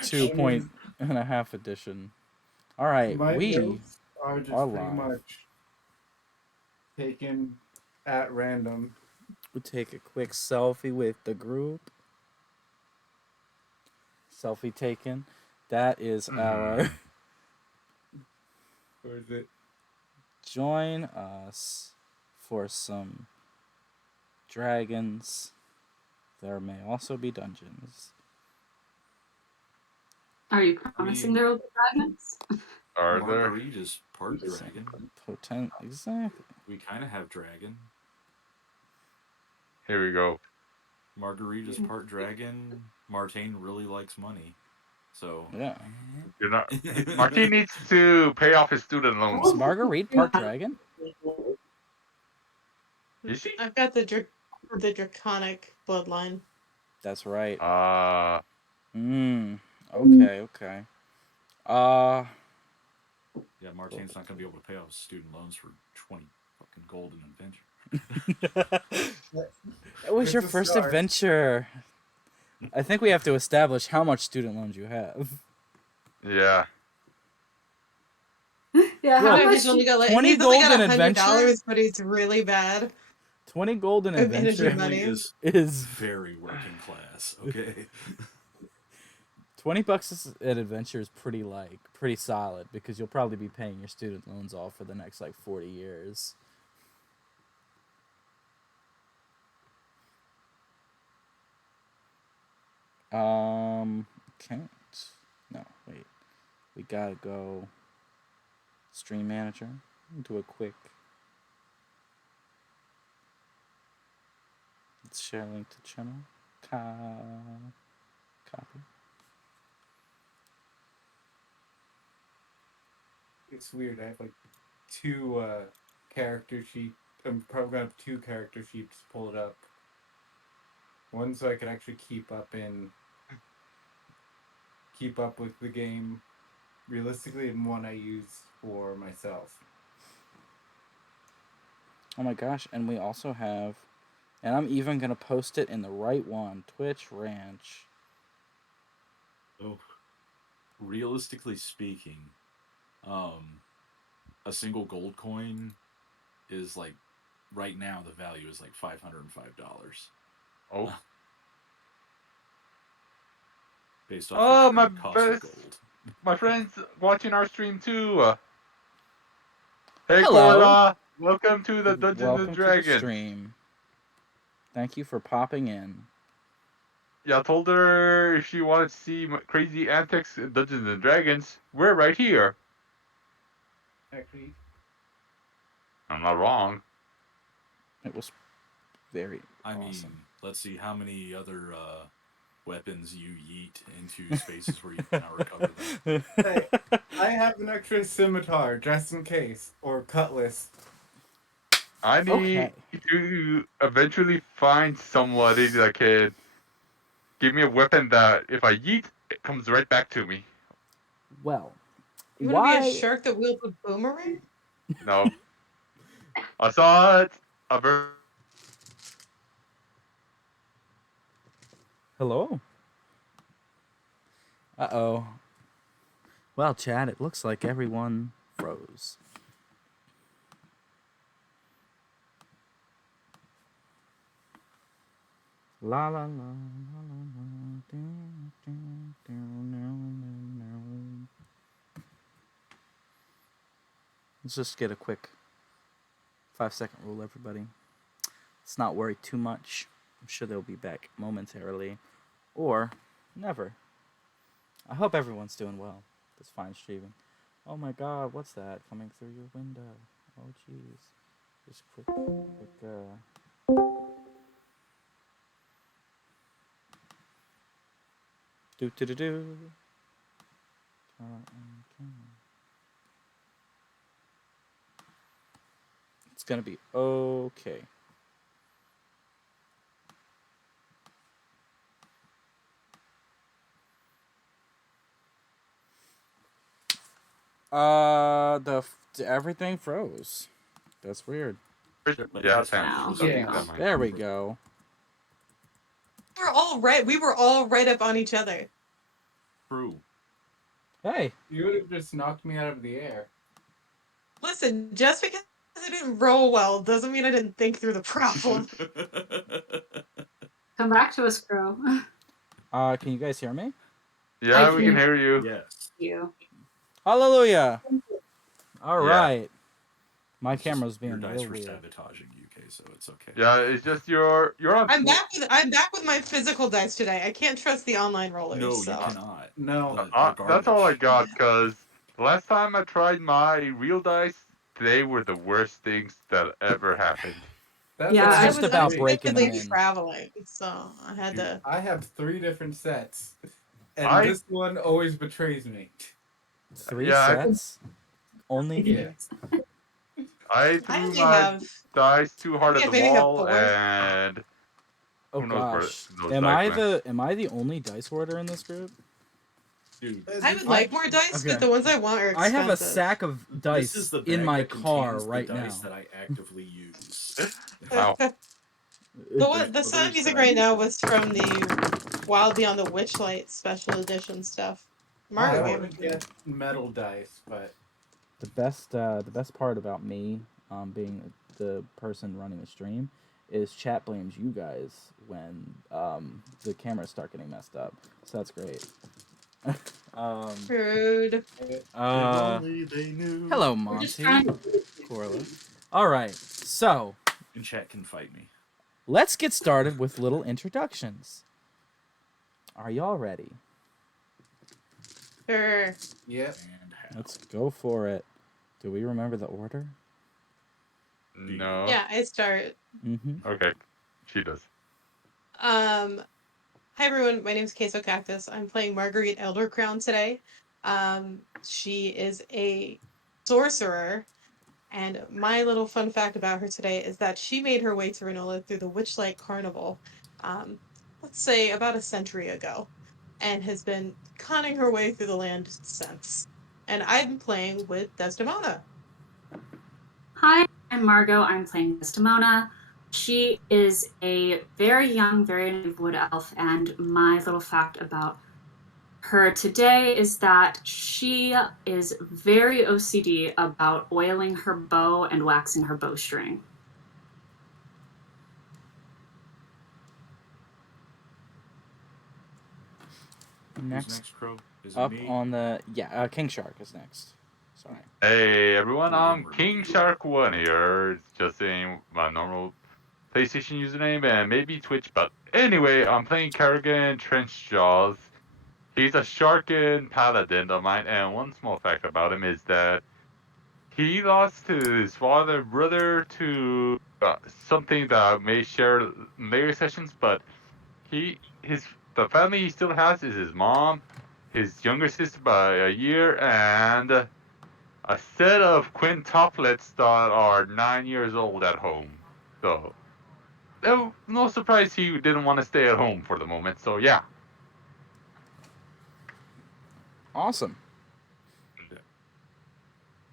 Two I point mean, and a half edition. All right, my we notes are are just pretty live. much taken at random. We take a quick selfie with the group. Selfie taken. That is our. Or is it? Join us for some dragons. There may also be dungeons. Are you I promising mean, there will be dragons? Are there? Marguerite is part dragon. Exactly. We kind of have dragon. Here we go. Marguerite is part dragon. Martine really likes money. So. Yeah. You're not. Martin needs to pay off his student Is loans. Marguerite part dragon? Is he? I've got the draconic bloodline. That's right. Hmm. Okay. Yeah, Martine's not going to be able to pay off his student loans for 20 fucking golden adventure. It was your first adventure. I think we have to establish how much student loans you have. Yeah. Yeah, how No, much? he's only got like 20 he's only got golden $100, adventure? but he's really bad. 20 golden Of energy adventure money. is very working class. Okay. $20 an adventure is pretty solid because you'll probably be paying your student loans off for the next 40 years. Can't. No, wait. We gotta go stream manager. Do a quick. Let's share link to channel. Copy. It's weird. I have two character sheets. I'm probably gonna have two character sheets pulled up. One so I can actually keep up with the game realistically, and one I use for myself. Oh my gosh, and we also have, and I'm even gonna post it in the right one, Twitch Ranch. Oh, realistically speaking, a single gold coin is right now the value is $505. Oh. Based off my the cost of best, gold. my friends watching our stream too. Hey, Hello. Cora, welcome to the Dungeons Welcome and to the Dragons. stream. Thank you for popping in. Yeah, I told her if she wanted to see crazy antics in Dungeons and Dragons, we're right here. Actually, I'm not wrong. It was very I mean, awesome. let's see how many other weapons you yeet into spaces where you cannot recover them. hey, I have an extra scimitar just in case, or cutlass. I need to eventually find somebody that can give me a weapon that if I yeet, it comes right back to me. Well, You want to be a shark that wields a boomerang? No. I saw it. Hello. Uh-oh. Well, Chad, it looks like everyone froze. La la la la la Let's just get a quick 5-second rule, everybody. Let's not worry too much. I'm sure they'll be back momentarily. Or never. I hope everyone's doing well. This fine streaming. Oh my god, what's that coming through your window? Oh jeez. Just quick do. It's gonna be okay. Everything froze. That's weird. Yeah, There we go. We were all right up on each other. crew. Hey. You would have just knocked me out of the air. Listen, just because I didn't roll well doesn't mean I didn't think through the problem. Come back to us, Crow. Can you guys hear me? Yeah, we can hear you. Yes. You. Hallelujah. All Yeah. right. My It's just camera's being your a dice little were weird. sabotaging UK, so it's okay. Yeah, it's just you're on. I'm back with my physical dice today. I can't trust the online rollers. No, so. you cannot. No. They're That's all I garbage. got, because the last time I tried my real dice, they were the worst things that ever happened. That's Yeah, It's what I just have about three. breaking them unexpectedly in. traveling, so I had Dude, to. I have 3 different sets, and I- this one always betrays me. 3 Yeah, sets? Only? Yeah. I I threw only my have. dice too hard at Yeah, the maybe have wall, 4. and Oh who knows where gosh. those Am dice I went. the only dice hoarder in this group? dude, I would like more dice, Okay. but the ones I want are expensive. I have a sack of this dice is the in bag my that car contains right the dice now. that I actively use. Wow. The sound music right now was from the Wild Beyond the Witchlight special edition stuff. Margo I gave want it to to me. get metal dice, but The best part about me being the person running the stream is chat blames you guys when the cameras start getting messed up. So that's great. Rude. If only they knew. Hello, We're just Monty. trying to. Corla. All right, so And chat can fight me. let's get started with little introductions. Are y'all ready? Sure. yep. And how? Let's go for it. Do we remember the order? No. Yeah, I start. Mm-hmm. Okay. She does. Hi everyone, my name is Queso Cactus. I'm playing Marguerite Eldercrown today. She is a sorcerer, and my little fun fact about her today is that she made her way to Renola through the Witchlight Carnival, let's say about a century ago, and has been conning her way through the land since. And I've been playing with Desdemona. Hi, I'm Margot. I'm playing Desdemona. She is a very young, very naive wood elf, and my little fact about her today is that she is very OCD about oiling her bow and waxing her bowstring. Next, Who's next, Crow? Is it up me? on the King Shark is next. Sorry. Hey everyone, I'm Remember King me. Shark One here. It's just saying my normal PlayStation username and maybe Twitch, but anyway, I'm playing Kerrigan Trenchjaws. He's a Sharkin paladin of mine, and one small fact about him is that he lost his father and brother to something that may share later sessions, but the family he still has is his mom, his younger sister by a year, and a set of quintuplets that are 9 years old at home. So, no surprise he didn't want to stay at home for the moment. So yeah. Awesome.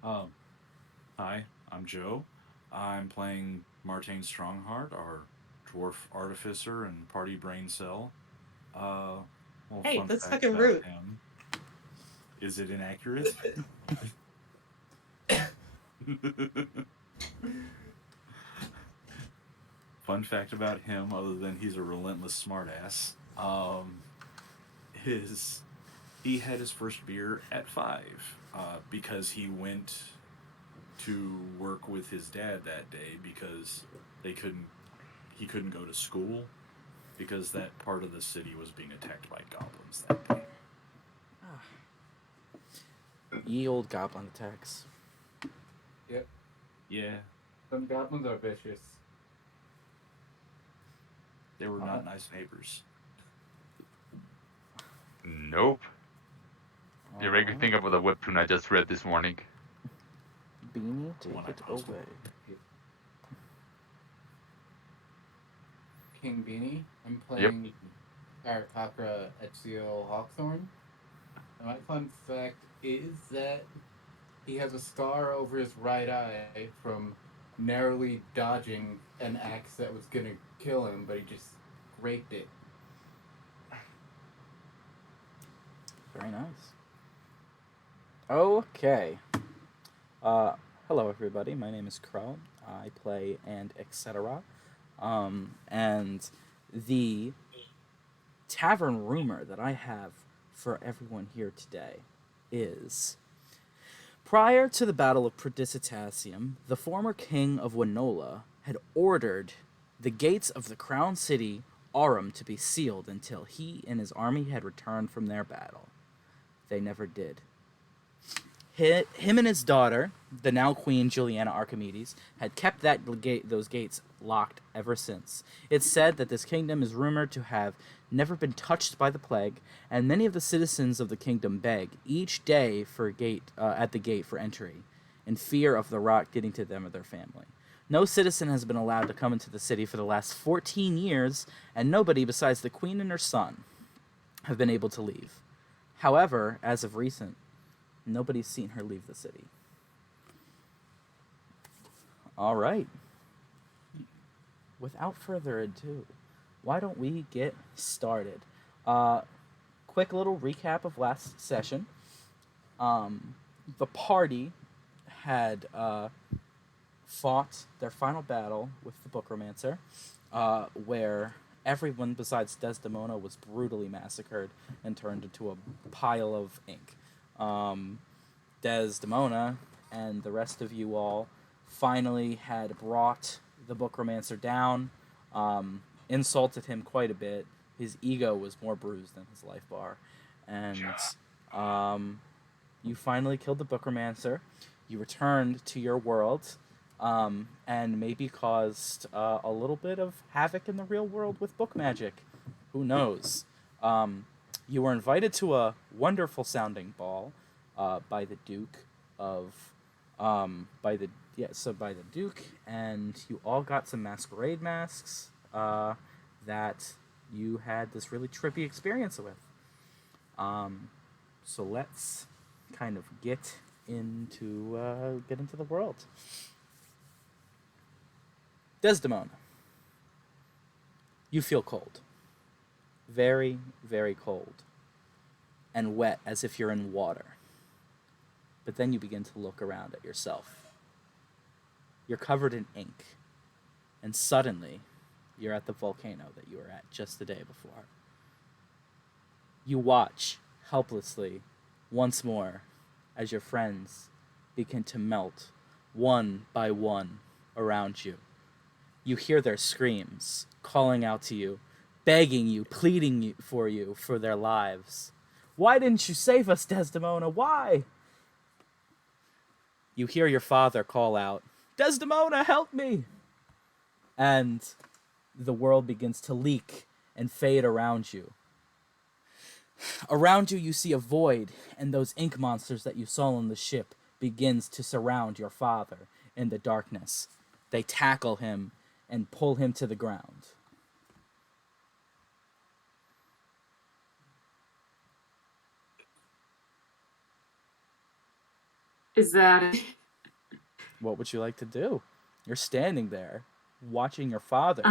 Hi, I'm Joe. I'm playing Martine Strongheart, our dwarf artificer and party brain cell. Well, Hey, fun that's fact fucking about rude. him. Is it inaccurate? Fun fact about him, other than he's a relentless smartass, is he had his first beer at 5 because he went to work with his dad that day because he couldn't go to school because that part of the city was being attacked by goblins that day. Ye old goblin attacks. Yep. Yeah, Some goblins are vicious. they were not nice neighbors. Nope. You're making me think of the webtoon I just read this morning. Beanie, The one take I it posted. away. King Beanie. I'm playing Arakakra Ezio Hawkthorn. And my fun fact is that he has a scar over his right eye from narrowly dodging an axe that was gonna kill him, but he just raped it. Very nice. Okay. Uh, Hello, everybody. My name is Crow. I play and etc. And the tavern rumor that I have for everyone here today is prior to the Battle of Perdicitacium, the former king of Winola had ordered the gates of the crown city Aurum to be sealed until he and his army had returned from their battle. They never did. Him and his daughter, the now Queen Juliana Archimedes, had kept those gates locked ever since. It's said that this kingdom is rumored to have never been touched by the plague, and many of the citizens of the kingdom beg each day for at the gate for entry, in fear of the rot getting to them or their family. No citizen has been allowed to come into the city for the last 14 years, and nobody besides the queen and her son have been able to leave. However, as of recent, nobody's seen her leave the city. All right. Without further ado, why don't we get started? Quick little recap of last session. The party had fought their final battle with the Bookromancer, where everyone besides Desdemona was brutally massacred and turned into a pile of ink. Desdemona and the rest of you all finally had brought the Bookromancer down, insulted him quite a bit. His ego was more bruised than his life bar. And you finally killed the Bookromancer. You returned to your world, and maybe caused a little bit of havoc in the real world with book magic. Who knows? You were invited to a wonderful sounding ball by the Duke of by the Duke, and you all got some masquerade masks that you had this really trippy experience with. So let's kind of get into the world. Desdemona, you feel cold. Very, very cold. And wet as if you're in water. But then you begin to look around at yourself. You're covered in ink. And suddenly, you're at the volcano that you were at just the day before. You watch, helplessly, once more, as your friends begin to melt, one by one, around you. You hear their screams, calling out to you, begging you, pleading you for their lives. Why didn't you save us, Desdemona? Why? You hear your father call out, Desdemona, help me! And the world begins to leak and fade around you. Around you, you see a void, and those ink monsters that you saw on the ship begins to surround your father in the darkness. They tackle him and pull him to the ground. Is that What would you like to do? You're standing there, watching your father.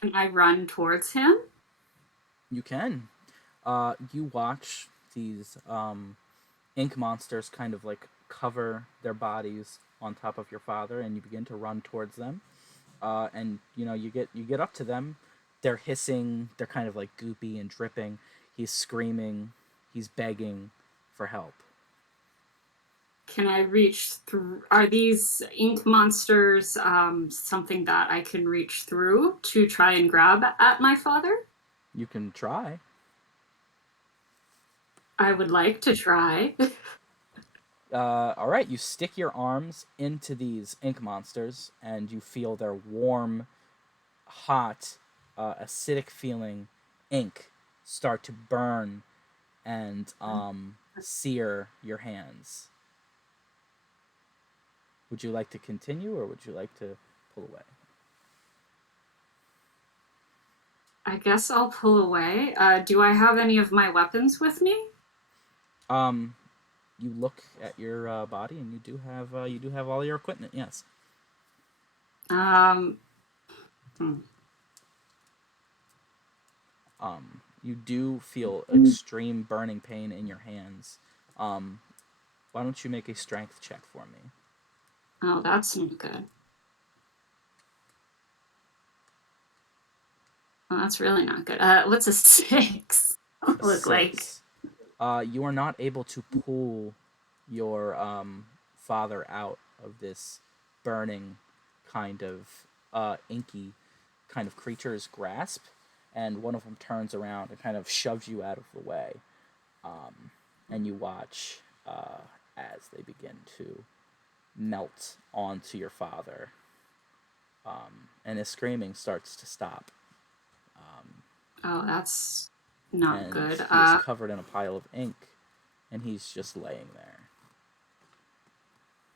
Can I run towards him? You can. You watch these ink monsters kind of like cover their bodies on top of your father, and you begin to run towards them. And you get up to them. They're hissing. They're kind of like goopy and dripping. He's screaming. He's begging for help. Can I reach through? Are these ink monsters something that I can reach through to try and grab at my father? You can try. I would like to try. All right, you stick your arms into these ink monsters, and you feel their warm, hot, acidic feeling ink start to burn and sear your hands. Would you like to continue, or would you like to pull away? I guess I'll pull away. Do I have any of my weapons with me? You look at your body, and you do have all your equipment. Yes. You do feel extreme burning pain in your hands. Why don't you make a strength check for me? Oh, that's not good. Oh, that's really not good. What's a 6 look like? 6. You are not able to pull your father out of this burning kind of inky kind of creature's grasp, and one of them turns around and kind of shoves you out of the way, and you watch as they begin to melt onto your father, and his screaming starts to stop. Oh, that's not And good. he is covered in a pile of ink, and he's just laying there.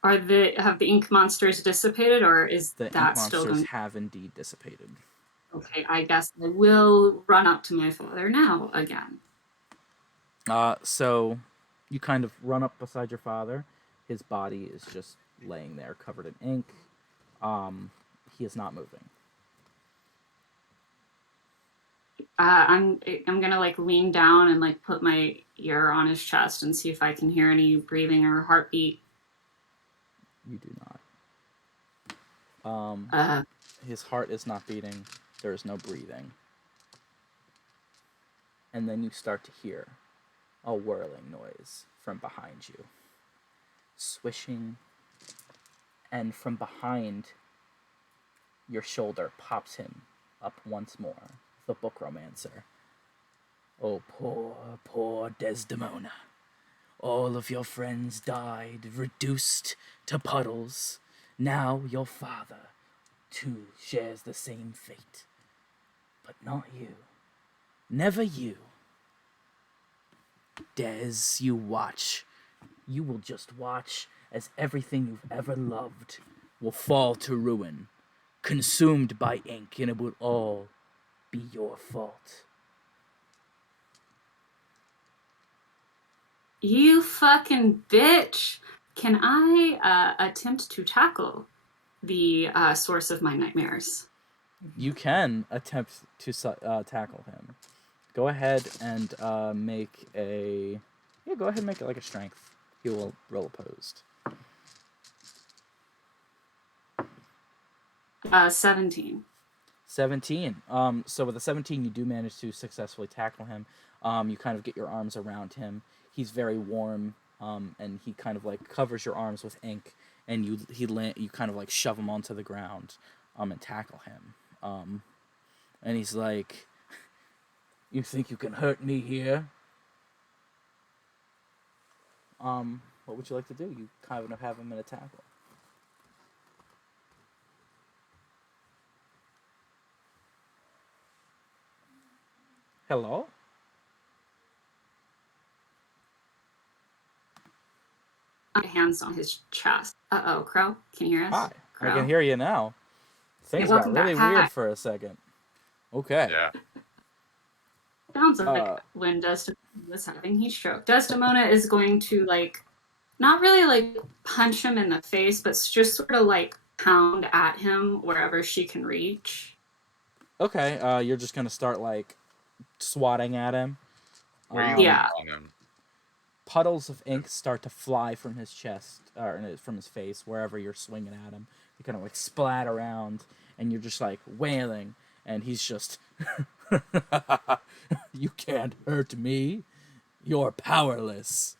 Have the ink monsters dissipated, or is The ink that still monsters going? have indeed dissipated. Okay, I guess I will run up to my father now again. So you kind of run up beside your father. His body is just laying there, covered in ink. He is not moving. I'm gonna like lean down and like put my ear on his chest and see if I can hear any breathing or heartbeat. You do not. His heart is not beating. There is no breathing. And then you start to hear a whirling noise from behind you. Swishing. And from behind your shoulder pops him up once more. The bookromancer. Oh, poor, poor Desdemona. All of your friends died, reduced to puddles. Now your father, too, shares the same fate. But not you. Never you. Des, you watch. You will just watch as everything you've ever loved will fall to ruin, consumed by ink, and it will all be your fault. You fucking bitch! Can I attempt to tackle the source of my nightmares? You can attempt to tackle him. Go ahead and make a... Yeah, go ahead and make it like a strength. He will roll opposed. 17. 17. So with a 17, you do manage to successfully tackle him. You kind of get your arms around him. He's very warm, and he kind of like covers your arms with ink, and you kind of like shove him onto the ground, and tackle him. And he's like, "You think you can hurt me here?" What would you like to do? You kind of have him in a tackle. Hello? My hands on his chest. Uh-oh, Crow, can you hear us? Hi. Crow? I can hear you now. Things got welcome really back. weird Hi. for a second. Okay. Yeah. Sounds like when Desdemona was having heat stroke. Desdemona is going to like, not really like punch him in the face, but just sort of like pound at him wherever she can reach. Okay, you're just gonna start like swatting at him. Where are you Yeah. on him? Puddles of ink start to fly from his chest, or from his face, wherever you're swinging at him. They kind of like splat around, and you're just like wailing, and he's just, "You can't hurt me. You're powerless.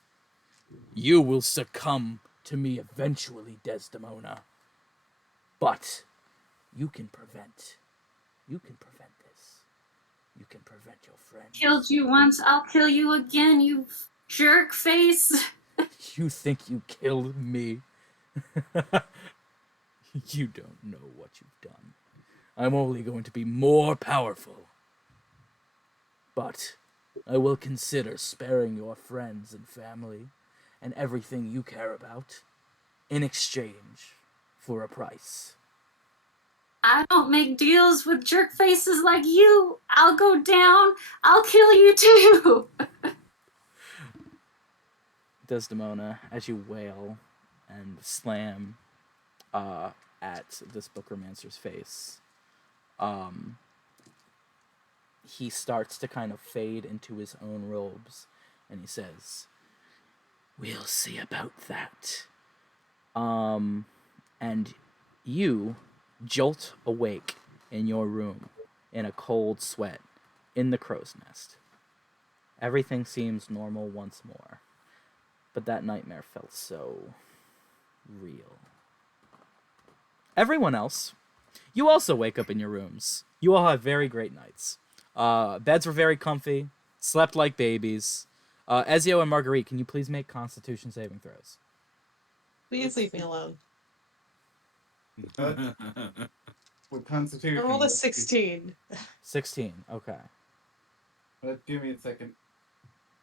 You will succumb to me eventually, Desdemona. But you can prevent this. You can prevent your friends. Killed you once, I'll kill you again, you jerk face. You think you killed me? You don't know what you've done. I'm only going to be more powerful. But I will consider sparing your friends and family and everything you care about in exchange for a price." I don't make deals with jerk faces like you. I'll go down. I'll kill you too. Desdemona, as you wail and slam at this bookromancer's face, he starts to kind of fade into his own robes, and he says, "We'll see about that." And you jolt awake in your room in a cold sweat in the crow's nest. Everything seems normal once more, but that nightmare felt so real. Everyone else, you also wake up in your rooms. You all have very great nights. Beds were very comfy, slept like babies. Ezio and Marguerite, can you please make Constitution saving throws? Please leave me alone. With Constitution. I rolled a 16. 16, okay. Give me a second.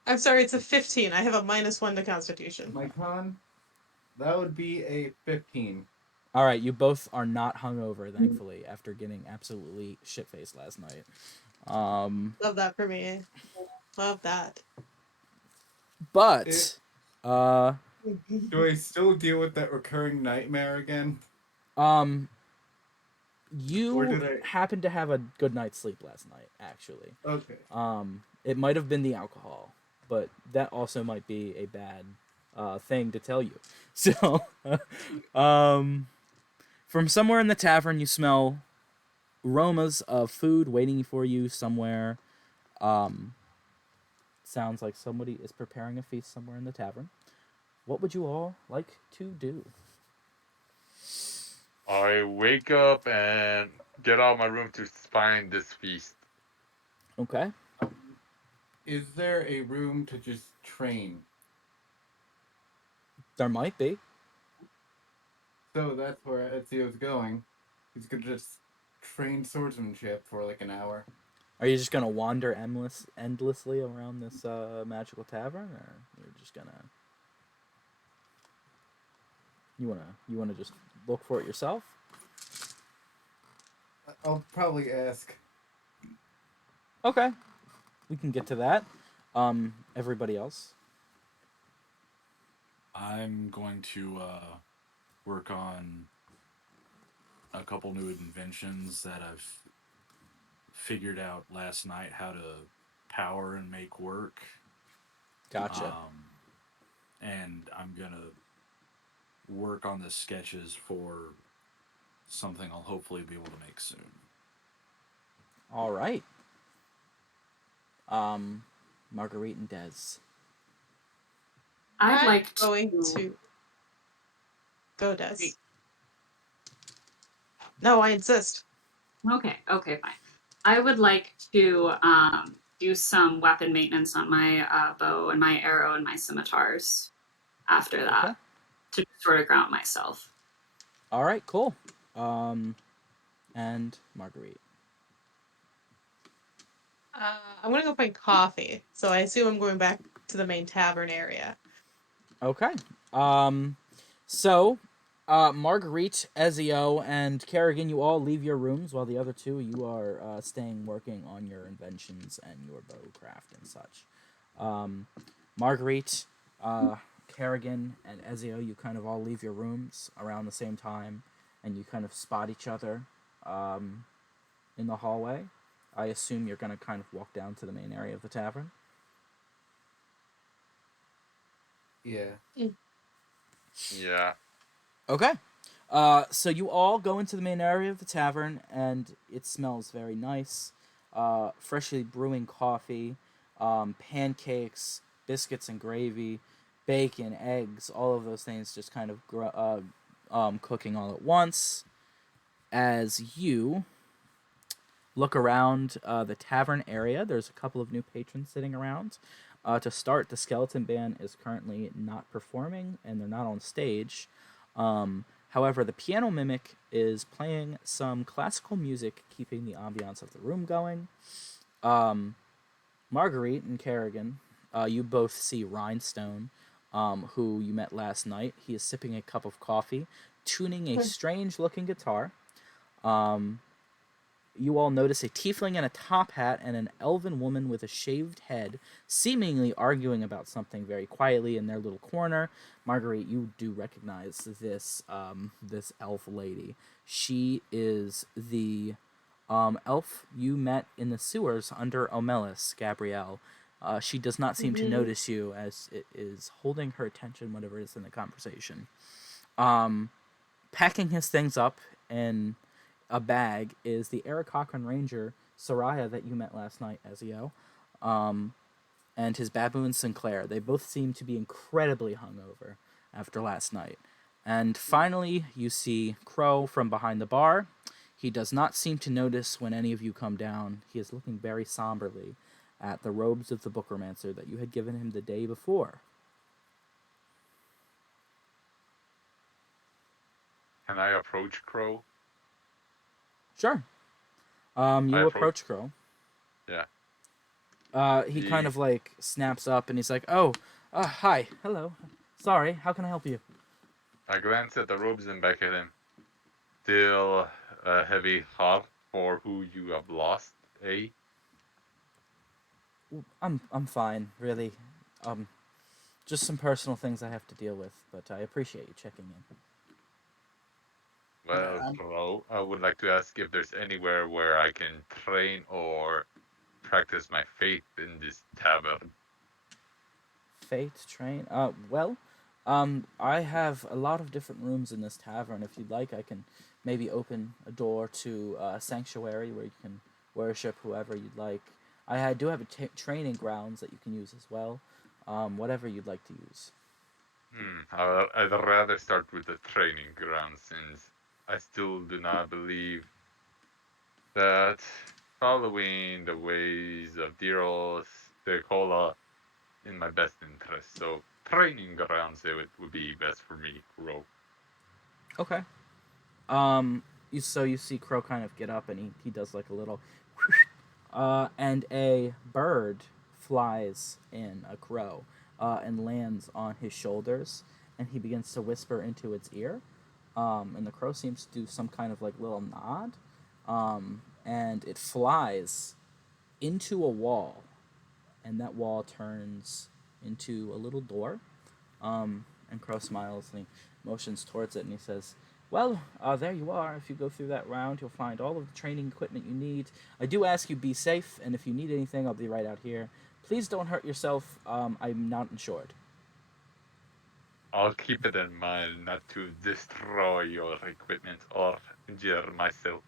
I'm sorry, it's a 15. I have a -1 to Constitution. My con, that would be a 15. All right, you both are not hungover, thankfully, after getting absolutely shit-faced last night. Love that for me. Love that. But, Do I still deal with that recurring nightmare again? you Or did I- happened to have a good night's sleep last night, actually. Okay. It might have been the alcohol, but that also might be a bad thing to tell you. So, from somewhere in the tavern, you smell aromas of food waiting for you somewhere. Sounds like somebody is preparing a feast somewhere in the tavern. What would you all like to do? I wake up and get out of my room to find this feast. Okay. Is there a room to just train? There might be. So that's where Ezio's going. He's gonna just train swordsmanship for like an hour. Are you just gonna wander endlessly around this magical tavern, or you're just gonna you wanna just look for it yourself? I'll probably ask. Okay, we can get to that. Everybody else. I'm going to work on a couple new inventions that I've figured out last night how to power and make work. Gotcha. And I'm gonna work on the sketches for something I'll hopefully be able to make soon. All right. Marguerite and Des. I'd I'm like going to. to go, Des. No, I insist. Okay, fine. I would like to do some weapon maintenance on my bow and my arrow and my scimitars after that Okay. to sort of ground myself. All right. Cool. And Marguerite. I'm gonna go find coffee. So I assume I'm going back to the main tavern area. Okay. So, Marguerite, Ezio, and Kerrigan, you all leave your rooms, while the other two, you are staying working on your inventions and your bowcraft and such. Marguerite, Kerrigan, and Ezio, you kind of all leave your rooms around the same time, and you kind of spot each other in the hallway. I assume you're going to kind of walk down to the main area of the tavern. Yeah. Yeah. Okay. So you all go into the main area of the tavern, and it smells very nice. Freshly brewing coffee, pancakes, biscuits and gravy, bacon, eggs, all of those things just kind of cooking all at once. As you look around the tavern area, there's a couple of new patrons sitting around. To start, the Skeleton Band is currently not performing, and they're not on stage. However, the Piano Mimic is playing some classical music, keeping the ambiance of the room going. Marguerite and Kerrigan, you both see Rhinestone, who you met last night. He is sipping a cup of coffee, tuning a strange-looking guitar. You all notice a tiefling in a top hat and an elven woman with a shaved head, seemingly arguing about something very quietly in their little corner. Marguerite, you do recognize this elf lady. She is the Elf, you met in the sewers under Omelis, Gabrielle. She does not seem to notice you as it is holding her attention, whatever is in the conversation. Packing his things up in a bag is the Eric Cochran Ranger, Soraya, that you met last night, Ezio, and his baboon, Sinclair. They both seem to be incredibly hungover after last night. And finally, you see Crow from behind the bar. He does not seem to notice when any of you come down. He is looking very somberly at the robes of the Bookermancer that you had given him the day before. Can I approach Crow? Sure. I You approach- approach Crow. Yeah. He kind of like snaps up and he's like, "Oh, hi, hello. Sorry, how can I help you?" I glance at the robes and back at him. Still a heavy heart for who you have lost, eh? I'm fine, really. Just some personal things I have to deal with, but I appreciate you checking in. Well, I'm- Crow, I would like to ask if there's anywhere where I can train or practice my faith in this tavern. Fate train. Well, I have a lot of different rooms in this tavern. If you'd like, I can maybe open a door to a sanctuary where you can worship whoever you'd like. I do have training grounds that you can use as well. Whatever you'd like to use. I'd rather start with the training ground since I still do not believe that following the ways of dear old TKOW in my best interest. So training grounds it would be best for me, Crow. Okay. You see Crow kind of get up and he does like a little, and a bird flies in a crow, and lands on his shoulders, and he begins to whisper into its ear, and the crow seems to do some kind of like little nod, and it flies into a wall, and that wall turns into a little door. And Crow smiles and he motions towards it and he says, "Well, there you are. If you go through that round, you'll find all of the training equipment you need. I do ask you be safe, and if you need anything, I'll be right out here. Please don't hurt yourself. I'm not insured." I'll keep it in mind not to destroy your equipment or injure myself.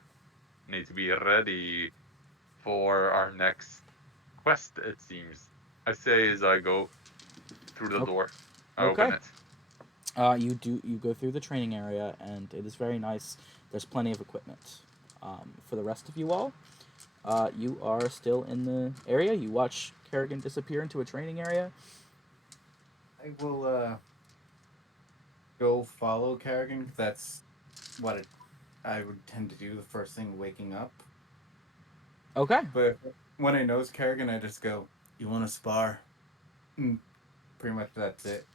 Need to be ready for our next quest, it seems. I say as I go through the door. I open Okay. it. You go through the training area, and it is very nice. There's plenty of equipment. For the rest of you all, you are still in the area. You watch Kerrigan disappear into a training area. I will go follow Kerrigan 'cause that's what I would tend to do the first thing waking up. Okay. But when I notice Kerrigan, I just go, "You want to spar?" And pretty much that's it.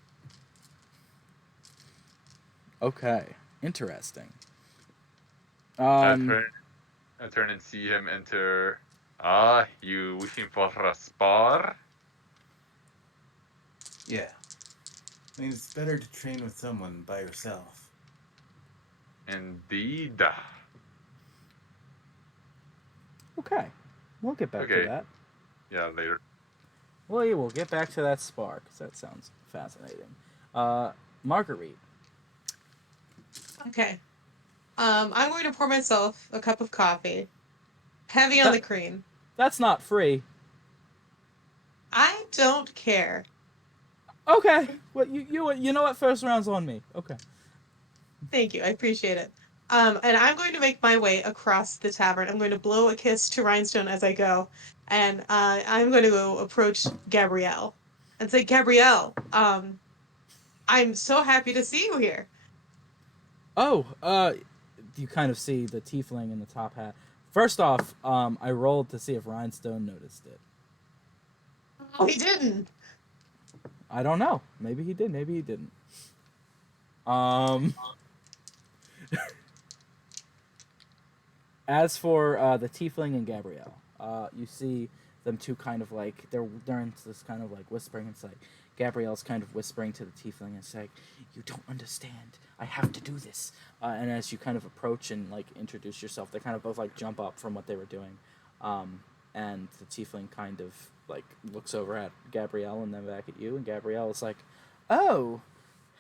Okay. Interesting. I turn and see him enter. Ah, you wishing for a spar? Yeah. I mean, it's better to train with someone by yourself. Indeed. Okay. We'll get back to Okay. that. Yeah, later. Well, yeah, we'll get back to that spar, because that sounds fascinating. Marguerite. Okay. I'm going to pour myself a cup of coffee, heavy on the cream. That's not free. I don't care. Okay. Well, you know what? First round's on me. Okay. Thank you. I appreciate it. And I'm going to make my way across the tavern. I'm going to blow a kiss to Rhinestone as I go, and I'm going to go approach Gabrielle and say, "Gabrielle, I'm so happy to see you here." Oh, you kind of see the tiefling in the top hat. First off, I rolled to see if Rhinestone noticed it. Oh, he didn't. I don't know. Maybe he did. Maybe he didn't. Um. As for the tiefling and Gabrielle, you see them two kind of like they're into this kind of like whispering. It's like, Gabrielle's kind of whispering to the tiefling and saying, "You don't understand. I have to do this." And as you kind of approach and like introduce yourself, they kind of both like jump up from what they were doing, and the tiefling kind of like looks over at Gabrielle and then back at you, and Gabrielle is like, "Oh,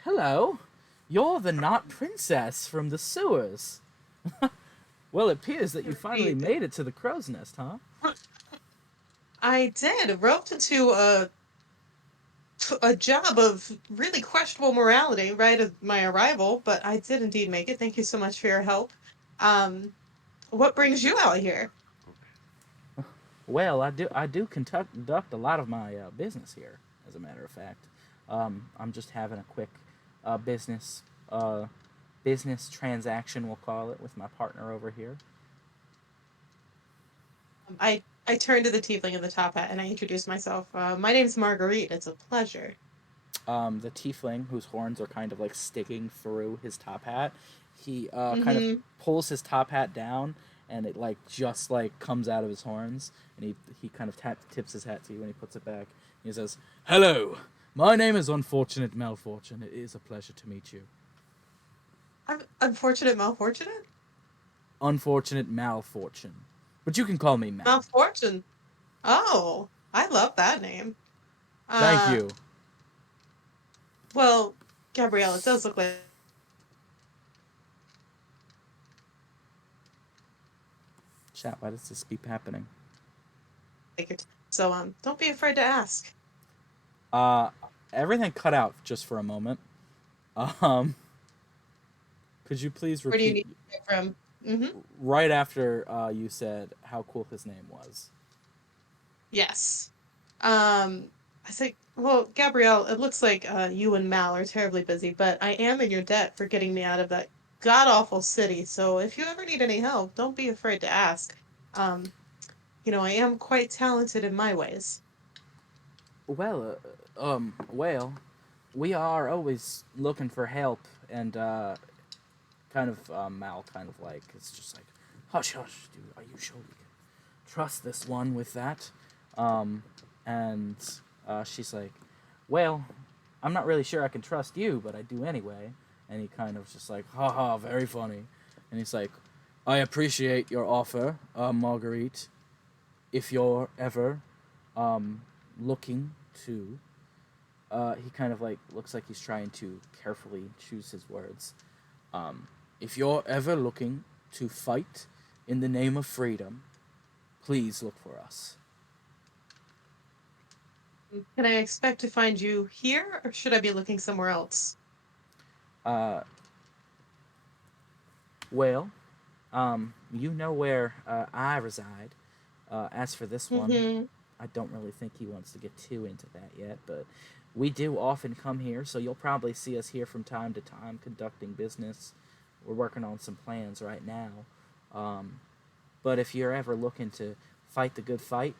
hello. You're the not princess from the sewers." Well, it appears that you finally Indeed. made it to the crow's nest, huh? I did. Roped into a job of really questionable morality right at my arrival, but I did indeed make it. Thank you so much for your help. Um, what brings you out here? Well, I do conduct a lot of my business here, as a matter of fact. I'm just having a quick uh, business uh, business transaction, we'll call it, with my partner over here. I turned to the tiefling in the top hat and I introduced myself. My name's Marguerite. It's a pleasure. The tiefling, whose horns are kind of like sticking through his top hat, he kind of Mm-hmm. pulls his top hat down, and it like just like comes out of his horns, and he kind of tips his hat to you, and he puts it back. He says, "Hello, my name is Unfortunate Malfortune. It is a pleasure to meet you." I'm unfortunate, malfortunate, Unfortunate Malfortune, but you can call me Mal. malfortune. Oh, I love that name. Thank Uh, you. well, Gabrielle, it does look Chat, why does this keep happening? like it. So don't be afraid to ask. Uh, Everything cut out just for a moment. Um, could you please Where do you repeat need to get from? Mm-hmm. right after you said how cool his name was? Yes. Um, I say, well, Gabrielle, it looks like you and Mal are terribly busy, but I am in your debt for getting me out of that god awful city. So if you ever need any help, don't be afraid to ask. Um, I am quite talented in my ways. Well, we are always looking for help, and kind of Mal kind of like it's just like, hush, hush, dude. Are you sure we can trust this one with that? Um, and she's like, well, I'm not really sure I can trust you, but I do anyway. And he kind of just like, ha ha, very funny. And he's like, I appreciate your offer, Marguerite. If you're ever looking to, he kind of like looks like he's trying to carefully choose his words. If you're ever looking to fight in the name of freedom, please look for us. Can I expect to find you here, or should I be looking somewhere else? Uh, well, you know where I reside. As for this one, Mm-hmm. I don't really think he wants to get too into that yet, but we do often come here, so you'll probably see us here from time to time conducting business. We're working on some plans right now. Um, but if you're ever looking to fight the good fight,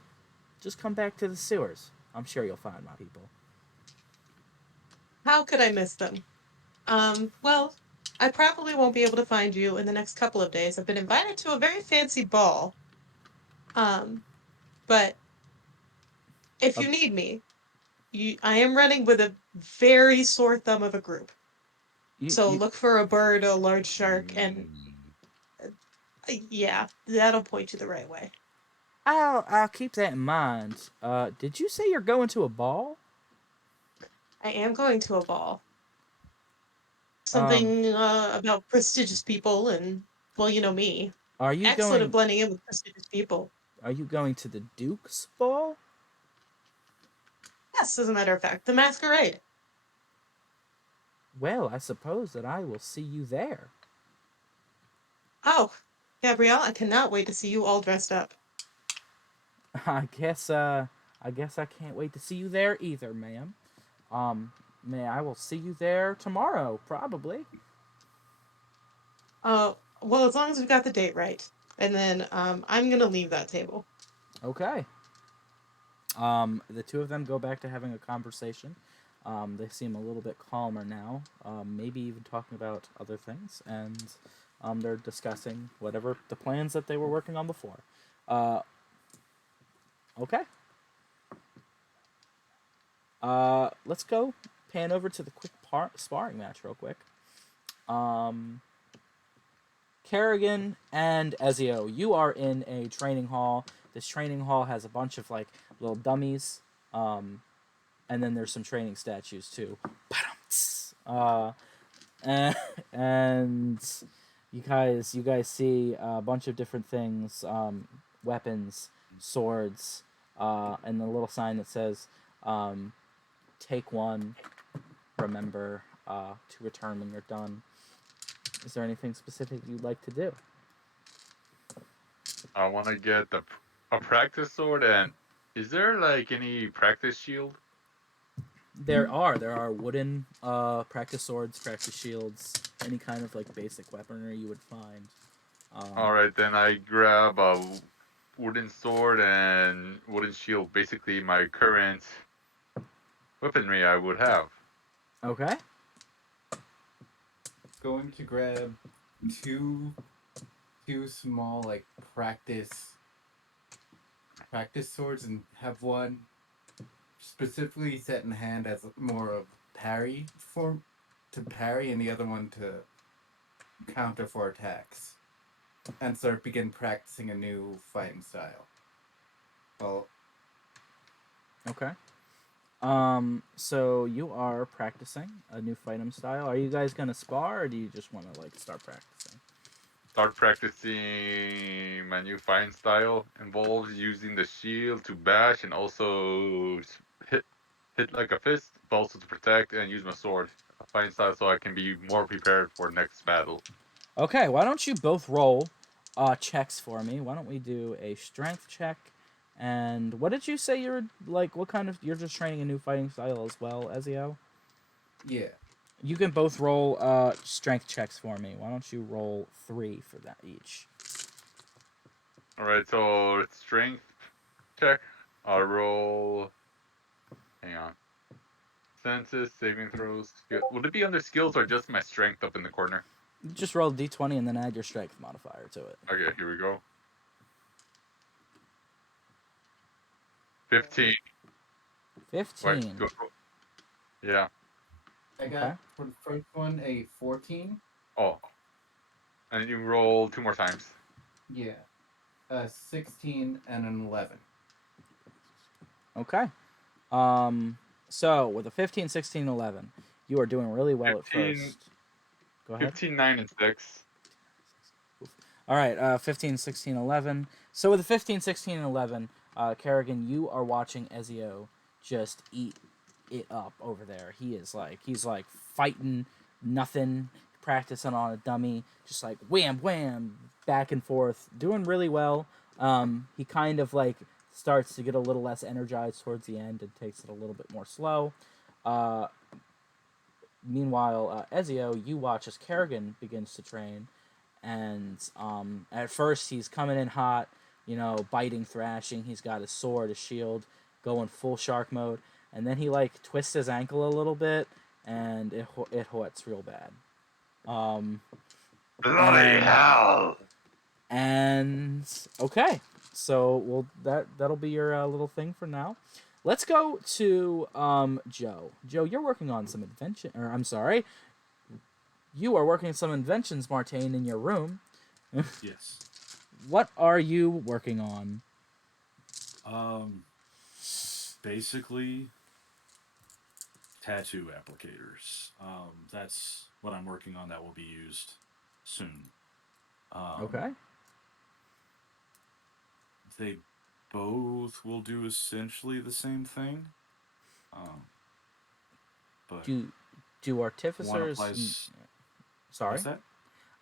just come back to the sewers. I'm sure you'll find my people. How could I miss them? Well, I probably won't be able to find you in the next couple of days. I've been invited to a very fancy ball. Um, but if Uh, you need me, I am running with a very sore thumb of a group. you, So you, look for a bird, a large shark, and Mm. yeah, that'll point you the right way. I'll keep that in mind. Did you say you're going to a ball? I am going to a ball. Um, Something about prestigious people, and well, you know me. are you Excellent at going? blending in with prestigious people. Are you going to the Duke's ball? Yes, as a matter of fact, the masquerade. Well, I suppose that I will see you there. Oh, Gabrielle, I cannot wait to see you all dressed up. I guess I can't wait to see you there either, ma'am. Um, I will see you there tomorrow, probably. Well, as long as we've got the date right. And then I'm gonna leave that table. Okay. The two of them go back to having a conversation. They seem a little bit calmer now, maybe even talking about other things, and they're discussing whatever the plans that they were working on before. Uh, okay. Let's go pan over to the quick sparring match real quick. Kerrigan and Ezio, you are in a training hall. This training hall has a bunch of like little dummies, and then there's some training statues too. Uh, and, and you guys see a bunch of different things, weapons, swords, and the little sign that says, "Take one. Remember to return when you're done." Is there anything specific you'd like to do? I want to get a practice sword, and is there like any practice shield? There are wooden practice swords, practice shields, any kind of like basic weaponry you would find. All right, then I grab a wooden sword and wooden shield. Basically, my current weaponry I would have. Okay. Going to grab two small like practice swords and have one specifically set in hand as more of parry for to parry and the other one to counter for attacks and begin practicing a new fighting style. Well, Okay. So you are practicing a new fighting style. Are you guys gonna spar, or do you just want to like start practicing? Start practicing my new fighting style. Involves using the shield to bash and also hit like a fist, but also to protect and use my sword. A fighting style so I can be more prepared for next battle. Okay. Why don't you both roll checks for me? Why don't we do a strength check? And what did you say you're like? What kind of you're just training a new fighting style as well, Ezio? yeah. You can both roll strength checks for me. Why don't you roll 3 for that each? All right, so strength check. I'll roll. Hang on. Senses, saving throws. Would it be under skills or just my strength up in the corner? You just roll a d20 and then add your strength modifier to it. Okay, here we go. 15. Wait, 15. yeah. I Okay. got for the first one a 14. Oh, and you roll 2 more times. Yeah. A 16 and an 11. Okay. So with a 15, 16, 11, you are doing really well 15, at first. Go ahead. 15, 9, and 6. All right, 15, 16, 11. So with a 15, 16, and 11, Kerrigan, you are watching Ezio just eat it up over there. He's like fighting nothing, practicing on a dummy, just like wham, wham, back and forth, doing really well. He kind of like starts to get a little less energized towards the end and takes it a little bit more slow. Uh, Meanwhile, Ezio, you watch as Kerrigan begins to train, and at first he's coming in hot, biting, thrashing. He's got his sword, his shield, going full shark mode, and then he like twists his ankle a little bit, and it hurts real bad. Um, Bloody and hell! and okay, so that'll be your little thing for now. Let's go to Joe. Joe, you're working on some invention, or I'm sorry, you are working some inventions, Martine, in your room. Yes. What are you working on? Basically, tattoo applicators. That's what I'm working on. That will be used soon. Okay. They both will do essentially the same thing. But Do one artificers? applies. Sorry. What's that?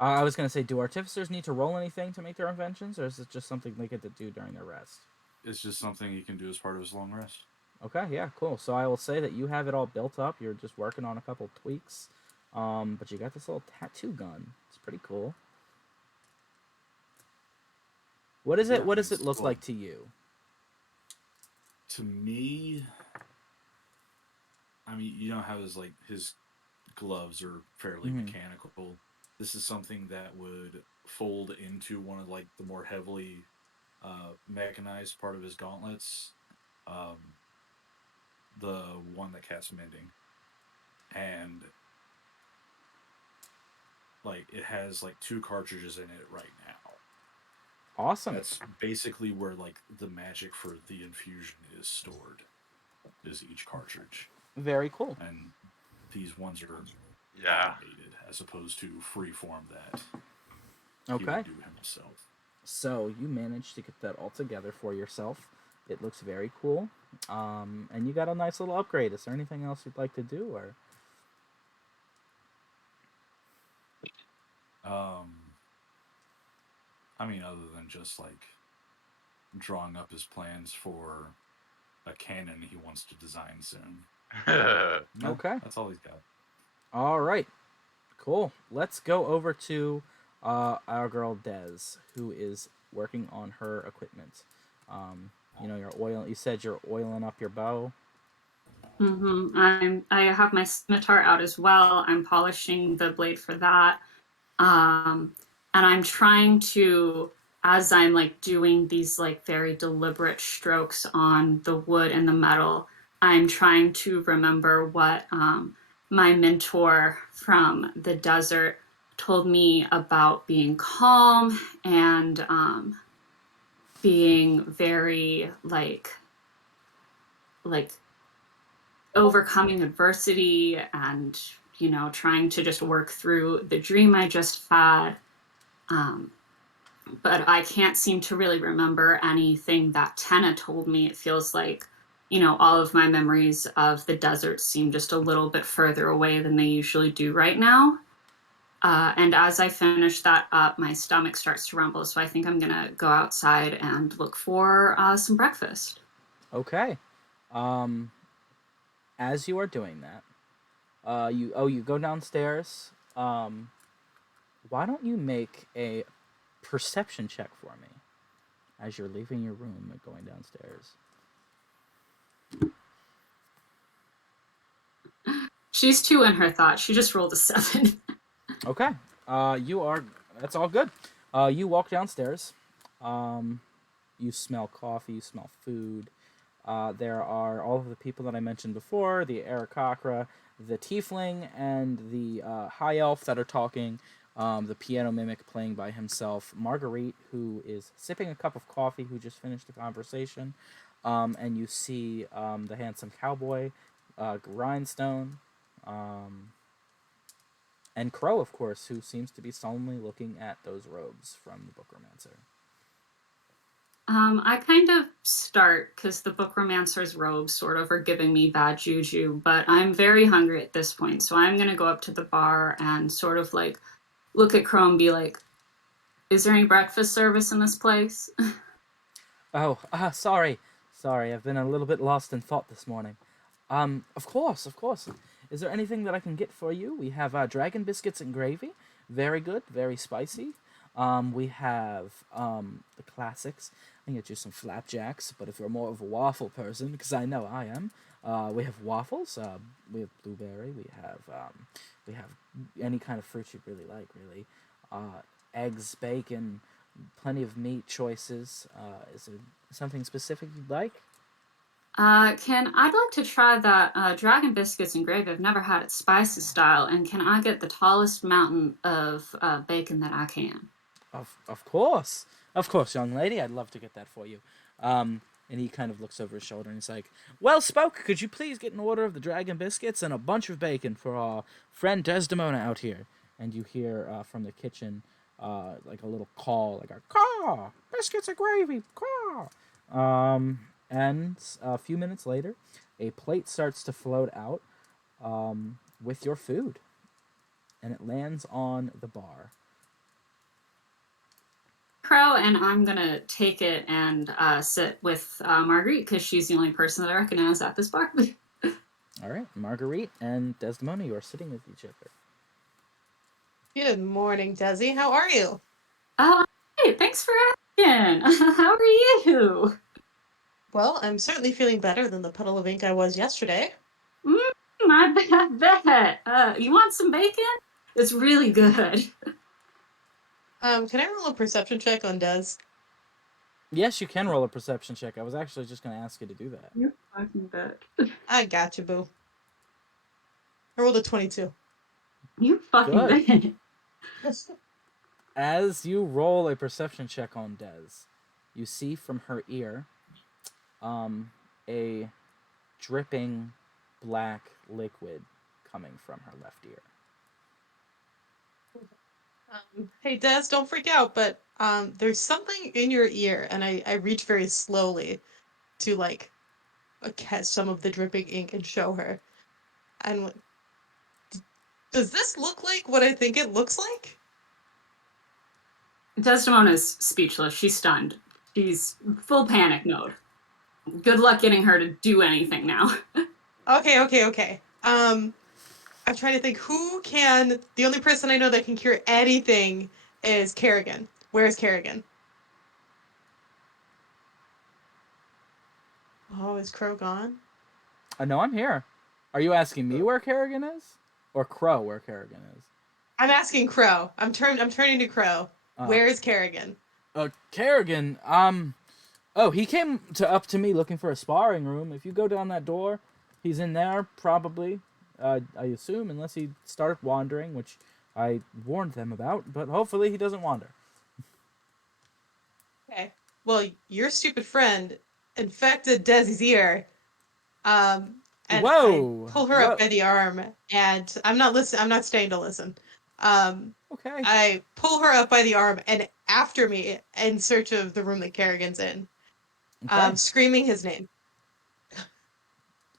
I was gonna say, do artificers need to roll anything to make their inventions, or is it just something they get to do during their rest? It's just something he can do as part of his long rest. Okay, yeah, cool. So I will say that you have it all built up. You're just working on a couple tweaks, but you got this little tattoo gun. It's pretty cool. What is it? Yeah, What does it it's look cool. like to you? To me, I mean, you know how his gloves are fairly Mhm. mechanical. This is something that would fold into one of like the more heavily mechanized part of his gauntlets. Um, the one that casts mending, and like it has like 2 cartridges in it right now. Awesome. That's basically where like the magic for the infusion is stored, is each cartridge, Very cool. and these ones are Yeah. automated as opposed to freeform that he Okay. would do himself. So you managed to get that all together for yourself. It looks very cool. And you got a nice little upgrade. Is there anything else you'd like to do, or? I mean, other than just like drawing up his plans for a cannon he wants to design soon. No, Okay. that's all he's got. All right. Cool. Let's go over to our girl Des, who is working on her equipment. Your oil. You said you're oiling up your bow. I have my scimitar out as well. I'm polishing the blade for that. And I'm trying to, as I'm like doing these like very deliberate strokes on the wood and the metal, I'm trying to remember what my mentor from the desert told me about being calm and being very like overcoming adversity and trying to just work through the dream I just had. But I can't seem to really remember anything that Tenna told me. It feels like all of my memories of the desert seem just a little bit further away than they usually do right now. And as I finish that up, my stomach starts to rumble. So I think I'm going to go outside and look for some breakfast. Okay. As you are doing that, you go downstairs. Why don't you make a perception check for me as you're leaving your room and going downstairs? She's 2 in her thoughts. She just rolled a 7. Okay. That's all good. You walk downstairs. You smell coffee. You smell food. There are all of the people that I mentioned before: the Aarakocra, the Tiefling, and the High Elf that are talking. The piano mimic playing by himself. Marguerite, who is sipping a cup of coffee, who just finished the conversation. And you see the handsome cowboy, Grindstone, and Crow, of course, who seems to be solemnly looking at those robes from the Bookromancer. I kind of start because the Bookromancer's robes sort of are giving me bad juju, but I'm very hungry at this point, so I'm going to go up to the bar and sort of like look at Crow and be like, is there any breakfast service in this place? Oh, sorry. I've been a little bit lost in thought this morning. Of course. Is there anything that I can get for you? We have dragon biscuits and gravy. Very good, very spicy. We have the classics. I can get you some flapjacks, but if you're more of a waffle person, because I know I am, we have waffles. We have blueberry. We have any kind of fruit you'd really like. Really, eggs, bacon, plenty of meat choices. Is there something specific you'd like? I'd like to try that dragon biscuits and gravy. I've never had it spicy style, and can I get the tallest mountain of bacon that I can? Of course, young lady. I'd love to get that for you. And he kind of looks over his shoulder and he's like, "Well spoke. Could you please get an order of the dragon biscuits and a bunch of bacon for our friend Desdemona out here?" And you hear from the kitchen like a little call, like a caw, biscuits and gravy, caw. And a few minutes later, a plate starts to float out with your food, and it lands on the bar. Crow, and I'm gonna take it and sit with Marguerite because she's the only person that I recognize at this bar. All right, Marguerite and Desdemona, you are sitting with each other. Good morning, Desi. How are you? Hey, thanks for asking. How are you? Well, I'm certainly feeling better than the puddle of ink I was yesterday. I bet. You want some bacon? It's really good. Can I roll a perception check on Des? Yes, you can roll a perception check. I was actually just going to ask you to do that. You fucking bitch. I got you, boo. I rolled a 22. You fucking Good. bitch. As you roll a perception check on Des, you see from her ear a dripping black liquid coming from her left ear. Hey, Des, don't freak out, but there's something in your ear, and I reach very slowly to like catch some of the dripping ink and show her. And does this look like what I think it looks like? Desdemona's speechless. She's stunned. She's full panic mode. Good luck getting her to do anything now. Okay. I'm trying to think who can. The only person I know that can cure anything is Kerrigan. Where is Kerrigan? Oh, is Crow gone? No, I'm here. Are you asking me where Kerrigan is? Or Crow where Kerrigan is? I'm asking Crow. I'm turning to Crow. Where is Kerrigan? Kerrigan, oh, he came up to me looking for a sparring room. If you go down that door, he's in there, probably. I assume, unless he started wandering, which I warned them about, but hopefully he doesn't wander. Okay. Well, your stupid friend infected Desi's ear. And I Whoa! pull her up by the arm, and I'm not listening. I'm not staying to listen. Okay. I pull her up by the arm and after me in search of the room that Kerrigan's in, Okay. screaming his name.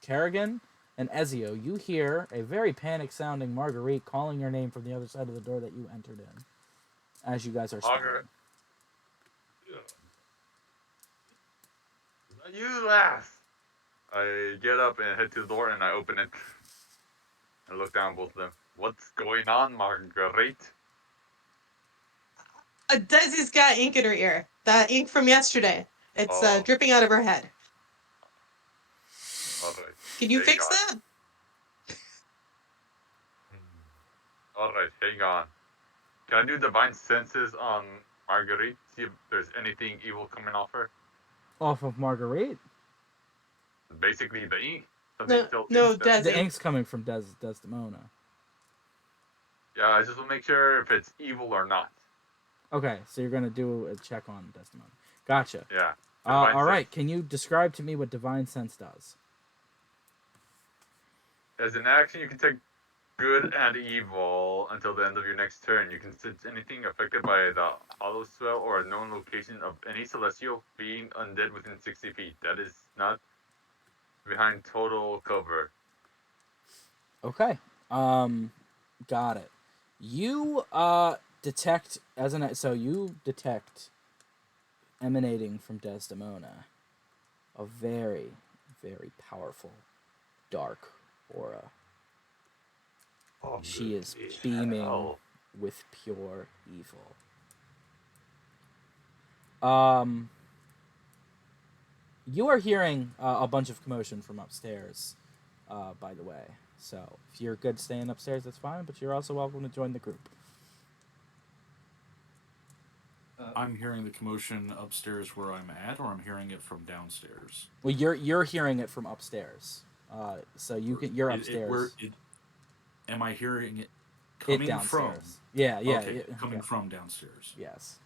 Kerrigan and Ezio, you hear a very panic-sounding Marguerite calling your name from the other side of the door that you entered in, as you guys are Margaret. sparring. You last. I get up and head to the door and I open it. I look down both of them. What's going on, Marguerite? Desi's got ink in her ear. That ink from yesterday. It's dripping out of her head. Alright. Can you fix that? Alright, hang on. Can I do divine senses on Marguerite? See if there's anything evil coming off her? Off of Marguerite? Basically the ink. No, The Desi. ink's coming from Desdemona. Yeah, I just want to make sure if it's evil or not. Okay, so you're gonna do a check on Desdemona. Gotcha. Yeah. All right. Can you describe to me what Divine Sense does? As an action, you can take good and evil until the end of your next turn. You can sense anything affected by the hollow spell or a known location of any celestial being undead within 60 feet. That is not behind total cover. Okay. Got it. You detect you detect emanating from Desdemona a very, very powerful dark aura. Oh, She is beaming with pure evil. You are hearing a bunch of commotion from upstairs, by the way. So if you're good staying upstairs, that's fine, but you're also welcome to join the group. I'm hearing the commotion upstairs where I'm at, or I'm hearing it from downstairs. Well, you're hearing it from upstairs. So you're upstairs. Am I hearing it coming downstairs. from? Yeah. Okay, coming from downstairs. Yes.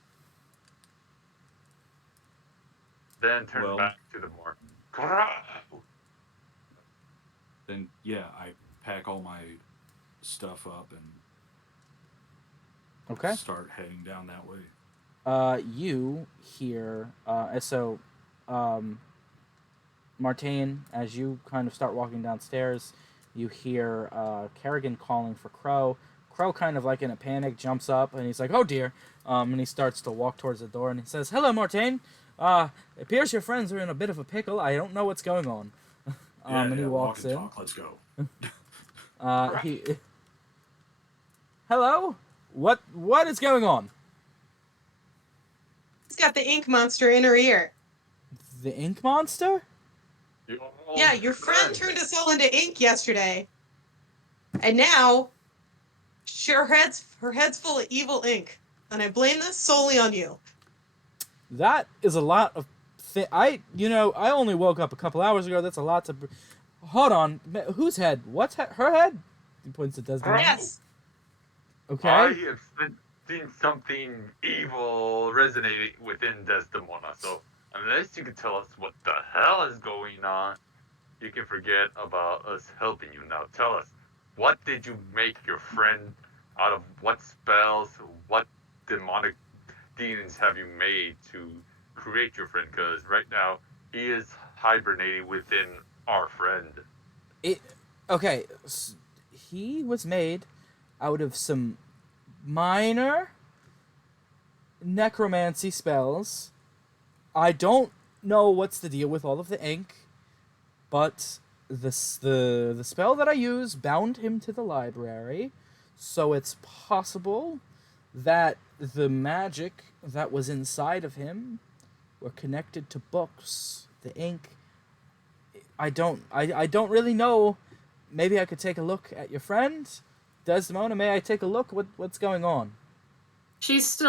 Then turn back to the more. Then yeah, I pack all my stuff up and start heading down that way. You hear Martine, as you kind of start walking downstairs, you hear Kerrigan calling for Crow. Crow, kind of like in a panic, jumps up and he's like, "Oh dear!" And he starts to walk towards the door and he says, "Hello, Martine. It appears your friends are in a bit of a pickle. I don't know what's going on." And he walks in. Talk. Let's go. Hello. What is going on? She's got the ink monster in her ear. The ink monster? Yeah, your friend turned us all into ink yesterday. And now her head's full of evil ink. And I blame this solely on you. That is a lot of. I only woke up a couple hours ago. That's a lot to. Hold on, whose head? What's her head? He points at Desdemona. Yes. I Okay. have seen something evil resonating within Desdemona, so unless you can tell us what the hell is going on, you can forget about us helping you. Now tell us, what did you make your friend out of? What spells, what demonic demons have you made to create your friend? Because right now, he is hibernating within our friend. It. Okay. He was made out of some minor necromancy spells. I don't know what's the deal with all of the ink, but the spell that I use bound him to the library, so it's possible that the magic that was inside of him were connected to books. The ink. I don't really know. Maybe I could take a look at your friend, Desdemona. May I take a look? What's going on? She's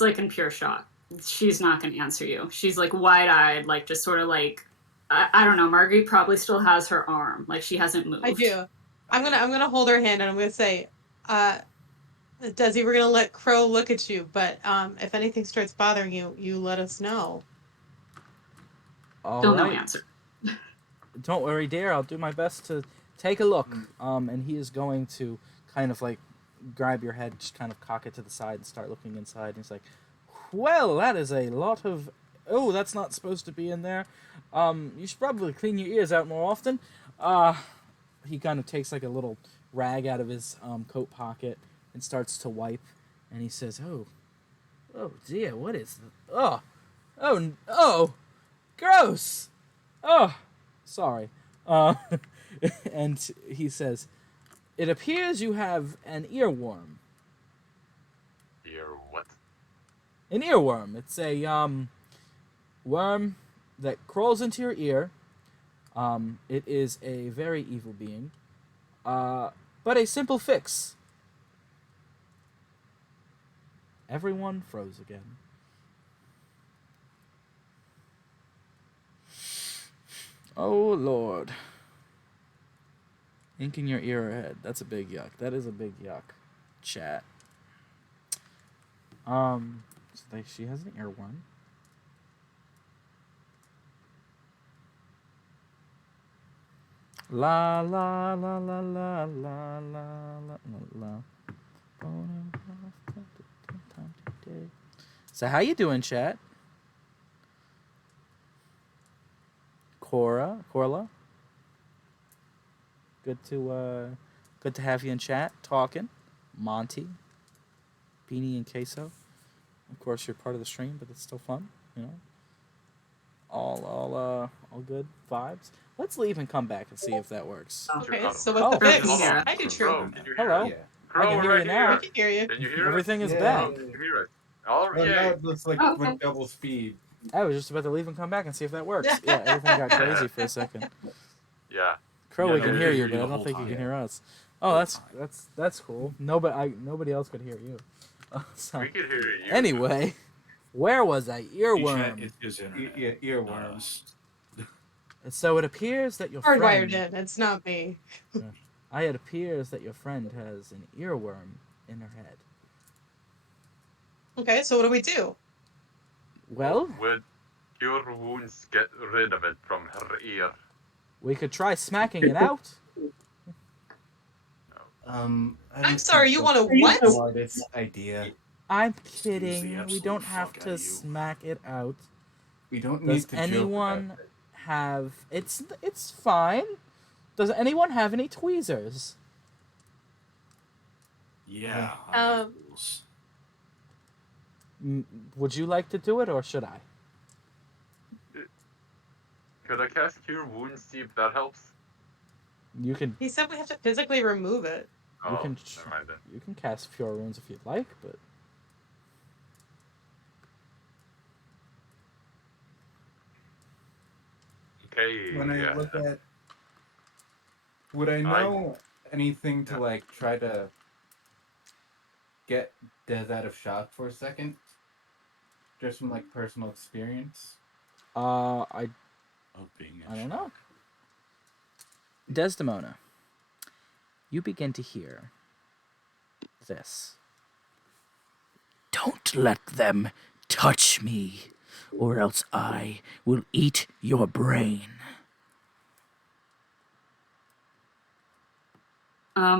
like in pure shock. She's not going to answer you. She's like wide eyed, like just sort of like, I don't know. Marguerite probably still has her arm. Like she hasn't moved. I do. I'm gonna hold her hand and I'm gonna say, Desi, we're gonna let Crow look at you, but if anything starts bothering you, you let us know. All Still no right. answer. Don't worry, dear. I'll do my best to take a look. And he is going to kind of like grab your head, just kind of cock it to the side and start looking inside. And he's like, "Well, that is a lot of. Oh, that's not supposed to be in there. You should probably clean your ears out more often." He kind of takes like a little rag out of his coat pocket and starts to wipe. And he says, "Oh dear, what is? Oh, gross. Oh, sorry." And he says, "It appears you have an earworm." Here, what? An earworm. It's a worm that crawls into your ear. It is a very evil being. But a simple fix. Everyone froze again. Oh Lord. Ink in your ear or head. That's a big yuck. That is a big yuck. Chat. So she has an earworm. La la la la la la la la la. So how you doing, chat? Corla. Good to have you in chat talking. Monty, Beanie, and Queso. Of course, you're part of the stream, but it's still fun. All good vibes. Let's leave and come back and see if that works. Okay, so what's the Oh, fix? can you hear us? I do Crow, true. can you hear Hello. us? Yeah. Crow, I can we're hear right you now. I can hear you. Can you hear Everything us? is Yeah. back. Can you hear us? All right. Well, now it looks like Okay. with double speed. I was just about to leave and come back and see if that works. Yeah, everything got crazy for a second. Yeah. Crow, Yeah, we no, can we hear can you, hear but you I the don't whole think you time. can hear us. Oh, Whole that's cool. Nobody else could hear you. So, We can hear you. anyway, where was I? Chat, Earworm. it's his internet. Yeah, not earworms. us. So it appears that your Hardwired friend. in. It's not me. It appears that your friend has an earworm in her head. Okay, so what do we do? Well, Would cure wounds get rid of it from her ear? we could try smacking it out. I'm don't sorry, think you that's want to the what? smartest idea. I'm Excuse the kidding. We absolute don't have fuck to outta you. smack it out. We don't Does need to anyone joke about it. have? It's fine. Does anyone have any tweezers? Yeah. I have Um, rules. Would you like to do it, or should I? Could I cast cure wounds, see if that helps? You can. He said we have to physically remove it. You Oh, can. never mind then. You can cast Cure Wounds if you'd like, but Okay. When I yeah. look at, would I know anything to like try to get Des out of shock for a second? just from like personal experience? I Of being in I don't know. shock. Desdemona, you begin to hear this. Don't let them touch me, or else I will eat your brain.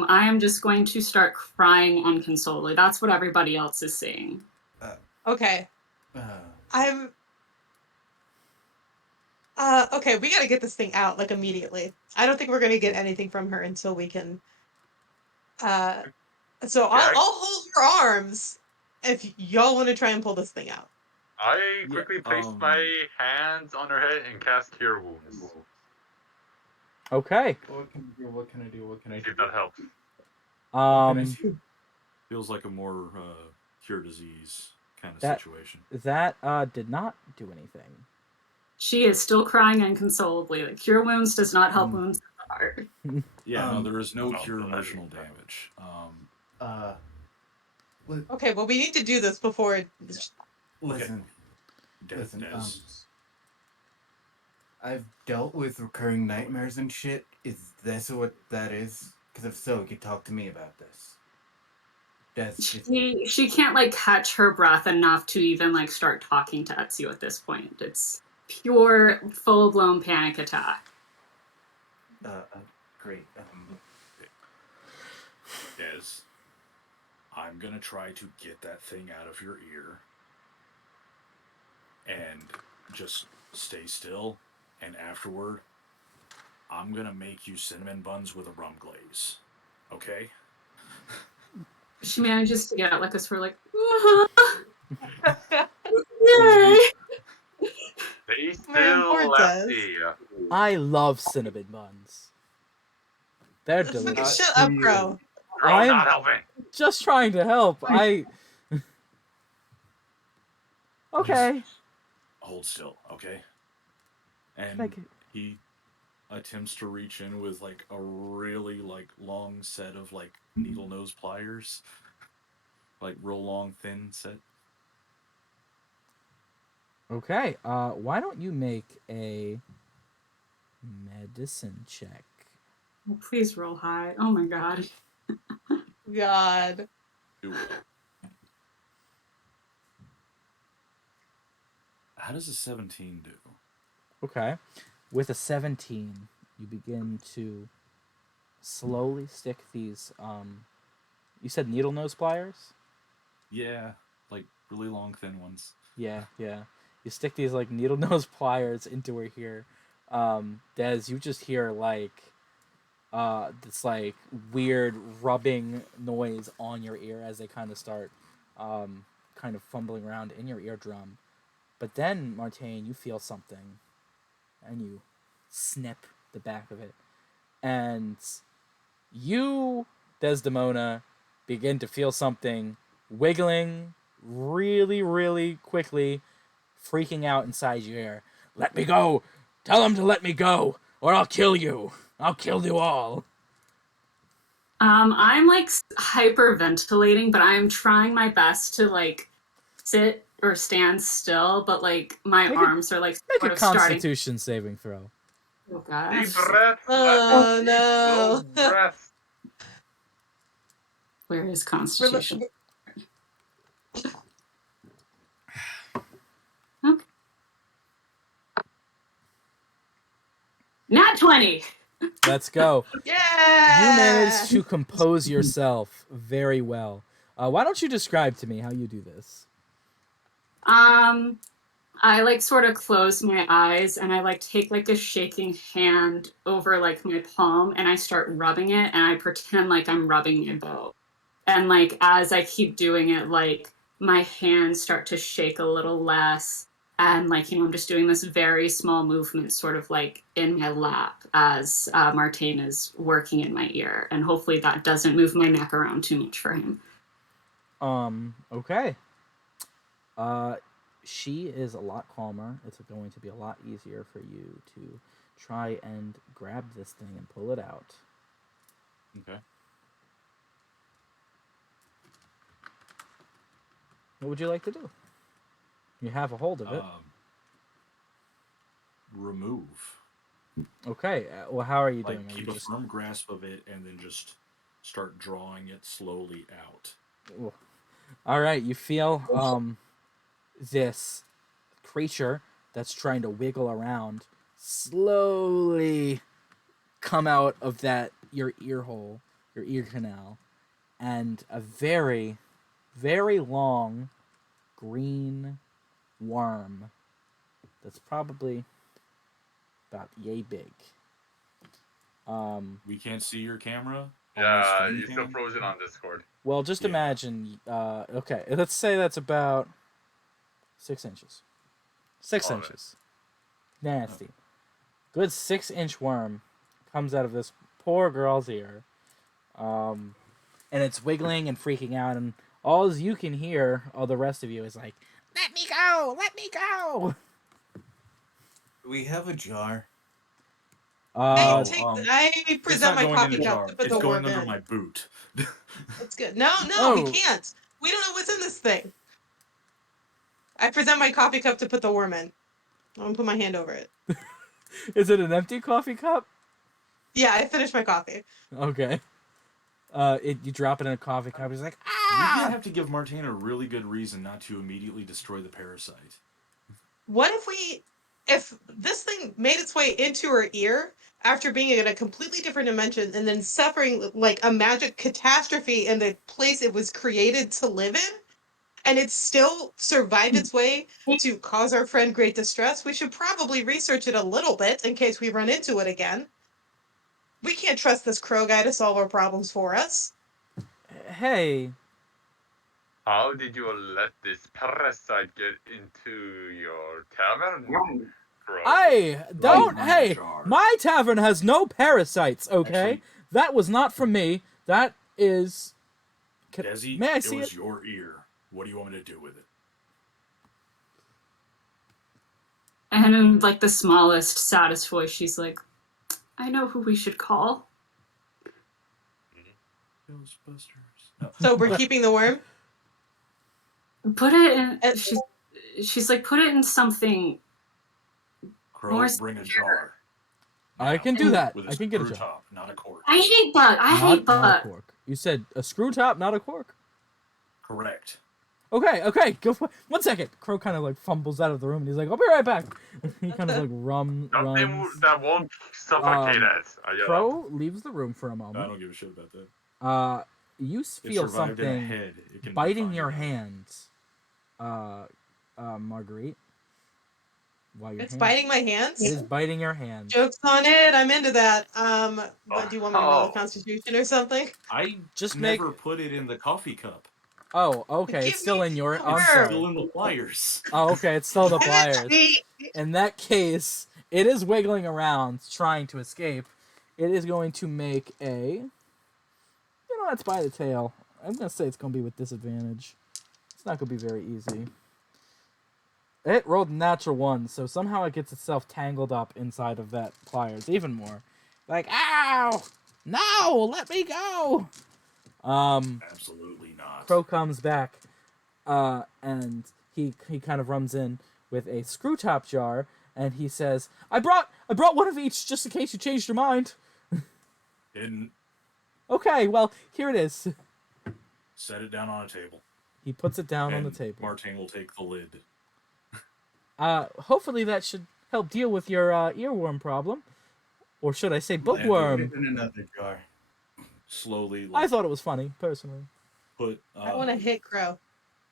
I am just going to start crying unconsolably. That's what everybody else is saying. Okay. Uh, I'm okay, we gotta get this thing out like immediately. I don't think we're gonna get anything from her until we can uh so I'll Yeah, hold her arms if y'all want to try and pull this thing out. I Yeah, quickly place my hands on her head and cast Cure Wounds. Okay. what can I do? What can I do? What can I See do? if that helps. What can I do? feels like a more cure disease kind of That situation. that did not do anything. She is still crying unconsolably. Like, cure wounds does not help Mm. wounds that hard. Yeah, no, Um, there is no Oh, cure bloody emotional hell. damage. uh, li- Okay, well we need to do this before listen, Des, listen. Des. I've dealt with recurring nightmares and shit. Is this what that is? Because if so, you could talk to me about this. She can't like catch her breath enough to even like start talking to Ezio at this point. It's pure full blown panic attack. Great. Des, I'm gonna try to get that thing out of your ear and just stay still. And afterward, I'm gonna make you cinnamon buns with a rum glaze. Okay? She manages to get out like a sort of like, Yay! They Man, poor still Des. lefty. I love cinnamon buns. They're delicious. Shut up, Crow. Bro, I'm not helping. just trying to help. Okay. Hold still, okay? Can I And get- he attempts to reach in with like a really like long set of like needle nose pliers, like real long thin set. Okay. Why don't you make a medicine check? oh, please roll high. Oh my god. God. Do it. How does a 17 do? Okay. With a 17, you begin to slowly stick these you said needle nose pliers? Yeah, like really long thin ones. Yeah, yeah. You stick these like needle nose pliers into her ear. Des, you just hear like this like weird rubbing noise on your ear as they kind of start kind of fumbling around in your eardrum. But then, Martine, you feel something and you snip the back of it. And you, Desdemona, begin to feel something wiggling really, really quickly, freaking out inside your ear. Let me go! Tell him to let me go, or I'll kill you! I'll kill you all! I'm like hyperventilating, but I'm trying my best to like sit or stand still, but like my Make a arms are like make a sort of starting. Constitution saving throw. Oh Deep gosh. breath, lefty. Oh Deep, slow no. breath. Where is We're Constitution? Okay. Nat 20. Let's go. Yeah. You managed to compose yourself very well. Why don't you describe to me how you do this? Um, I like sort of close my eyes and I like take like a shaking hand over like my palm and I start rubbing it and I pretend like I'm rubbing my bow. And like as I keep doing it, like my hands start to shake a little less. And like, I'm just doing this very small movement sort of like in my lap as Martine is working in my ear. And hopefully that doesn't move my neck around too much for him. Okay. Uh, she is a lot calmer. It's going to be a lot easier for you to try and grab this thing and pull it out. Okay. What would you like to do? You have a hold of it. Remove. Okay. Well, how are you Like doing? Are keep you a just firm grasp of it and then just start drawing it slowly out. Ooh. All right? You feel this creature that's trying to wiggle around slowly come out of your ear hole, your ear canal, and a very, very long green worm that's probably about yay big. We can't see your camera. Yeah, you're still frozen on Discord. Well, just Yeah. imagine. Okay, let's say that's about 6 inches. 6 Love it. inches. Nasty. Good 6-inch worm comes out of this poor girl's ear. And it's wiggling and freaking out, and all you can hear, all the rest of you, is like, "Let me go! Let me go!" Do we have a jar? Uh, I It's present not my going in coffee a cup jar. to put It's the going worm under in. my boot. That's good. No, we Oh. can't. We don't know what's in this thing. I present my coffee cup to put the worm in. I'm gonna put my hand over it. is it an empty coffee cup? Yeah, I finished my coffee. Okay. You drop it in a coffee cup. He's like, You're "Ah!" gonna have to give Martine a really good reason not to immediately destroy the parasite. What if this thing made its way into her ear after being in a completely different dimension and then suffering like a magic catastrophe in the place it was created to live in, and it still survived its way to cause our friend great distress? We should probably research it a little bit in case we run into it again. We can't trust this crow guy to solve our problems for us. Hey, How did you let this parasite get into your tavern, Crow? I don't. Right in the Hey, jar. my tavern has no parasites. Okay, Actually- that was not from me. That is. Desi, May I it see was it? your ear. What do you want me to do with it? And in like the smallest, saddest voice, she's like, I know who we should call. Ghostbusters. No. So we're keeping the worm? Put it in. Uh, She's like, put it in something. Crow, More bring a jar. I Now, can do that. with a I can get a screw jar. top, not a cork. I hate Buck. I hate Not a Buck. cork. You said a screw top, not a cork. Correct. Okay, go for 1 second. Crow kind of like fumbles out of the room and he's like, "I'll be right back." He kind of like Something runs. that won't suffocate us. Crow leaves the room for a I moment. don't give a shit about that. You It feel survived in a something head. It can be biting fine your again. hands, Marguerite. While your It's hands, biting my hands? it is biting your hands. Joke's on it. I'm into that. What, do you want me to roll a Oh. constitution or something? I Just never put it in the coffee cup. Oh, okay. Give It's still me in your. the I'm worm. It's sorry. still in the pliers. Oh, okay. It's still the Give it pliers. to me. In that case, it is wiggling around, trying to escape. It is going to make a. You know, it's by the tail. I'm gonna say it's gonna be with disadvantage. It's not gonna be very easy. It rolled a natural 1, so somehow it gets itself tangled up inside of that pliers even more. Like, ow! No! Let me go! Absolutely not. Crow comes back, and he kind of runs in with a screw top jar, and he says, I brought one of each just in case you changed your mind." Didn't Okay, well, here it is. set it down on a table. He puts it down on the And table. Martine will take the lid. Hopefully that should help deal with your earworm problem. Or should I say bookworm? In another jar. Slowly, I thought it was funny, personally. put I want to hit Crow.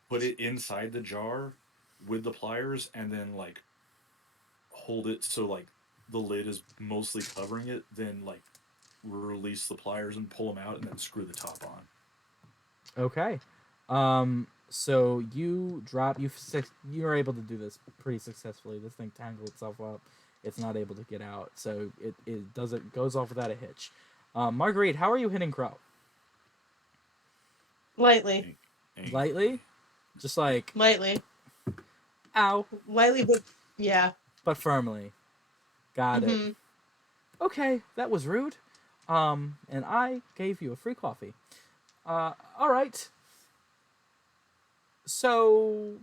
put it inside the jar with the pliers, and then like hold it so like the lid is mostly covering it. Then like release the pliers and pull them out, and then screw the top on. Okay. So you you're able to do this pretty successfully. This thing tangled itself up. It's not able to get out, so it goes off without a hitch. Marguerite, how are you hitting Crow? Lightly. Lightly? Just like, Lightly. ow, Lightly, but yeah. but firmly. Got it. Mhm. Okay, that was rude. And I gave you a free coffee. Alright. So,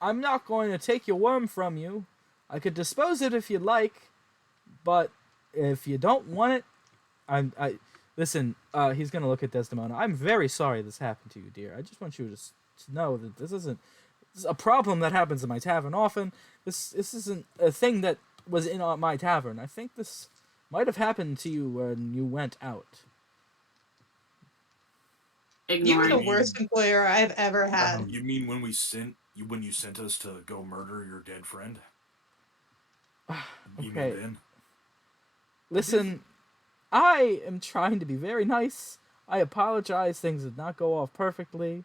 I'm not going to take your worm from you. I could dispose it if you'd like, but if you don't want it, I listen. He's gonna look at Desdemona. I'm very sorry this happened to you, dear. I just want you to know that this is a problem that happens in my tavern often. This isn't a thing that was in my tavern. I think this might have happened to you when you went out. You were the Ignoring. worst employer I've ever had. You mean when you sent us to go murder your dead friend? You mean Okay, then? listen. I am trying to be very nice. I apologize. Things did not go off perfectly,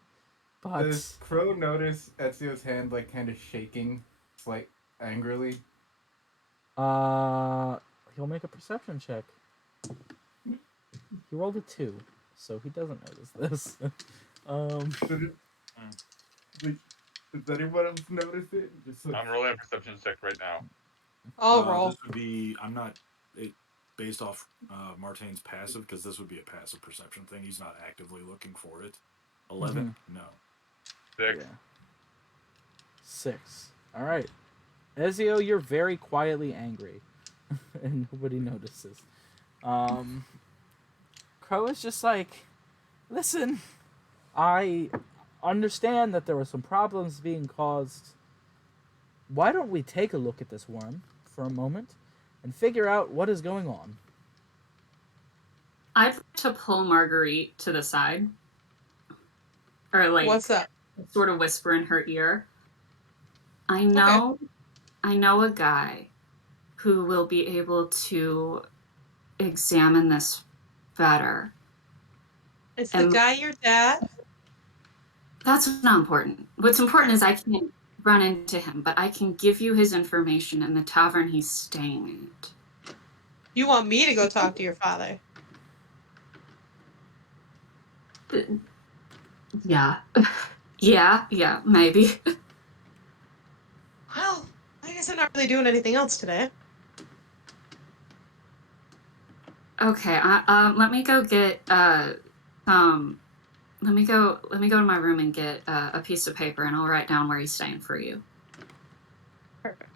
but Does Crow notice Ezio's hand like kind of shaking, angrily? he'll make a perception check. He rolled a 2, so he doesn't notice this. Does anyone else notice it? Just I'm rolling a perception check right now. I'll roll. This would be. I'm not. It based off Martine's passive because this would be a passive perception thing. He's not actively looking for it. 11. No. 6. Yeah. 6. All right, Ezio, you're very quietly angry, and nobody notices. Crow is just like, listen, I understand that there were some problems being caused. Why don't we take a look at this worm for a moment and figure out what is going on? I'd like to pull Marguerite to the side, or like What's up? sort of whisper in her ear. I know a guy who will be able to examine this better. Is the guy your dad? That's not important. What's important is I can't run into him, but I can give you his information in the tavern he's staying at. You want me to go talk to your father? Yeah. yeah, maybe. Well, I guess I'm not really doing anything else today. Okay, let me go get let me go to my room and get a piece of paper, and I'll write down where he's staying for you. Perfect.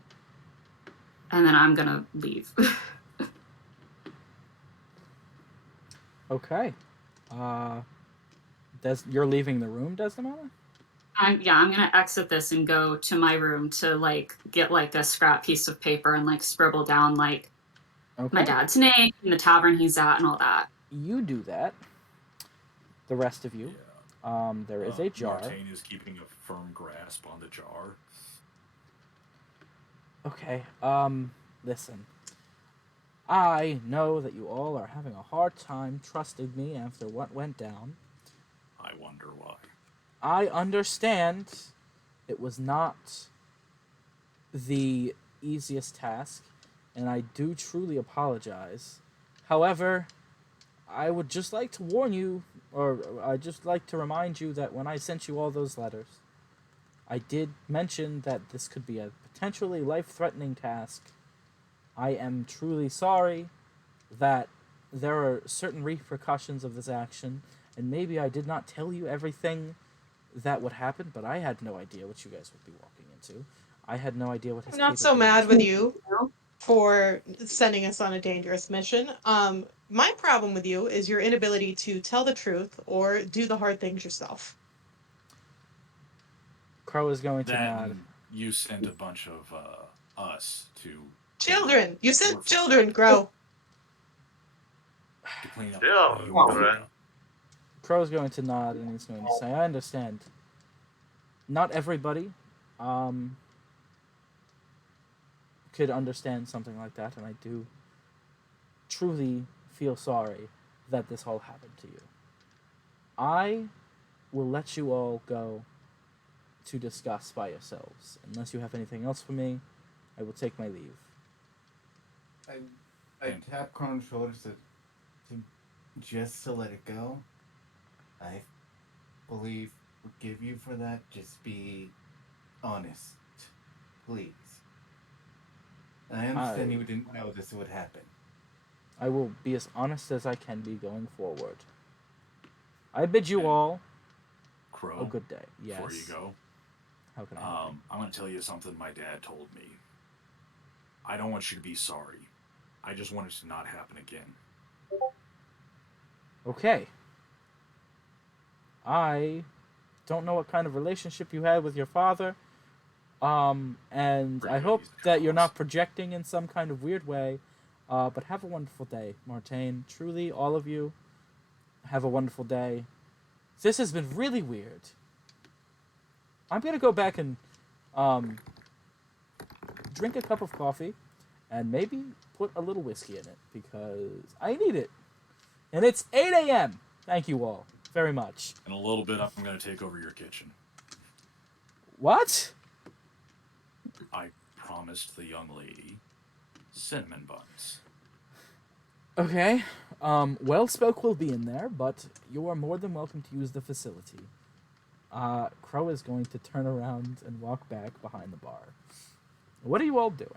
And then I'm gonna leave. Okay. You're leaving the room, Desdemona? I'm gonna exit this and go to my room to like get like a scrap piece of paper and like scribble down like my dad's name and the tavern he's at and all that. You do that. The rest of you. Yeah. There is a jar. Martine is keeping a firm grasp on the jar. Okay. Listen. I know that you all are having a hard time trusting me after what went down. I wonder why. I understand it was not the easiest task, and I do truly apologize. However, I would just like to warn you, or I'd just like to remind you that when I sent you all those letters, I did mention that this could be a potentially life-threatening task. I am truly sorry that there are certain repercussions of this action, and maybe I did not tell you everything that would happen, but I had no idea what you guys would be walking into. I had no idea what his I'm not so mad capabilities with you for sending us on a dangerous mission. My problem with you is your inability to tell the truth or do the hard things yourself. Crow is going to That nod. and you sent a bunch of us to Children! You said We're fine. children, Grow. to clean up Yeah, your children. Crow's going to nod and he's going to say, I understand. Not everybody could understand something like that, and I do truly feel sorry that this all happened to you. I will let you all go to discuss by yourselves. Unless you have anything else for me, I will take my leave. I tap Crone's shoulder just to let it go. I believe forgive you for that. Just be honest, please. I understand you didn't know this would happen. I will be as honest as I can be going forward. I bid you all Crow, a good day. Yes. before you go, How can I help you? I'm going to tell you something my dad told me. I don't want you to be sorry. I just want it to not happen again. Okay. I don't know what kind of relationship you had with your father. And I Really, hope he's that kinda you're not awesome. projecting in some kind of weird way. But have a wonderful day, Martine. Truly, all of you, have a wonderful day. This has been really weird. I'm gonna go back and um, drink a cup of coffee and maybe put a little whiskey in it because I need it. And it's 8 a.m. Thank you all very much. In a little bit, I'm going to take over your kitchen. What? I promised the young lady cinnamon buns. Okay. Wellspoke will be in there, but you are more than welcome to use the facility. Crow is going to turn around and walk back behind the bar. What are you all doing?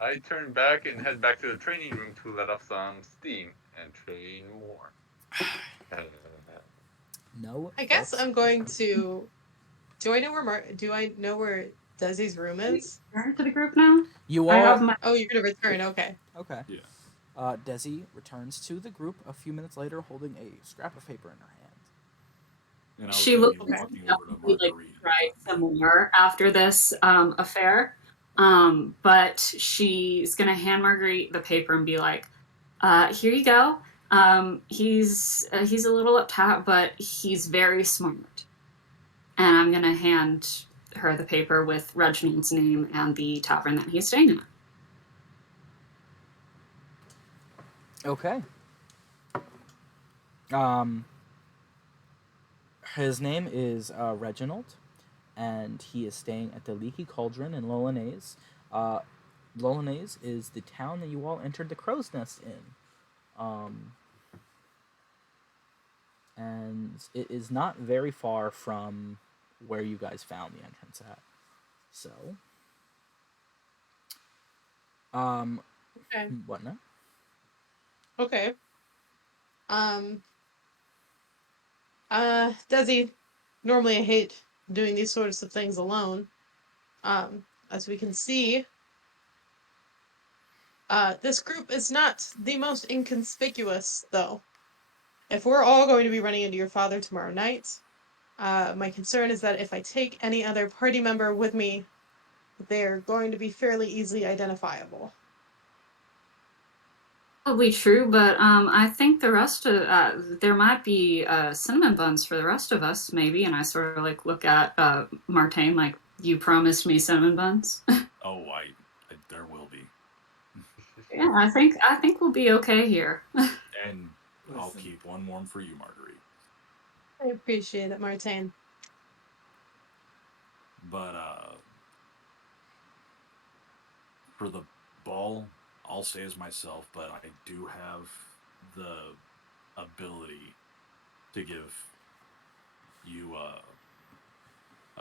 I turn back and head back to the training room to let off some steam and train more. No I guess thoughts? I'm going to. Do I know where Do I know where Desi's room is? Return to the group now. You I all. have my. Oh, you're gonna return. Okay. Okay. Yeah. Desi returns to the group a few minutes later holding a scrap of paper in her hand. And I was She going to looks be Okay. walking over to like Marguerite at tried the some time. more after this affair. But she's gonna hand Marguerite the paper and be like, "Here you go. He's a little uptight, but he's very smart." And I'm gonna hand her the paper with Reginald's name and the tavern that he's staying at. Okay. Um, his name is Reginald, and he is staying at the Leaky Cauldron in Lolanaise. Uh, Lolanaise is the town that you all entered the crow's nest in. Um, and it is not very far from where you guys found the entrance at. So, Okay. what now? Okay. Um. Desi. Normally, I hate doing these sorts of things alone. As we can see, this group is not the most inconspicuous, though. If we're all going to be running into your father tomorrow night, my concern is that if I take any other party member with me, they're going to be fairly easily identifiable. Probably true, but I think the rest of there might be cinnamon buns for the rest of us, maybe. And I sort of like look at Martine, like, you promised me cinnamon buns. Oh, there will be. Yeah, I think we'll be okay here. And I'll Listen. keep one warm for you, Marguerite. I appreciate it, Martine. But for the ball, I'll stay as myself, but I do have the ability to give you a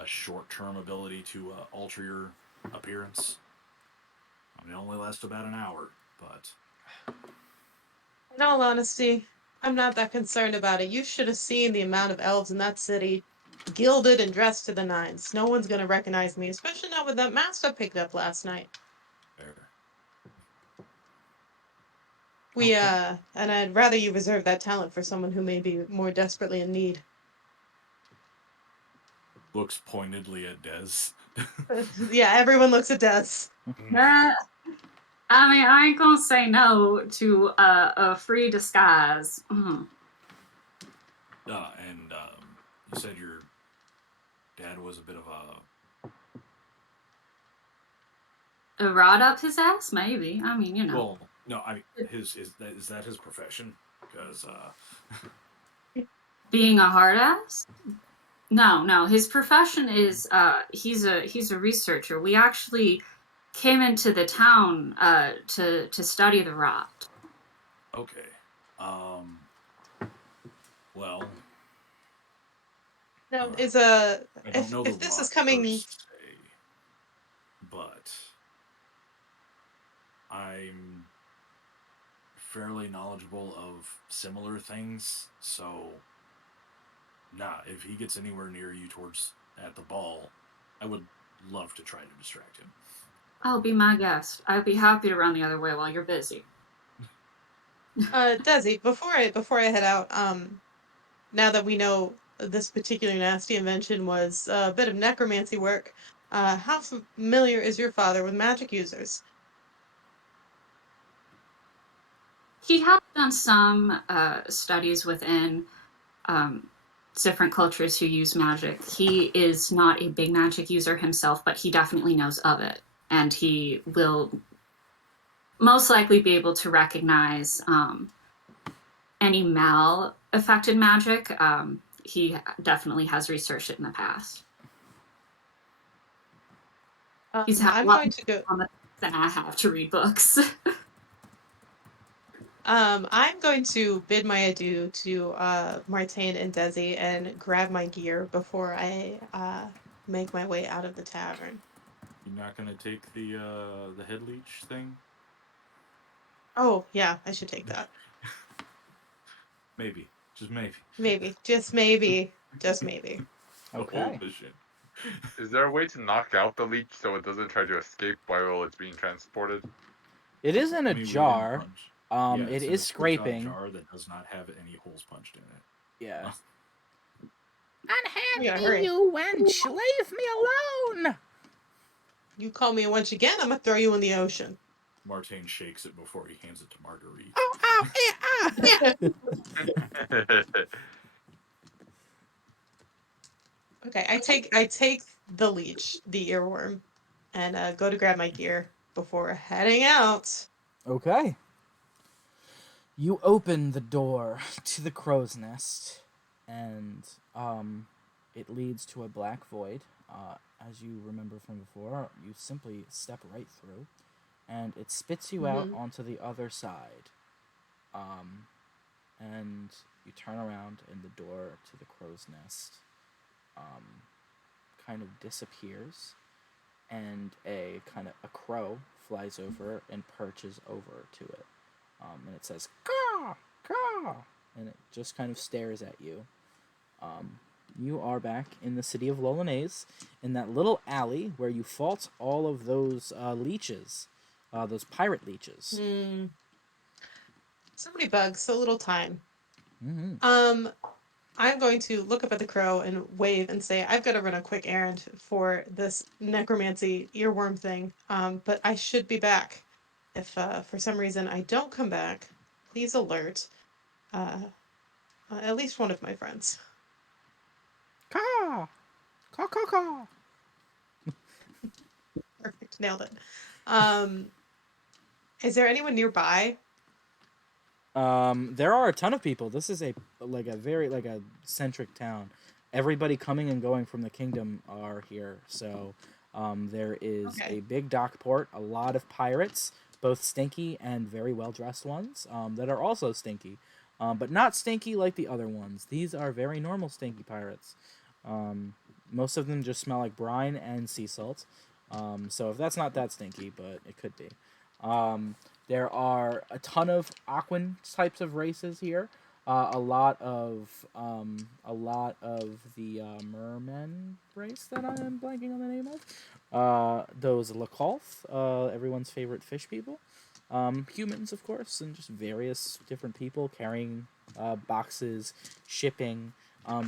short-term ability to alter your appearance. I mean, it only lasts about an hour, but In all honesty, I'm not that concerned about it. You should have seen the amount of elves in that city, gilded and dressed to the nines. No one's gonna recognize me, especially not with that mask I picked up last night. there. Okay. And I'd rather you reserve that talent for someone who may be more desperately in need. Looks pointedly at Dez. Yeah, everyone looks at Des. I mean, I ain't gonna say no to a free disguise. And you said your dad was a bit of A rod up his ass, maybe. I mean, you know. well, no, I mean is that his profession? Because Being a hard ass? No. His profession is he's a researcher. We actually came into the town to study the rot. okay, um, well, No, all right. is a I don't know the if this is rot per coming. se, but I'm fairly knowledgeable of similar things. So, nah, if he gets anywhere near you towards at the ball, I would love to try to distract him. Oh, be my guest. I'd be happy to run the other way while you're busy. Desi, before I head out, now that we know this particular nasty invention was a bit of necromancy work, how familiar is your father with magic users? He has done some studies within different cultures who use magic. He is not a big magic user himself, but he definitely knows of it. And he will most likely be able to recognize any mal affected magic. He definitely has researched it in the past. He's had a I'm lot going to go. more than I have to read books. I'm going to bid my adieu to Martine and Desi and grab my gear before I make my way out of the tavern. You're not gonna take the head leech thing? Oh, yeah, I should take that. Maybe, just maybe. Maybe, just maybe, just maybe. The whole Okay. mission. Is there a way to knock out the leech so it doesn't try to escape while it's being transported? It is in I a mean, we didn't jar. punch. Yeah, It it's in is a full-shot scraping. jar that does not have any holes punched in it. Yeah. We gotta Unhand hurry. me, you wench! Leave me alone! You call me a wench again, I'm gonna throw you in the ocean. Martin shakes it before he hands it to Marguerite. Oh, ow, Okay, I take the leech, the earworm, and go to grab my gear before heading out. Okay. You open the door to the crow's nest, and it leads to a black void. As you remember from before, you simply step right through, and it spits you out Mm-hmm. onto the other side. Um, and you turn around, and the door to the crow's nest kind of disappears, and a crow flies over and perches over to it, and it says caw caw, and it just kind of stares at you. You are back in the city of Lolonese, in that little alley where you fought all of those leeches, those pirate leeches. Hmm. So many bugs, so little time. Mm-hmm. I'm going to look up at the crow and wave and say, I've got to run a quick errand for this necromancy earworm thing. But I should be back. If for some reason I don't come back, please alert uh, at least one of my friends. Caw caw caw caw. Perfect, nailed it. Um, is there anyone nearby? There are a ton of people. This is a very centric town. Everybody coming and going from the kingdom are here. So there is Okay. a big dock port. A lot of pirates, both stinky and very well dressed ones, that are also stinky, but not stinky like the other ones. These are very normal stinky pirates. Um, Most of them just smell like brine and sea salt. So if that's not that stinky, but it could be. There are a ton of Aquan types of races here. A lot of the merman race that I am blanking on the name of. Those Lakolth, everyone's favorite fish people. Humans, of course, and just various different people carrying boxes, shipping.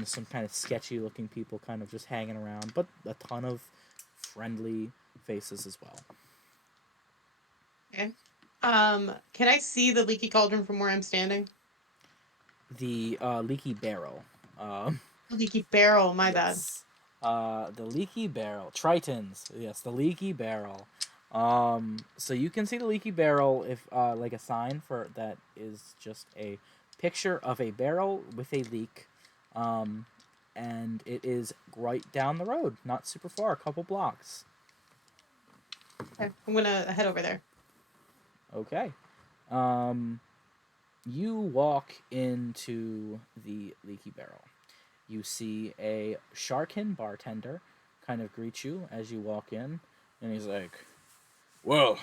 Some kind of sketchy looking people kind of just hanging around, but a ton of friendly faces as well. Okay. Can I see the leaky cauldron from where I'm standing? The leaky barrel. Leaky barrel, my bad. Yes. The leaky barrel. Tritons. Yes, the leaky barrel. So you can see the leaky barrel if like a sign for that is just a picture of a barrel with a leak. And it is right down the road, not super far, a couple blocks. Okay, I'm gonna head over there. Okay. Um, you walk into the leaky barrel. You see a Sharkin bartender kind of greet you as you walk in, and he's like, "Well,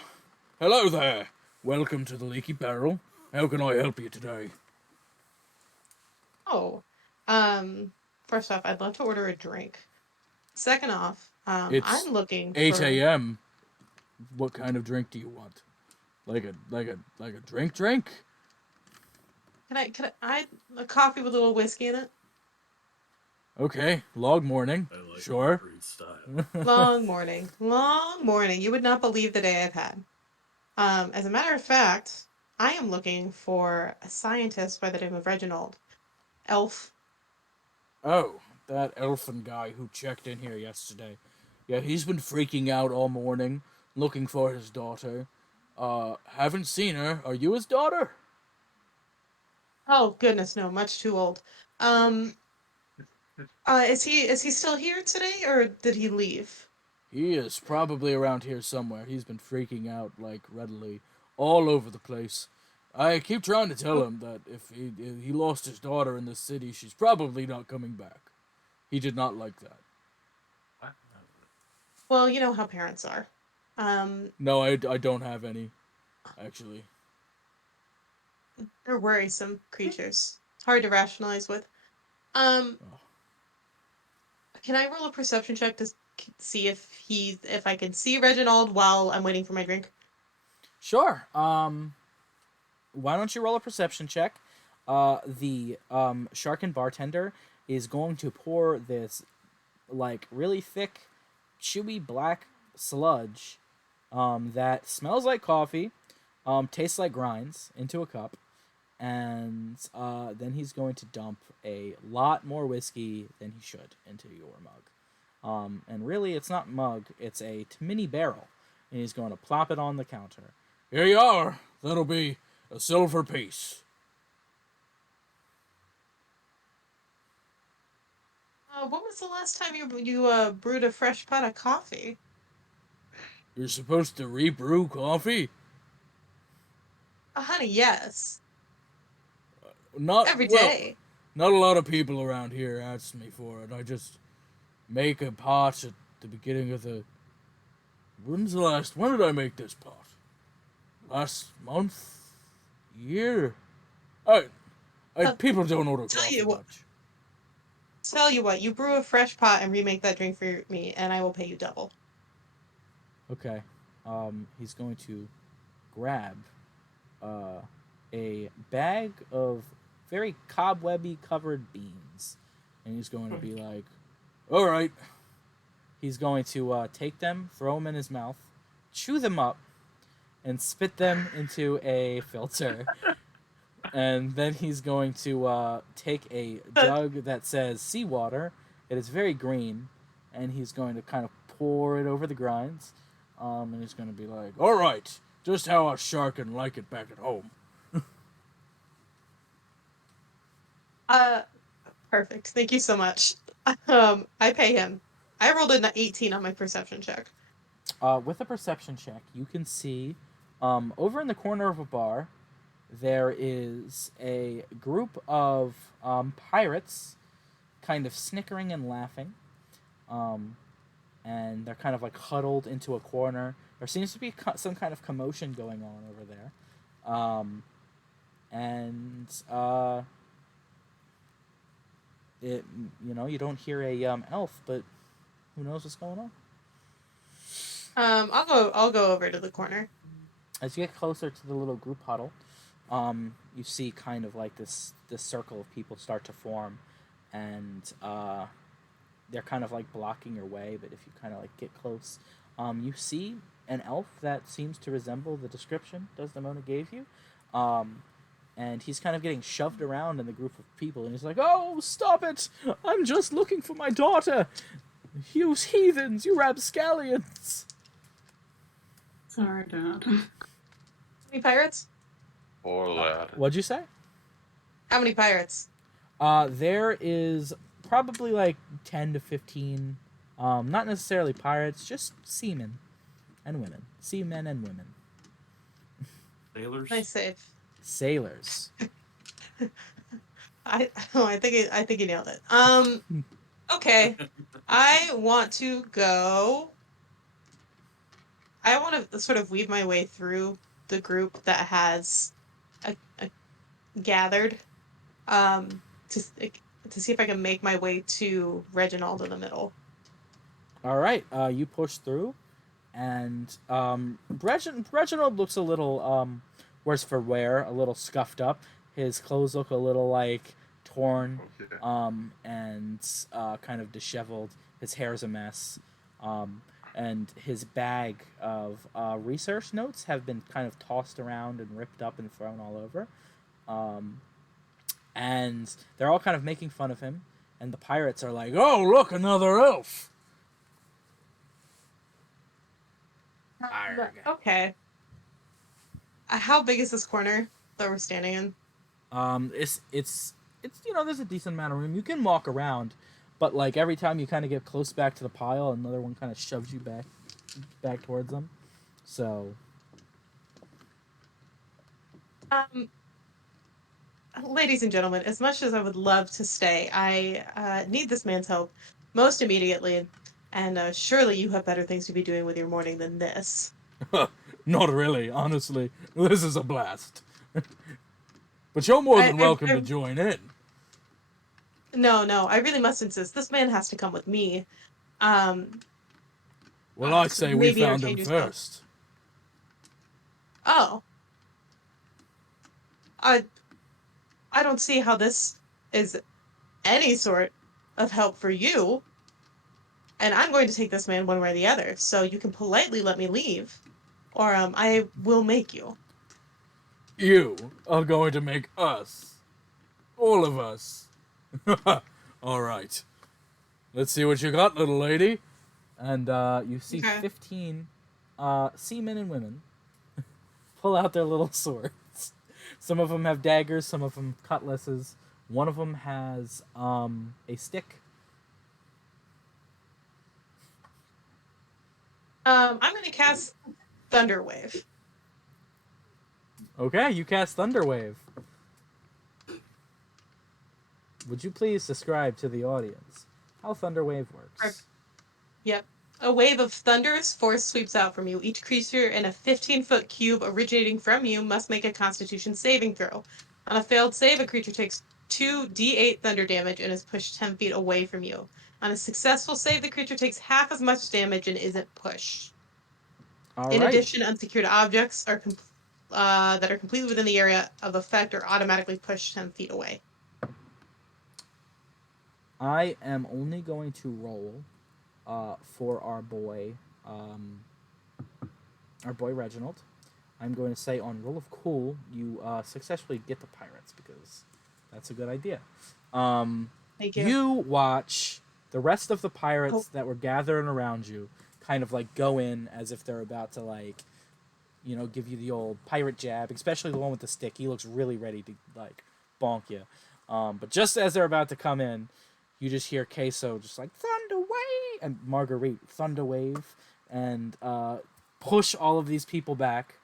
hello there. Welcome to the Leaky Barrel. How can I help you today?" Oh, um, first off, I'd love to order a drink. Second off, It's I'm looking 8 for. a.m. What kind of drink do you want? Like a drink drink? Can I a coffee with a little whiskey in it? Okay, log morning. I like Sure. Marguerite's style. Long morning, long morning. You would not believe the day I've had. As a matter of fact, I am looking for a scientist by the name of Reginald. Elf. Oh, that elfin guy who checked in here yesterday. Yeah, he's been freaking out all morning, looking for his daughter. Haven't seen her. Are you his daughter? Oh goodness, no, much too old. Um, is he still here today, or did he leave? He is probably around here somewhere. He's been freaking out, like, readily, all over the place. I keep trying to tell Oh, him that if he lost his daughter in this city, she's probably not coming back. He did not like that. well, you know how parents are. Um, No, I don't have any, actually. they're worrisome creatures. Hard to rationalize with. Um, Oh. can I roll a perception check to see if I can see Reginald while I'm waiting for my drink? Sure. Why don't you roll a perception check? The Shark and bartender is going to pour this like really thick, chewy black sludge that smells like coffee, tastes like grinds into a cup, and then he's going to dump a lot more whiskey than he should into your mug. And really, it's not mug; it's a mini barrel, and he's going to plop it on the counter. Here you are. That'll be a silver piece. When was the last time you brewed a fresh pot of coffee? You're supposed to rebrew coffee? Honey, yes, Not every well. day. Not a lot of people around here ask me for it. I just make a pot at the beginning of the. When's the last? When did I make this pot? Last month? Year? Uh, People don't order tell coffee you what, much. tell you what, you brew a fresh pot and remake that drink for me, and I will pay you double. Okay. He's going to grab uh, a bag of very cobwebby covered beans, and he's going to be like, "All right." He's going to take them, throw them in his mouth, chew them up, and spit them into a filter. And then he's going to take a jug that says seawater. It is very green, and he's going to kind of pour it over the grinds. And he's going to be like, "All right, just how a shark can like it back at home." Uh, Perfect. Thank you so much. I pay him. I rolled an 18 on my perception check. With a perception check, you can see over in the corner of a bar, there is a group of pirates kind of snickering and laughing. Um, and they're kind of like huddled into a corner. There seems to be some kind of commotion going on over there. And it, you don't hear a elf, but who knows what's going on. I'll go over to the corner. As you get closer to the little group huddle, you see kind of like this circle of people start to form, and they're kind of like blocking your way. But if you kind of like get close, you see an elf that seems to resemble the description Desdemona gave you, and he's kind of getting shoved around in the group of people, and he's like, "Oh, stop it! I'm just looking for my daughter. You heathens! You rapscallions!" Sorry, Dad. How many pirates? Poor lad. What'd you say? How many pirates? There is probably like 10 to 15, not necessarily pirates, just seamen and women. Seamen and women. Sailors? Nice save. Sailors. I think you nailed it. Okay. I want to go. I want to sort of weave my way through the group that has gathered, um, to to see if I can make my way to Reginald in the middle. All right, you push through, and Reginald looks a little worse for wear, a little scuffed up. His clothes look a little like torn, Okay. and kind of disheveled. His hair's a mess, um, and his bag of research notes have been kind of tossed around and ripped up and thrown all over. Um, and they're all kind of making fun of him. And the pirates are like, "Oh, look, another elf!" Arg. Okay. How big is this corner that we're standing in? It's there's a decent amount of room. You can walk around, but like every time you kind of get close back to the pile, another one kind of shoves you back towards them. So Um, Ladies and gentlemen, as much as I would love to stay, I need this man's help most immediately, and surely you have better things to be doing with your morning than this. not really, honestly. This is a blast. But you're more than welcome to join in. No, no, I really must insist. This man has to come with me. Um, Well, I so say we maybe found him entertain yourself. first. Oh, I I don't see how this is any sort of help for you. And I'm going to take this man one way or the other. So you can politely let me leave, or I will make you. You are going to make us, all of us. All right. Let's see what you got, little lady. And you see Okay. 15 seamen and women pull out their little swords. Some of them have daggers, some of them cutlasses. One of them has a stick. I'm going to cast Thunder Wave. Okay, you cast Thunderwave. Would you please describe to the audience how Thunderwave works? Yep. A wave of thunderous force sweeps out from you. Each creature in a 15-foot cube originating from you must make a Constitution saving throw. On a failed save, a creature takes 2d8 thunder damage and is pushed 10 feet away from you. On a successful save, the creature takes half as much damage and isn't pushed. All In right. addition, unsecured objects are that are completely within the area of effect are automatically pushed 10 feet away. I am only going to roll for our boy Reginald. I'm going to say on roll of cool, you successfully get the pirates because that's a good idea. Thank you. You watch the rest of the Oh. pirates that were gathering around you kind of like go in as if they're about to like, give you the old pirate jab, especially the one with the stick. He looks really ready to like bonk you. But just as they're about to come in, you just hear Queso just like Thunder Wave and Marguerite Thunder Wave and push all of these people back.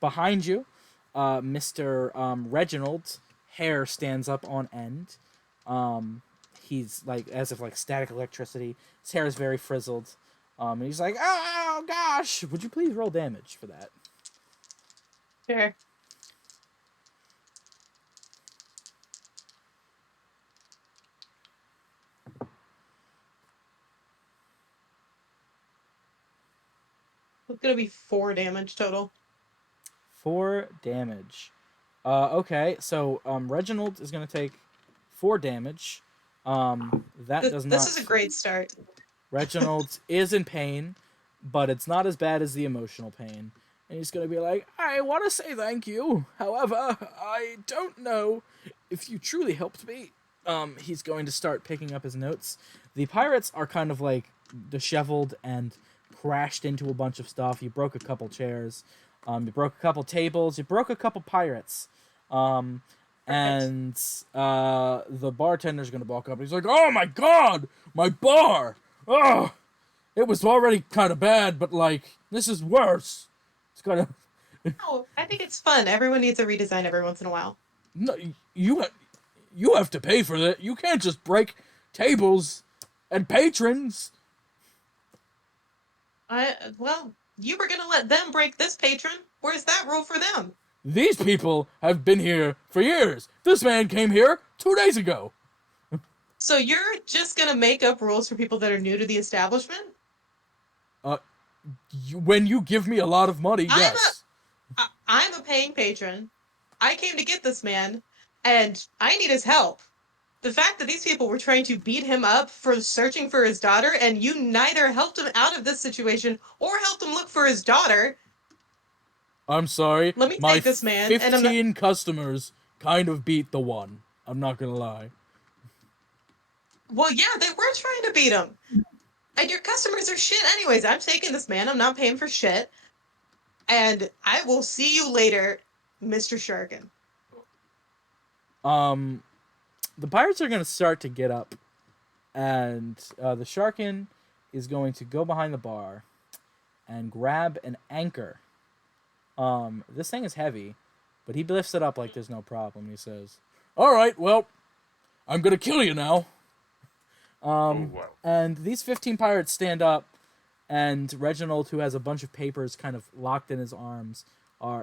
Behind you, Mr. Reginald's hair stands up on end. He's like as if like static electricity. His hair is very frizzled. And he's like, "Oh gosh, would you please roll damage for that?" Sure. It's gonna be 4 damage total. 4 damage. Okay, so Reginald is gonna take 4 damage. That does not. This is a great start. Reginald is in pain, but it's not as bad as the emotional pain. And he's going to be like, I want to say thank you. However, I don't know if you truly helped me. He's going to start picking up his notes. The pirates are kind of like disheveled and crashed into a bunch of stuff. You broke a couple chairs. You broke a couple tables. You broke a couple pirates. And the bartender's gonna walk up and he's like, "Oh my god, my bar! Oh, it was already kind of bad, but like this is worse. It's gonna Oh, I think it's fun. Everyone needs a redesign every once in a while. no, you have to pay for that. You can't just break tables and patrons." Well, you were gonna let them break this patron. Where's that rule for them? These people have been here for years. This man came here 2 days ago. So you're just gonna make up rules for people that are new to the establishment? When you give me a lot of money, yes. I'm a paying patron. I came to get this man, and I need his help. The fact that these people were trying to beat him up for searching for his daughter, and you neither helped him out of this situation or helped him look for his daughter. I'm sorry. Let me My take this man, and I'm not. 15 customers kind of beat the one. I'm not gonna lie. Well, yeah, they were trying to beat him. And your customers are shit anyways. I'm taking this man. I'm not paying for shit. And I will see you later, Mr. Sharkin. The pirates are gonna start to get up, and the Sharkin is going to go behind the bar and grab an anchor. This thing is heavy, but he lifts it up like there's no problem. He says, "All right, well, I'm gonna kill you now." Oh, wow. And these 15 pirates stand up, and Reginald, who has a bunch of papers kind of locked in his arms,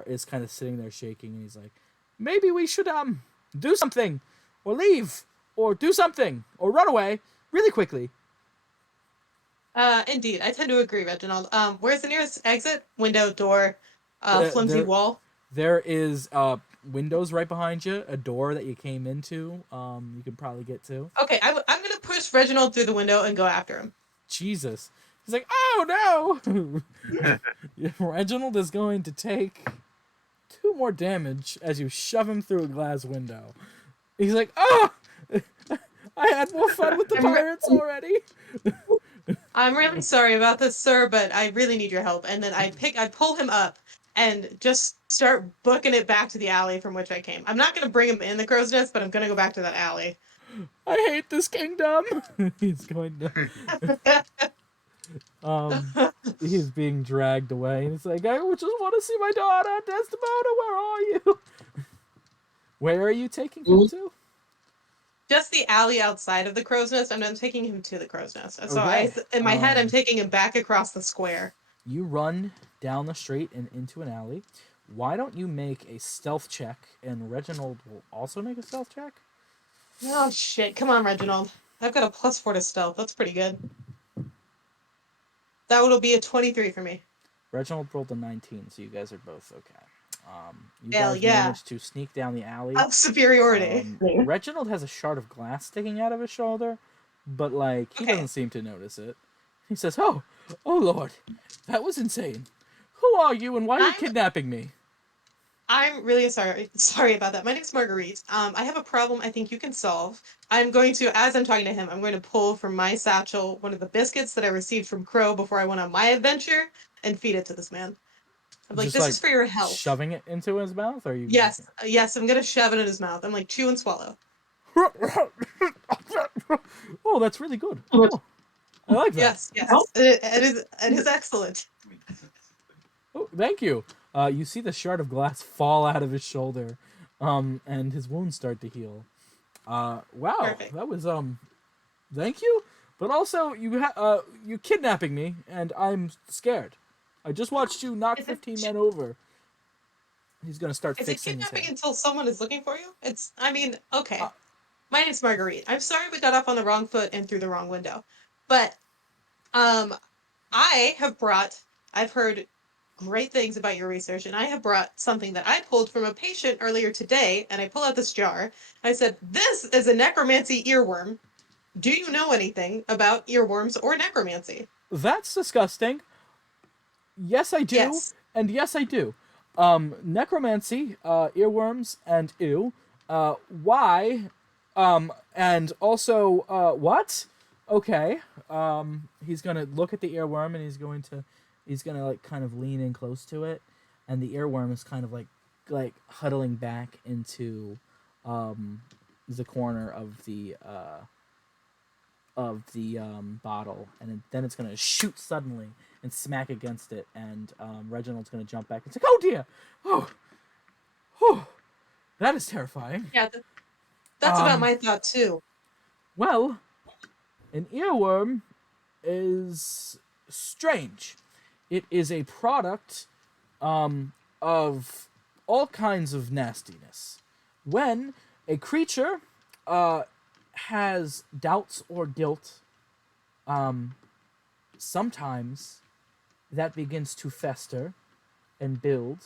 is kind of sitting there shaking, and he's like, "Maybe we should do something, or leave, or do something, or run away really quickly." Indeed, I tend to agree, Reginald. Where's the nearest exit? Window, door, flimsy There, wall. there is windows right behind you, a door that you came into. You can probably get to. Okay, I'm gonna push Reginald through the window and go after him. Jesus, he's like, "Oh no!" Reginald is going to take 2 more damage as you shove him through a glass window. He's like, "Oh, I had more fun with the pirates already." I'm really sorry about this, sir, but I really need your help. And then I pull him up and just start booking it back to the alley from which I came. I'm not gonna bring him in the crow's nest, but I'm gonna go back to that alley. I hate this kingdom. He's going to. He's being dragged away, and he's like, "I just want to see my daughter, Desdemona. Where are you? Where are you taking him to?" Just the alley outside of the crow's nest. I'm taking him to the crow's nest. And so Okay. in my head, I'm taking him back across the square. You run down the street and into an alley. Why don't you make a stealth check, and Reginald will also make a stealth check? Oh shit! Come on, Reginald. I've got a +4 to stealth. That's pretty good. That will be a 23 for me. Reginald rolled a 19, so you guys are both okay. You Hell guys yeah. managed to sneak down the alley. Of superiority. Reginald has a shard of glass sticking out of his shoulder, but like he Okay. doesn't seem to notice it. He says, oh Lord, that was insane. Who are you, and why are you kidnapping me?" I'm really sorry about that. My name's Marguerite. I have a problem I think you can solve. I'm going to, as I'm talking to him, I'm going to pull from my satchel one of the biscuits that I received from Crow before I went on my adventure and feed it to this man. I'm like, Just, this like, is for your health. Shoving it into his mouth, or are you? Yes, yes, I'm gonna shove it in his mouth. I'm like, chew and swallow. Oh, that's really good. Oh, I like that. Yes, yes, it is excellent. Oh, thank you. You see the shard of glass fall out of his shoulder, and his wounds start to heal. Wow, Perfect. that was thank you. But also, you kidnapping me, and I'm scared. I just watched you knock 15 men over. He's gonna start Is it fixing his kidnapping head. until someone is looking for you? Okay. My name's Marguerite. I'm sorry we got off on the wrong foot and through the wrong window. But I've heard great things about your research, and I have brought something that I pulled from a patient earlier today, and I pull out this jar. I said, "This is a necromancy earworm. Do you know anything about earworms or necromancy?" That's disgusting. Yes, I do. Yes. And yes, I do. Necromancy, earworms, and ew. Why? And also, what? Okay. He's gonna look at the earworm, and he's gonna like kind of lean in close to it, and the earworm is kind of like huddling back into, the corner of the bottle, and then it's gonna shoot suddenly and smack against it, and Reginald's gonna jump back and say, "Oh dear, oh, that is terrifying." Yeah, that's about my thought too. Well, an earworm is strange. It is a product of all kinds of nastiness. When a creature has doubts or guilt, sometimes that begins to fester and build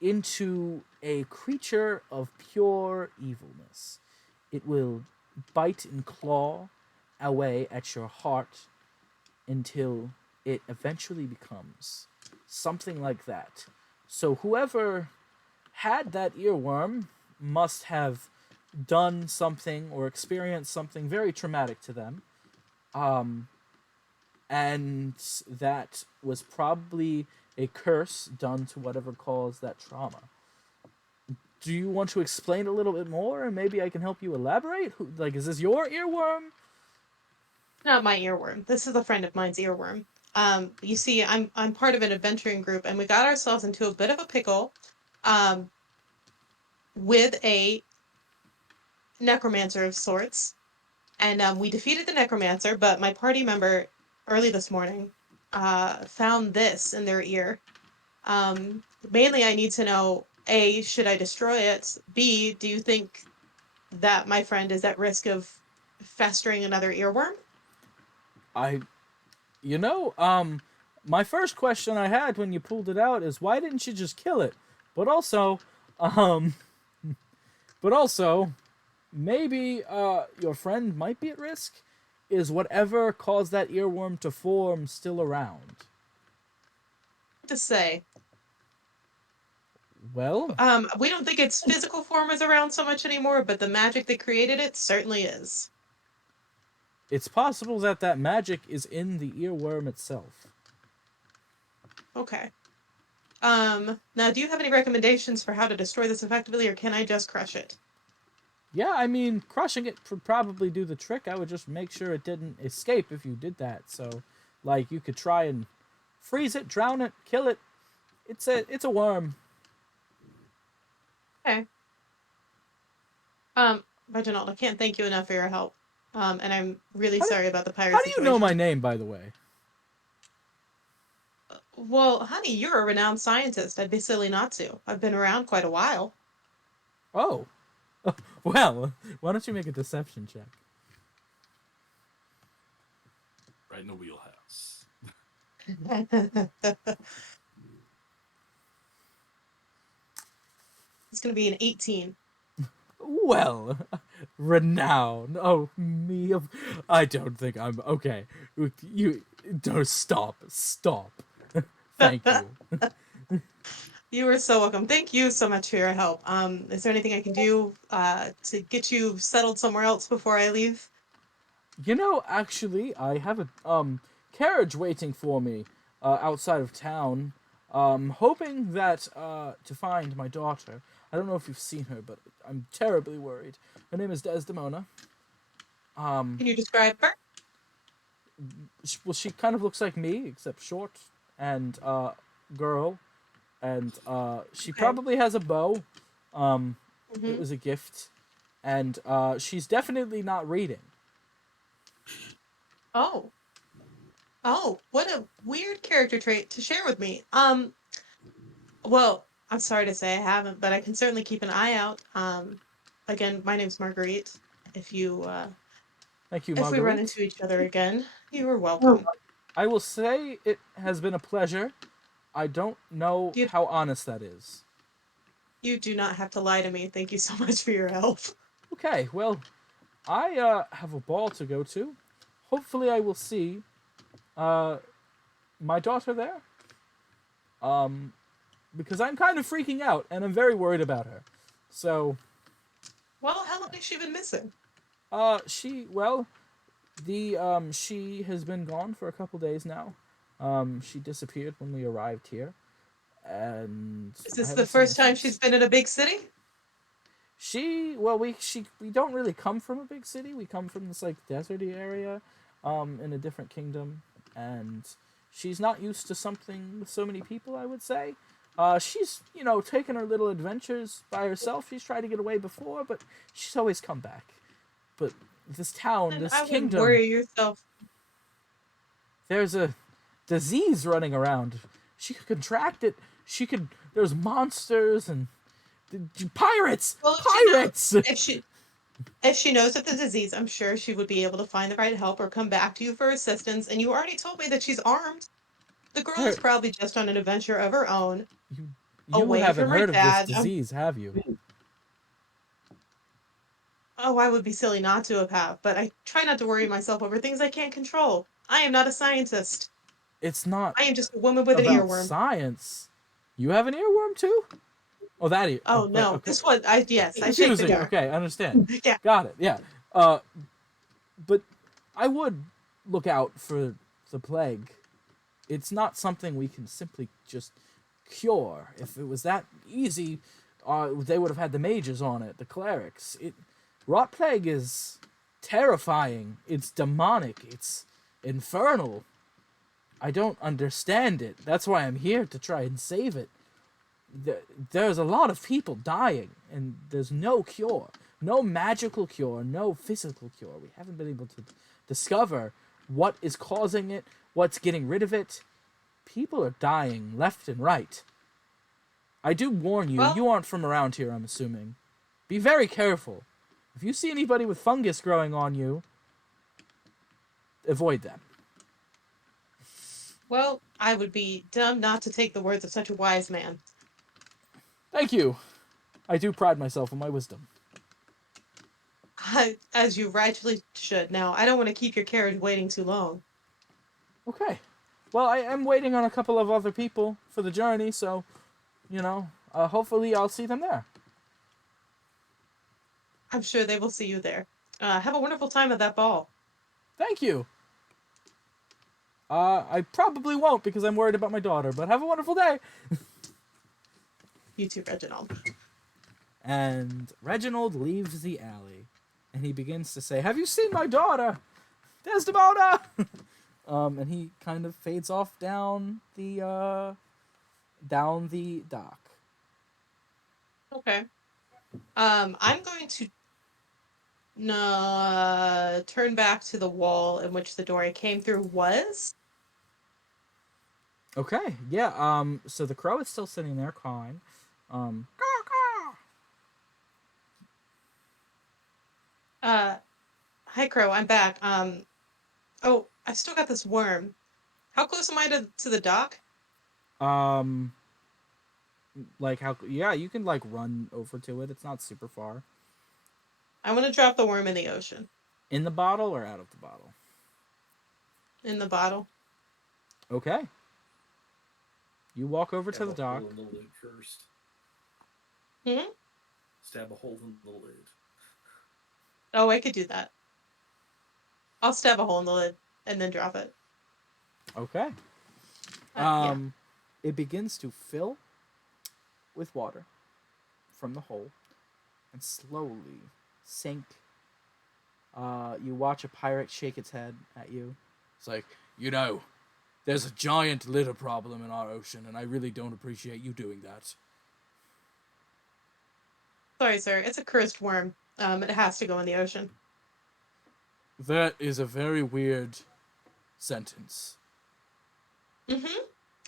into a creature of pure evilness. It will bite and claw away at your heart until it eventually becomes something like that. So whoever had that earworm must have done something or experienced something very traumatic to them. And that was probably a curse done to whatever caused that trauma. Do you want to explain a little bit more, and maybe I can help you elaborate? Like, is this your earworm? Not my earworm. This is a friend of mine's earworm. You see, I'm part of an adventuring group, and we got ourselves into a bit of a pickle, um, with a necromancer of sorts, and we defeated the necromancer. But my party member early this morning found this in their ear. Mainly, I need to know: A, should I destroy it? B, do you think that my friend is at risk of festering another earworm? I, you know, my first question I had when you pulled it out is why didn't you just kill it? But also, um, but also, maybe your friend might be at risk. Is whatever caused that earworm to form still around? To say. Well, We don't think its physical form is around so much anymore, but the magic that created it certainly is. it's possible that that magic is in the earworm itself. Okay. Now, do you have any recommendations for how to destroy this effectively, or can I just crush it? Yeah, I mean, crushing it would probably do the trick. I would just make sure it didn't escape if you did that. So, like, you could try and freeze it, drown it, kill it. It's a worm. Okay. Reginald, I can't thank you enough for your help. And I'm really How do, sorry about the pirate how do you know situation. my name, by the way? Well, honey, you're a renowned scientist. I'd be silly not to. I've been around quite a while. Oh, well, why don't you make a deception check? Right in the wheelhouse. It's gonna be an 18. Well, renown. Oh, me of. I don't think I'm okay. You don't stop. Thank you. You are so welcome. Thank you so much for your help. Is there anything I can do to get you settled somewhere else before I leave? You know, actually, I have a carriage waiting for me outside of town. Hoping that to find my daughter. I don't know if you've seen her, but I'm terribly worried. Her name is Desdemona. Can you describe her? Well, she kind of looks like me, except short and girl, and she Okay. probably has a bow. It Hmm. was a gift, and she's definitely not reading. Oh. Oh, what a weird character trait to share with me. Well, I'm sorry to say I haven't, but I can certainly keep an eye out. Again, my name's Marguerite. If you Thank you, if we run Marguerite. into each other again, you are welcome. I will say it has been a pleasure. I don't know You how honest that is. you do not have to lie to me. Thank you so much for your help. Okay, well, I have a ball to go to. Hopefully, I will see uh, my daughter there. Because I'm kind of freaking out and I'm very worried about her. So, Well, how long has she been missing? she has been gone for a couple days now. She disappeared when we arrived here, and Is I this the haven't seen her first time since. she's been in a big city? We don't really come from a big city. We come from this like deserty area, in a different kingdom, and she's not used to something with so many people. I would say, she's taken her little adventures by herself. She's tried to get away before, but she's always come back. But this town, And this I wouldn't kingdom, worry yourself. there's a disease running around. She could contract it. She could. There's monsters and pirates. Well, Pirates. if she If she knows of the disease, I'm sure she would be able to find the right help or come back to you for assistance. And you already told me that she's armed. The girl is Her- probably just on an adventure of her own, You away haven't from her heard of this dad. disease, have you? Oh, I would be silly not to have, but I try not to worry myself over things I can't control. I am not a scientist. It's not I am just a woman with an about earworm. science. You have an earworm too? Oh, that ear. Oh Okay, no, okay. this one, yes, I shake the Confusing. jar. Okay, I understand. Yeah. Got it. Yeah. Uh, but I would look out for the plague. It's not something we can simply just cure. If it was that easy, they would have had the mages on it, the clerics. Rot plague is terrifying. It's demonic. It's infernal. I don't understand it. That's why I'm here to try and save it. There's a lot of people dying, and there's no cure. No magical cure, no physical cure. We haven't been able to discover what is causing it, what's getting rid of it. People are dying left and right. I do warn you, Well- you aren't from around here, I'm assuming. Be very careful. If you see anybody with fungus growing on you, avoid them. Well, I would be dumb not to take the words of such a wise man. Thank you. I do pride myself on my wisdom. As you rightfully should. Now, I don't want to keep your carriage waiting too long. Okay. Well, I am waiting on a couple of other people for the journey, so, hopefully I'll see them there. I'm sure they will see you there. Have a wonderful time at that ball. Thank you. I probably won't because I'm worried about my daughter, but have a wonderful day. You too, Reginald. And Reginald leaves the alley, and he begins to say, "Have you seen my daughter, Desdemona?" And he kind of fades off down the dock. Okay. I'm going to turn back to the wall in which the door I came through was. Okay, yeah. So the crow is still sitting there cawing. Caw, Hi, Crow. I'm back. Oh, I still got this worm. How close am I to the dock? caw. Like how? Yeah, you can like run over to it. It's not super far. I want to drop the worm in the ocean. In the bottle or out of the bottle? In the bottle. Okay. You walk over to Stab the a dock. hole in the lid first. Hmm? Stab a hole in the lid. Oh, I could do that. I'll stab a hole in the lid and then drop it. Okay. Yeah. It begins to fill with water from the hole and slowly sink. You watch a pirate shake its head at you. It's like, there's a giant litter problem in our ocean, and I really don't appreciate you doing that. Sorry, sir. It's a cursed worm. It has to go in the ocean. That is a very weird sentence. Mm-hmm.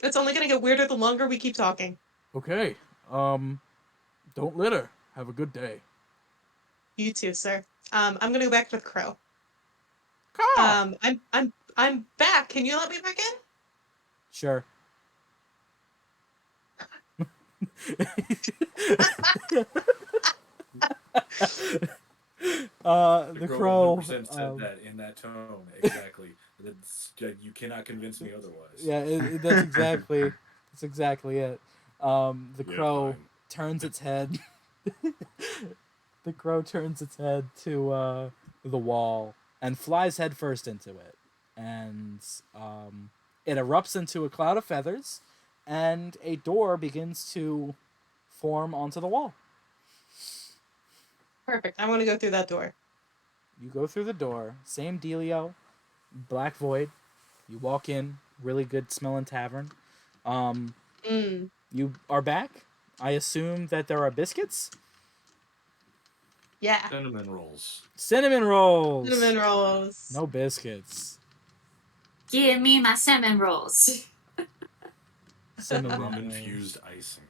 It's only gonna get weirder the longer we keep talking. Okay. Don't litter. Have a good day. You too, sir. I'm gonna go back to the crow. Caw! I'm back. Can you let me back in? Sure. The crow. 100% said that in that tone exactly. You cannot convince me otherwise. Yeah, that's exactly it. The Yeah, crow fine. turns its head. The crow turns its head to the wall and flies headfirst into it, and it erupts into a cloud of feathers, and a door begins to form onto the wall. Perfect. I want to go through that door. You go through the door, same dealio, black void. You walk in, really good smelling tavern. You are back. I assume that there are biscuits. Yeah. Cinnamon rolls. Cinnamon rolls. Cinnamon rolls. No biscuits. Give me my salmon rolls. Cinnamon Rum rolls. infused icing.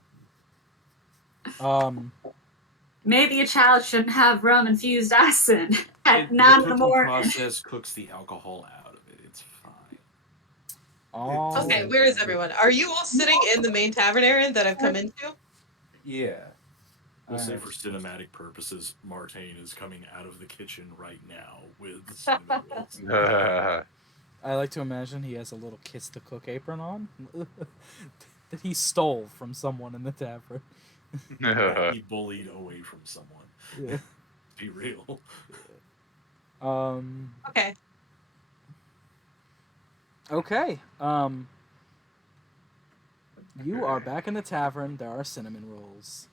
maybe a child shouldn't have rum-infused icing at The 9 in the cooking morning. process cooks the alcohol out of it. It's fine. All Okay, right. where is everyone? Are you all sitting in the main tavern area that I've come into? Yeah. We'll say Alright. for cinematic purposes, Martine is coming out of the kitchen right now with cinnamon rolls. I like to imagine he has a little kiss the cook apron on that he stole from someone in the tavern. That he bullied away from someone. Yeah. Be real. Okay. Okay. You are back in the tavern. There are cinnamon rolls.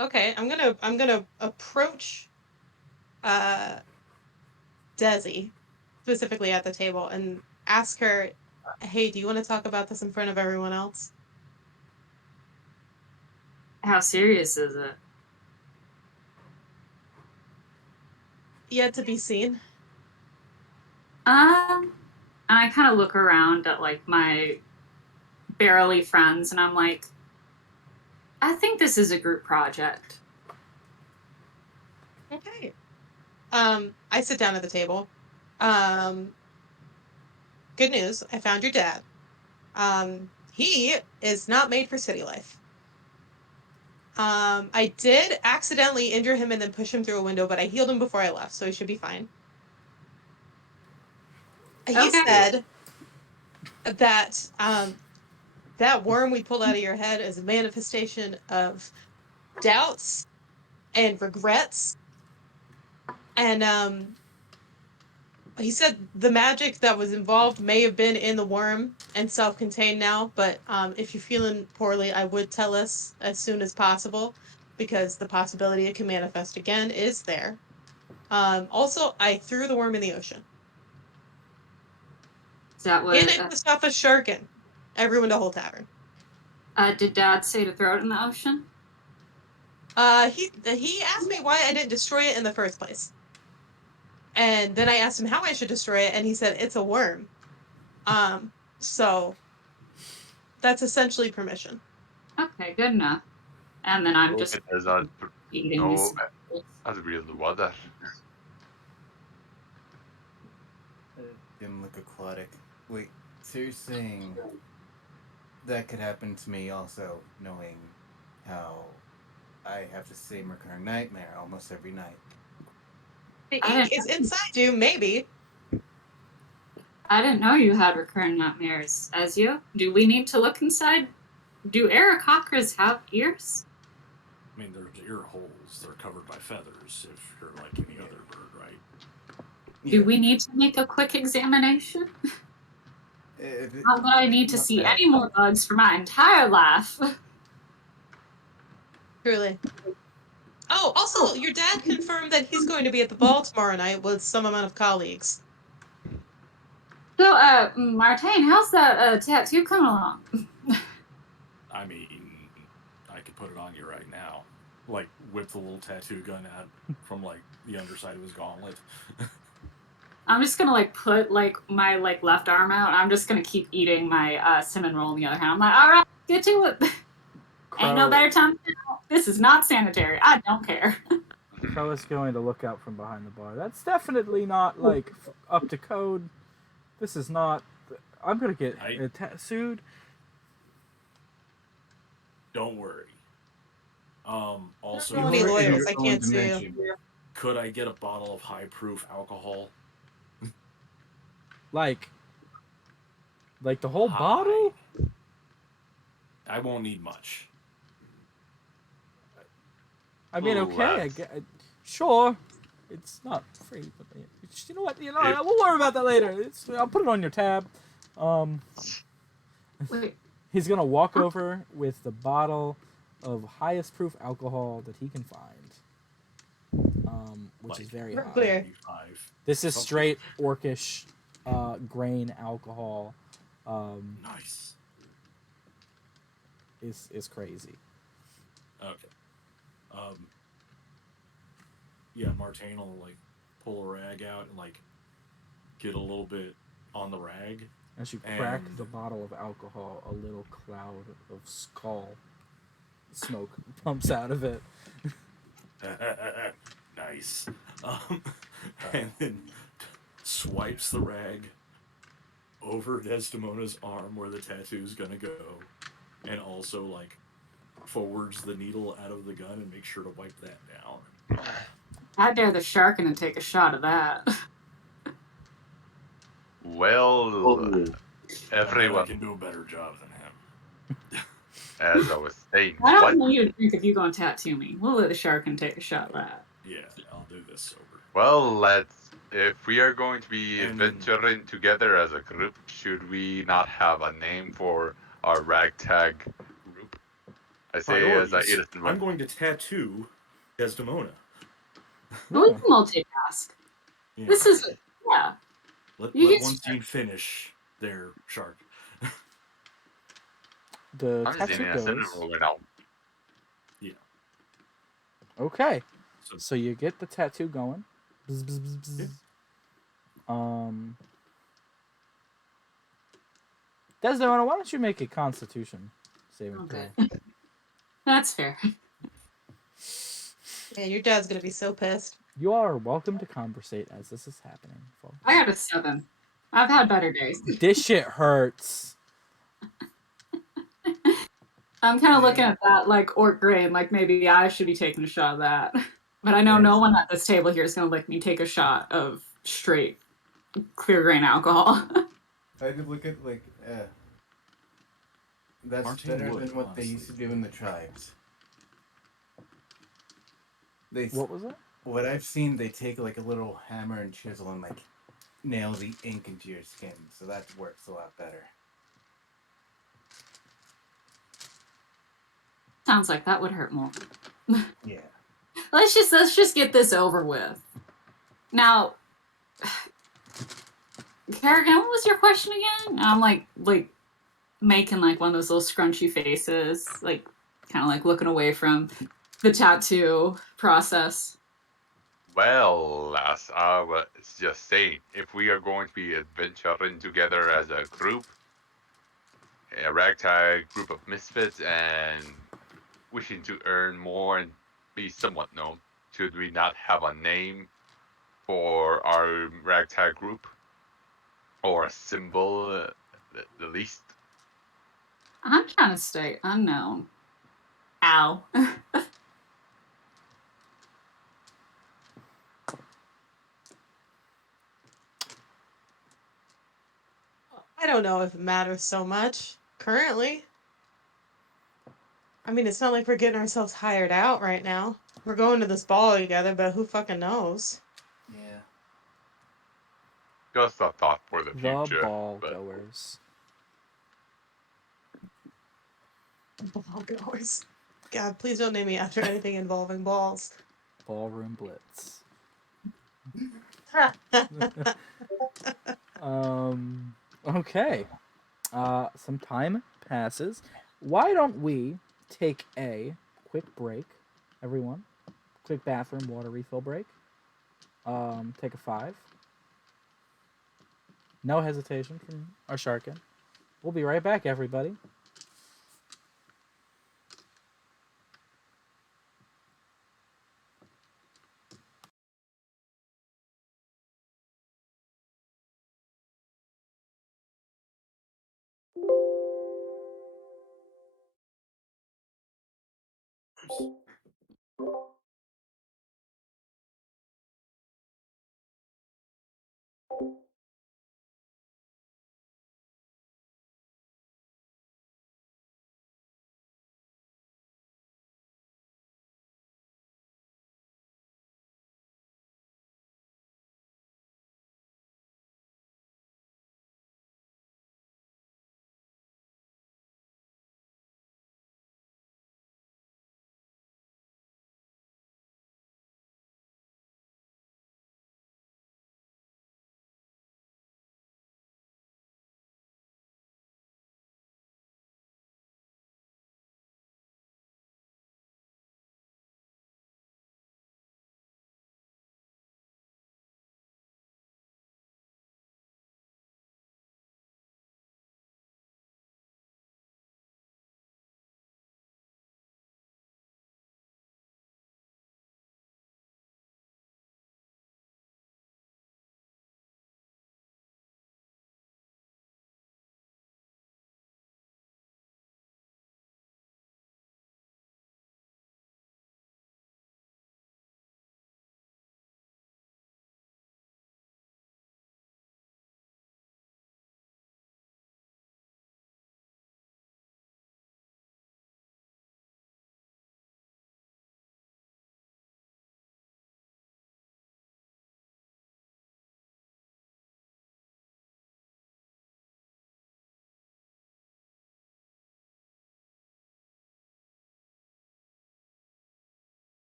Okay. I'm gonna approach Desi specifically at the table and ask her, "Hey, do you want to talk about this in front of everyone else?" How serious is it? Yet to be seen. And I kind of look around at like my barely friends, and I'm like, I think this is a group project. Okay. I sit down at the table. Um, Good news, I found your dad. He is not made for city life. I did accidentally injure him and then push him through a window, but I healed him before I left, so he should be fine. He Okay. said that that worm we pulled out of your head is a manifestation of doubts and regrets. And he said the magic that was involved may have been in the worm and self-contained now, but if you're feeling poorly, I would tell us as soon as possible because the possibility it can manifest again is there. Also, I threw the worm in the ocean. Is that And I what? pissed off a shark in everyone to whole tavern. Did Dad say to throw it in the ocean? He asked me why I didn't destroy it in the first place. And then I asked him how I should destroy it, and he said it's a worm. So that's essentially permission. Okay, good enough. And then I'm just It does not eating know these. as real water. Didn't look aquatic. Wait, so you're saying that could happen to me also, knowing how I have the same recurring nightmare almost every night? I didn't. It's inside you, maybe. I didn't know you had recurring nightmares. As you? Do we need to look inside? Do Aarakocras have ears? I mean, there's ear holes. They're covered by feathers if you're like any other bird, right? Do Yeah. we need to make a quick examination? If it, Not that I need to not see that. any more bugs for my entire life. Truly. Oh, also, your dad confirmed that he's going to be at the ball tomorrow night with some amount of colleagues. So, Martine, how's that tattoo coming along? I mean, I could put it on you right now. Like, whip the little tattoo gun out from, like, the underside of his gauntlet. I'm just gonna like put like my like left arm out. I'm just gonna keep eating my cinnamon roll in the other hand. I'm like, all right, get to it. Ain't no Crow, better time. This is not sanitary. I don't care. Crow is going to look out from behind the bar. That's definitely not like up to code. This is not. I'm gonna get sued. Don't worry. Also, Don't know any You were in lawyers. your I own can't sue you. dimension. could I get a bottle of high proof alcohol? Like the whole Hi. bottle? I won't need much. I mean, Ooh, okay, lads. sure. It's not free, but you know what? You know, If- we'll worry about that later. I'll put it on your tab. Wait, He's gonna walk over with the bottle of highest proof alcohol that he can find, which is Like, very We're high. clear. 95. This is Something- straight orcish grain alcohol. Nice. Is crazy. Okay. Yeah, Martine will like pull a rag out and like get a little bit on the rag. As you crack And- the bottle of alcohol, a little cloud of skull smoke pumps out of it. Nice. And then swipes the rag over Desdemona's arm where the tattoo's gonna go, and also like forwards the needle out of the gun and makes sure to wipe that down. I dare the shark and take a shot of that. Well, I bet I everyone, can do a better job than him. as I was saying, I don't what? want you to drink if you're going to tattoo me. We'll let the shark and take a shot of that. Yeah, I'll do this sober. Well, let's. If we are going to be And adventuring together as a group, should we not have a name for our ragtag group? I say as a priorities. innocent I'm one. going to tattoo Desdemona. But we Yeah. can multitask. Yeah. This is, yeah. Let You one get scene finish there, shark. The I'm just tattoo eating a cinnamon goes. roll right now. Yeah. Okay. So So you get the tattoo going. Bzz, bzz, bzz, bzz. Yeah. Desdemona, why don't you make a Constitution saving Okay. throw? That's fair. Man, your dad's gonna be so pissed. You are welcome to conversate as this is happening, folks. I got a 7. I've had better days. This shit hurts. I'm kind of looking at that like orc grain, like maybe I should be taking a shot of that. But I know no one at this table here is going to let me take a shot of straight clear grain alcohol. I could look at like, that's Martine better would, than what they used to honestly. do in the tribes. They, What was it? what I've seen, they take like a little hammer and chisel and like nail the ink into your skin, so that works a lot better. Sounds like that would hurt more. Yeah. Let's just get this over with. Now, Kerrigan, what was your question again? I'm like making like one of those little scrunchy faces, like kind of like looking away from the tattoo process. Well, as I was just saying, if we are going to be adventuring together as a group, a ragtag group of misfits, and wishing to earn more and be somewhat known, should we not have a name for our ragtag group? Or a symbol, the least? I'm trying to stay unknown. Ow. I don't know if it matters so much currently. I mean, it's not like we're getting ourselves hired out right now. We're going to this ball together, but who fucking knows? Yeah. Just a thought for the The future. ball But goers. Ball goers. God, please don't name me after anything involving balls. Ballroom Blitz. I Okay. Some time passes. Why don't we take a quick break, everyone? Quick bathroom water refill break. Take a 5. No hesitation from our Sharkin. We'll be right back, everybody.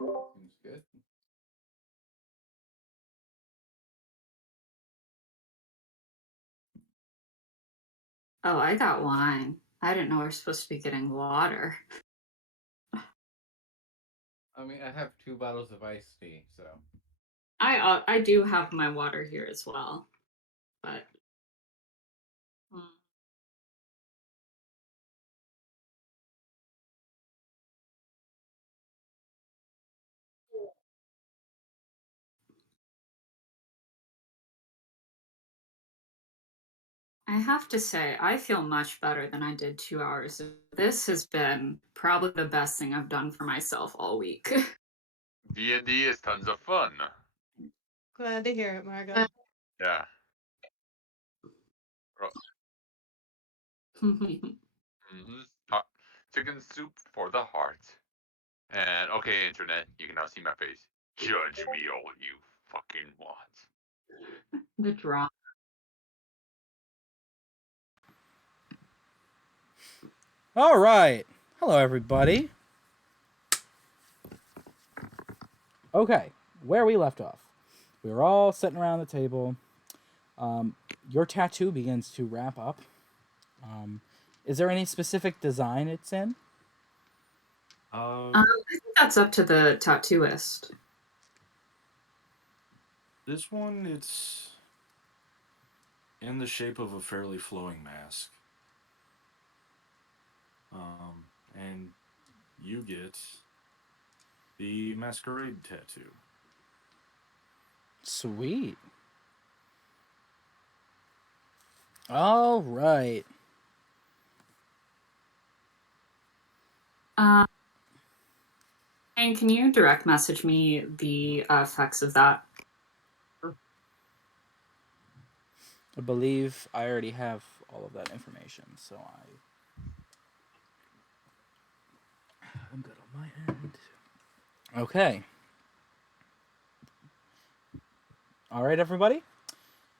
Seems good. Oh, I got wine. I didn't know we were supposed to be getting water. I mean, I have 2 bottles of iced tea, so. I do have my water here as well, but mm, I have to say I feel much better than I did 2 hours ago. This has been probably the best thing I've done for myself all week. D&D is tons of fun. Glad to hear it, Margot. Yeah. Mm-hmm. Chicken soup for the heart. And okay, internet, you can now see my face. Judge me all you fucking want. The drama. All right. Hello, everybody. Okay, where we left off. We were all sitting around the table. Your tattoo begins to wrap up. Is there any specific design it's in? I think that's up to the tattooist. This one, it's in the shape of a fairly flowing mask. And you get the masquerade tattoo. Sweet. All right. And can you direct message me the effects of that? I believe I already have all of that information, so I'm good on my end. Okay. All right, everybody.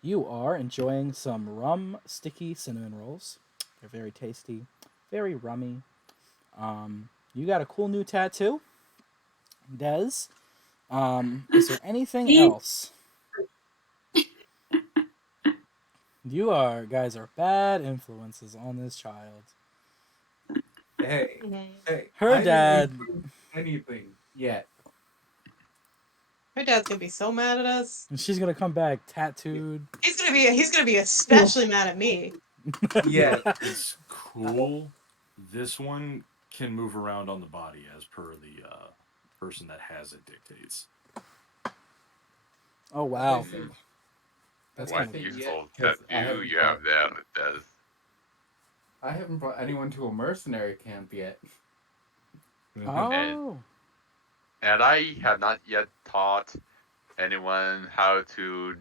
You are enjoying some rum sticky cinnamon rolls. They're very tasty, very rummy. You got a cool new tattoo, Des. Is there anything else? You guys are bad influences on this child. Hey, hey, Her I dad. didn't do anything yet. Her dad's gonna be so mad at us. And she's gonna come back tattooed. He's gonna be especially mad at me. Yeah. It's cool. This one can move around on the body as per the person that has it dictates. Oh wow. That's What kind of useful because tattoo you have there, Des? I haven't brought anyone to a mercenary camp yet. Oh. And I have not yet taught anyone how to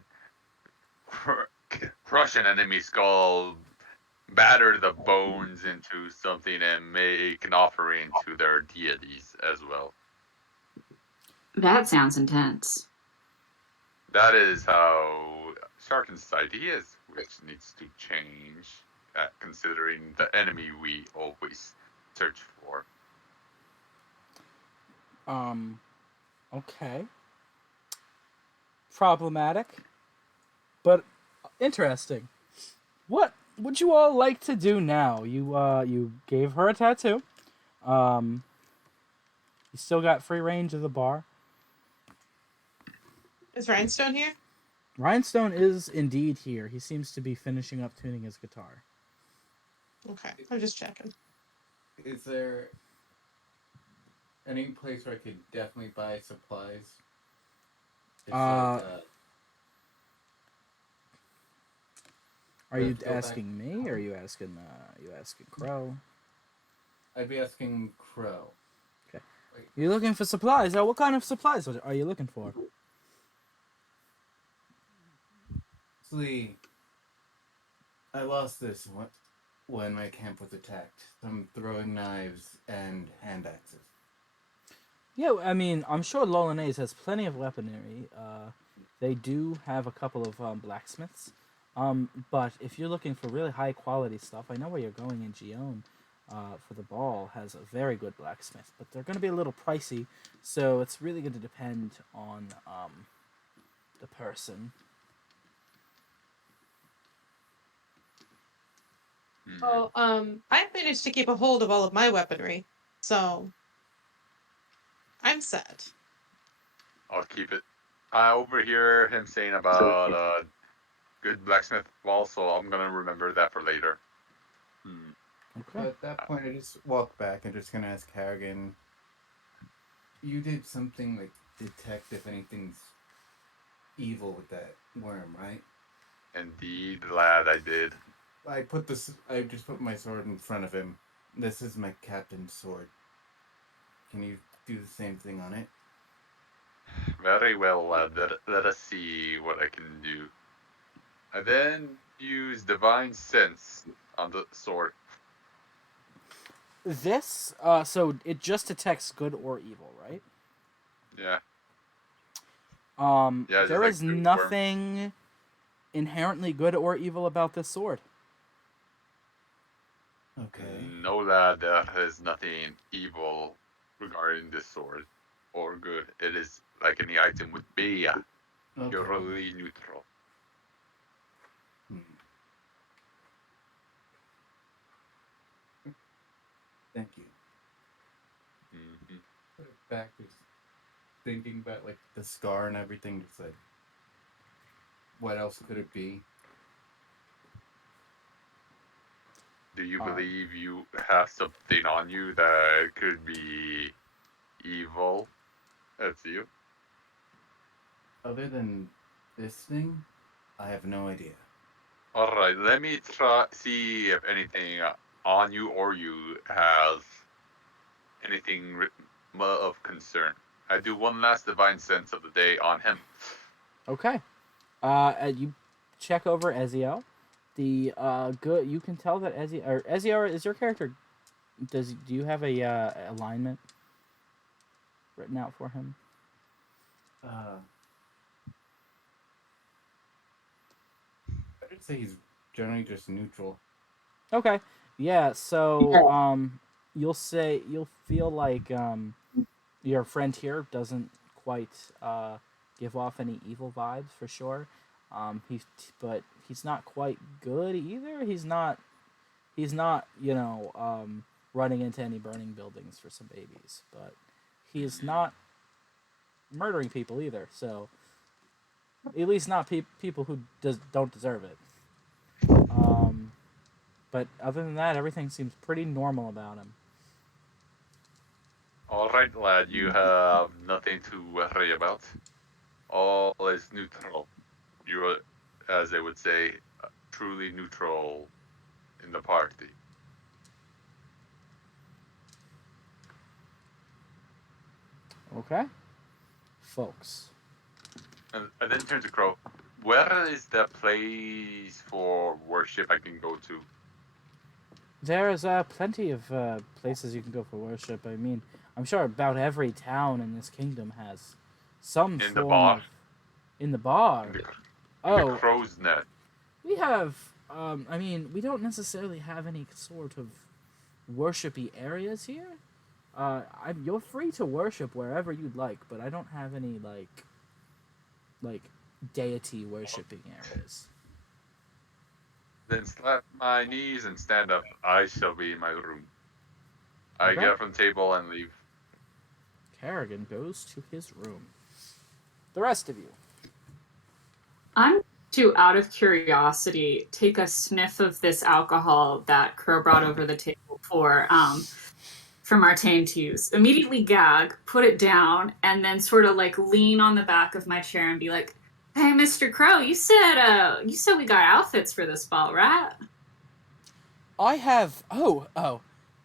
crush an enemy skull, batter the bones into something, and make an offering to their deities as well. That sounds intense. That is how Sharkin society is, which needs to change, considering the enemy we always search for. Okay. Problematic, but interesting. What would you all like to do now? You gave her a tattoo. You still got free range of the bar. Is Rhinestone here? Rhinestone is indeed here. He seems to be finishing up tuning his guitar. Okay, I'm just checking. Is there any place where I could definitely buy supplies? It's Are we you have to go back. asking me, or are you asking Crow? I'd be asking Crow. Okay. Wait, You're looking for supplies. What kind of supplies are you looking for? actually, I lost this when my camp was attacked. Some throwing knives and hand axes. Yeah, I mean, I'm sure Lolonese has plenty of weaponry. They do have a couple of blacksmiths. But if you're looking for really high quality stuff, I know where you're going in Gion. for the ball has a very good blacksmith, but they're going to be a little pricey, so it's really going to depend on the person. Hmm. Well, I managed to keep a hold of all of my weaponry, so I'm set. I'll keep it. I overhear him saying about good blacksmith wall, so I'm gonna remember that for later. Hmm. So Okay. at that point, I just walk back and just gonna ask Harrigan, you did something like detect if anything's evil with that worm, right? Indeed, lad, I did. I just put my sword in front of him. This is my captain's sword. Can you do the same thing on it? Very well, lad. Let us see what I can do. I then use divine sense on the sword. This, so it just detects good or evil, right? Yeah, yeah, just There like is the worm. nothing inherently good or evil about this sword. Okay. No, lad, there is nothing evil regarding this sword or good. It is like any item would be Okay. purely neutral. Hmm. Thank you. Hmm. Put it back, just thinking about like the scar and everything. Just like, what else could it be? Do you Um, believe you have something on you that could be evil? That's you. Other than this thing, I have no idea. All right, let me try see if anything on you or you has anything of concern. I do one last divine sense of the day on him. okay. You check over Ezio. The good you can tell that Ezio is your character. Do you have a alignment written out for him? Uh, I'd say he's generally just neutral. Okay. Yeah, so you'll feel like your friend here doesn't quite give off any evil vibes for sure. But he's not quite good either. He's not, running into any burning buildings for some babies, but he's not murdering people either. So at least not people who don't deserve it. Um, but other than that, everything seems pretty normal about him. All right, lad, you have nothing to worry about. All is neutral. You are, as they would say, truly neutral in the party. Okay, folks. And I then turn to Crow. Where is the place for worship I can go to? There's plenty of places you can go for worship. I mean, I'm sure about every town in this kingdom has some In the form bar? of in the bar. In the in the Oh, crow's nest? we have. I mean, we don't necessarily have any sort of worshipy areas here. You're free to worship wherever you'd like, but I don't have any like deity worshiping areas. Then slap my knees and stand up. I shall be in my room. I Okay. get up from the table and leave. Kerrigan goes to his room. The rest of you. I'm to, out of curiosity, take a sniff of this alcohol that Crow brought over the table for Martine to use. Immediately gag, put it down, and then sort of like lean on the back of my chair and be like, "Hey, Mr. Crow, you said we got outfits for this ball, right?" I have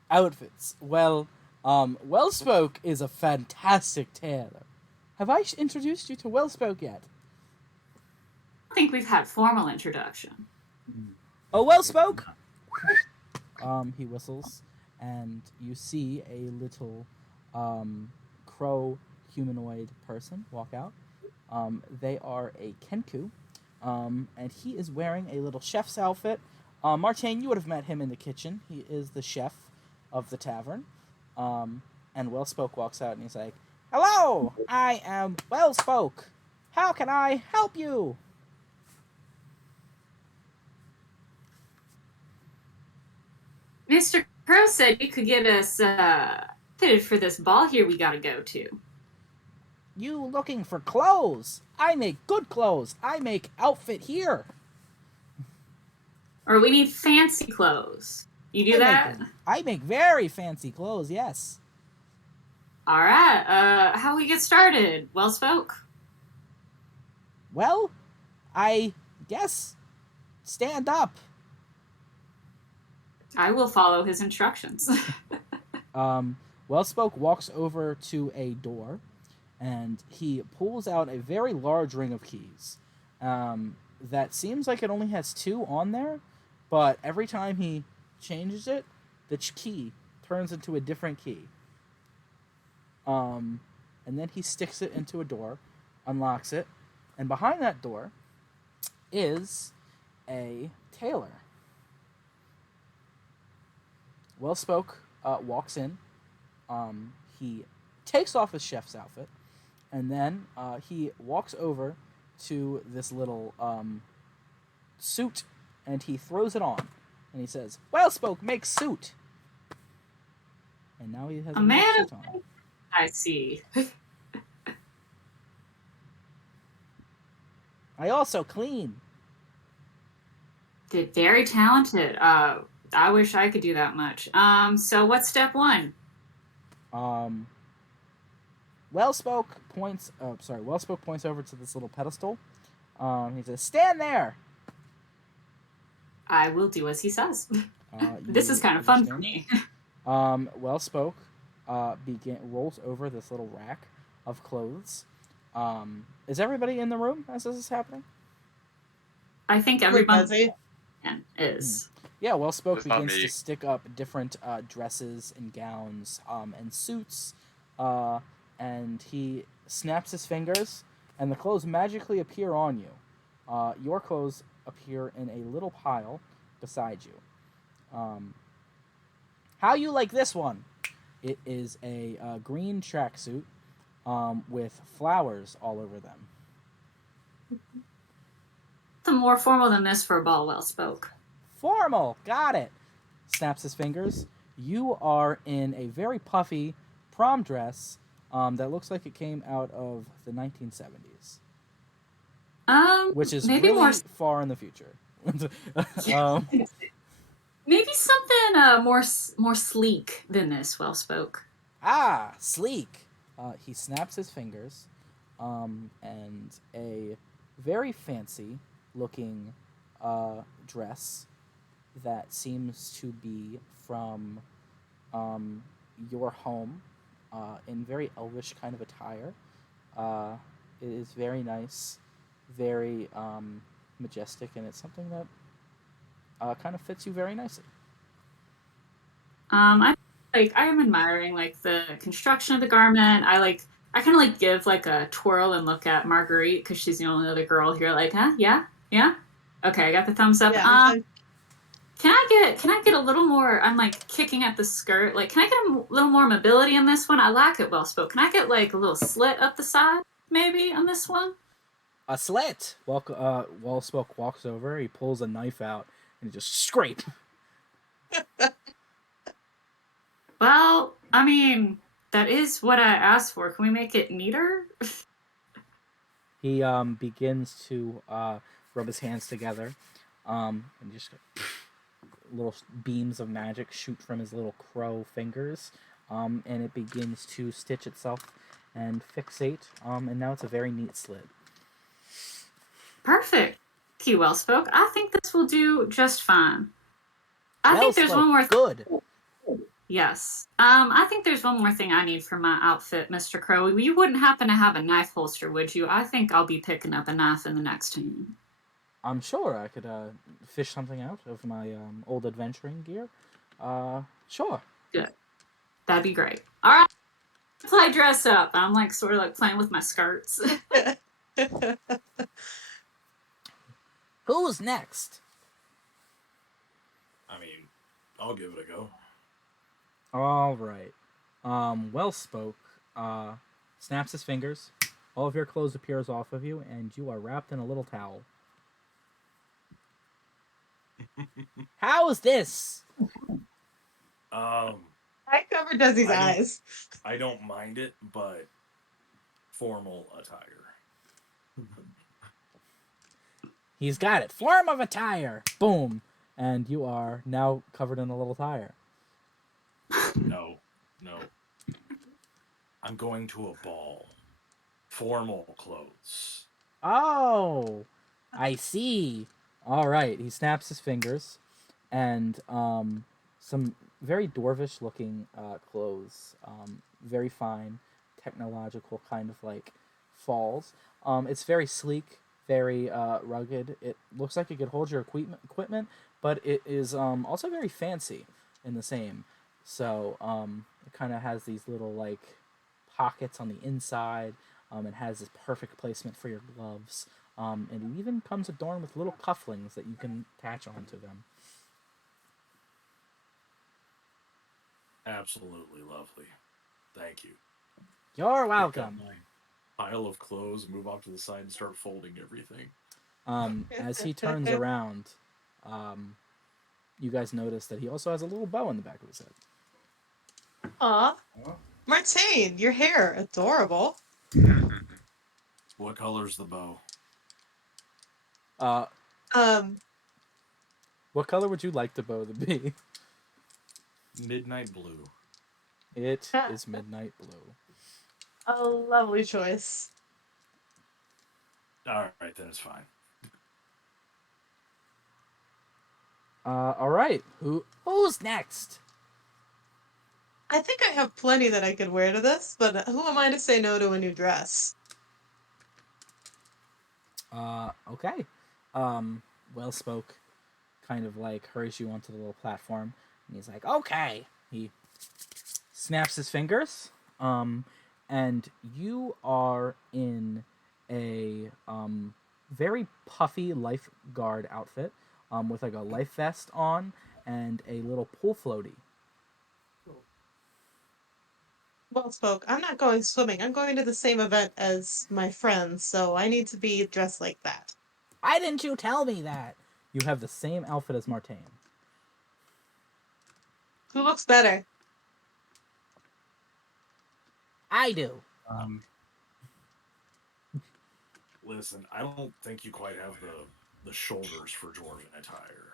outfits. Well, Wellspoke is a fantastic tailor. Have I introduced you to Wellspoke yet? I think we've had formal introduction. Oh, Wellspoke! He whistles, and you see a little crow humanoid person walk out. They are a Kenku, and he is wearing a little chef's outfit. Martine, you would have met him in the kitchen. He is the chef. of the tavern. And Wellspoke walks out and he's like, "Hello, I am Wellspoke. How can I help you?" Mr. Crow said you could get us fitted for this ball here we gotta go to. You looking for clothes? I make good clothes. I make outfit here. Or we need fancy clothes. You do that? I make very fancy clothes, yes. All right. How we get started? Well spoke. Well, I guess stand up. I will follow his instructions. Wellspoke walks over to a door, and he pulls out a very large ring of keys. That seems like it only has 2 on there, but every time he changes it, the key turns into a different key. And then he sticks it into a door, unlocks it, and behind that door is a tailor. Wellspoke walks in. He takes off his chef's outfit, and then he walks over to this little suit, and he throws it on, and he says, "Wellspoke makes suit." And now he has a man suit on. I see. I also clean. Very talented. I wish I could do that much. So what's step 1? Wellspoke points. Wellspoke points over to this little pedestal. He says, "Stand there." I will do as he says. This is kind of fun for me. Wellspoke rolls over this little rack of clothes. Is everybody in the room as this is happening? I think everybody is. Yeah, Wellspoke It's not begins me. to stick up different dresses and gowns and suits, and he snaps his fingers, and the clothes magically appear on you. Your clothes appear in a little pile beside you. How you like this one? It is a green tracksuit with flowers all over them. Some more formal than this for a ball. Well spoke. Formal, got it. Snaps his fingers. You are in a very puffy prom dress that looks like it came out of the 1970s, which is maybe really more, far in the future. maybe something more sleek than this. Well spoke. Sleek. He snaps his fingers, and a very fancy looking dress that seems to be from your home in very elvish kind of attire. It is very nice, very majestic, and it's something that kind of fits you very nicely. I am admiring like the construction of the garment. I kind of like give like a twirl and look at Marguerite because she's the only other girl here. Like, huh? Yeah. Okay, I got the thumbs up. Yeah, Can I get a little more? I'm like kicking at the skirt. Like, can I get a little more mobility in this one? I lack it, Wellspoke. Can I get like a little slit up the side, maybe, on this one? A slit. Wellspoke walks over. He pulls a knife out and he just scrape. Well, I mean, that is what I asked for. Can we make it neater? He begins to rub his hands together, and just little beams of magic shoot from his little crow fingers, and it begins to stitch itself and fixate, and now it's a very neat slit. Perfect. Thank you, Wellspoke. I think this will do just fine. I think there's one more. Good. Yes. I think there's one more thing I need for my outfit, Mr. Crow. You wouldn't happen to have a knife holster, would you? I think I'll be picking up a knife in the next team. I'm sure I could fish something out of my old adventuring gear. Sure. Good. That'd be great. All right. Play dress up. I'm like sort of like playing with my skirts. Who's next? I mean, I'll give it a go. All right. Well spoke. Snaps his fingers. All of your clothes appears off of you, and you are wrapped in a little towel. How is this? Um, I covered Desi's I don't- eyes. I don't mind it, but formal attire. He's got it. Form of a tire. Boom. And you are now covered in a little tire. No, no. I'm going to a ball. Formal clothes. Oh, I see. All right. He snaps his fingers, and some very dwarvish looking clothes, very fine, technological kind of like falls. It's very sleek, very rugged. It looks like it could hold your equipment, but it is also very fancy in the same. So it kind of has these little like pockets on the inside. It has this perfect placement for your gloves. And it even comes adorned with little cufflings that you can attach onto them. Absolutely lovely. Thank you. You're Pick up welcome. my pile of clothes, move off to the side, and start folding everything. As he turns around, you guys notice that he also has a little bow in the back of his head. Aw. Oh, Martine, your hair, adorable. What color's the bow? Uh, Um, what color would you like the bow to be? Midnight blue. It is midnight blue. a lovely choice. All right, then it's fine. All right. Who's next? I think I have plenty that I could wear to this, but who am I to say no to a new dress? Okay. Well spoke kind of like hurries you onto the little platform, and he's like, okay. He snaps his fingers, and you are in a very puffy lifeguard outfit, with like a life vest on and a little pool floaty. Well spoke. I'm not going swimming. I'm going to the same event as my friends, so I need to be dressed like that. Why didn't you tell me that? You have the same outfit as Martine. Who looks better? I do. um, Listen, I don't think you quite have the shoulders for dwarven attire.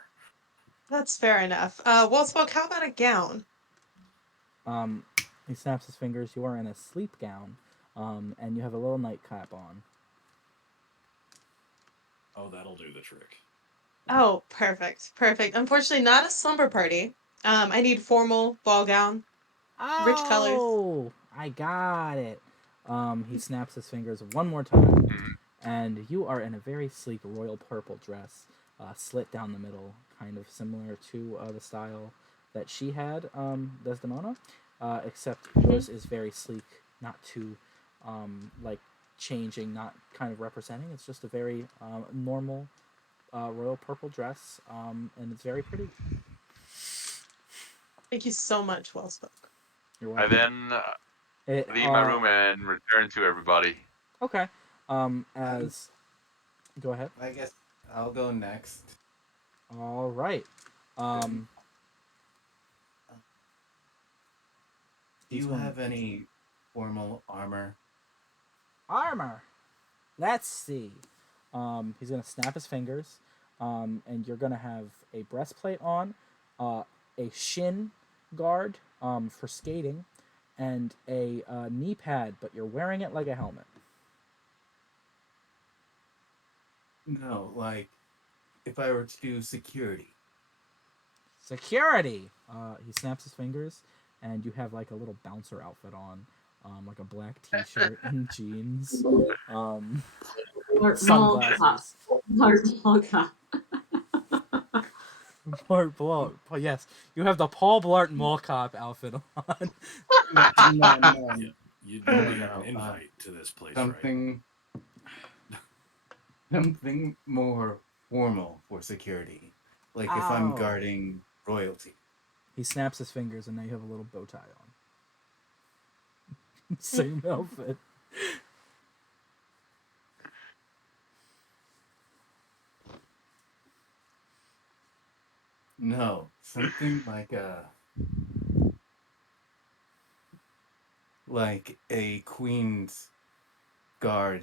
That's fair enough. Well spoke, how about a gown? Um, he snaps his fingers. You are in a sleep gown, and you have a little nightcap on. Oh, that'll do the trick. Oh, perfect. Perfect. Unfortunately, not a slumber party. I need formal ball gown, rich colors. Oh, I got it. He snaps his fingers one more time, Mhm. and you are in a very sleek royal purple dress, slit down the middle, kind of similar to the style that she had, Desdemona, except yours is very sleek, not too like changing, not kind of representing. It's just a very normal royal purple dress, and it's very pretty. Thank you so much, well spoke. You're I welcome. then It, leave my room and return to everybody. okay. I'm, As go ahead. I guess I'll go next. All right. Um, Do he's you going have any formal armor? armor. Let's see. He's gonna snap his fingers, and you're gonna have a breastplate on, a shin guard for skating, and a knee pad, but you're wearing it like a helmet. No, like if I were to do security. Security. He snaps his fingers, and you have like a little bouncer outfit on, like a black T-shirt and jeans, um, sunglasses. Blart. Blart, yes, you have the Paul Blart Mall Cop outfit on. No, no, no, You know no, we have an no. invite to this place, right? Something, something more formal for security. Like if I'm Oh, guarding royalty. He snaps his fingers, and now you have a little bow tie on. Same outfit. No, something like a queen's guard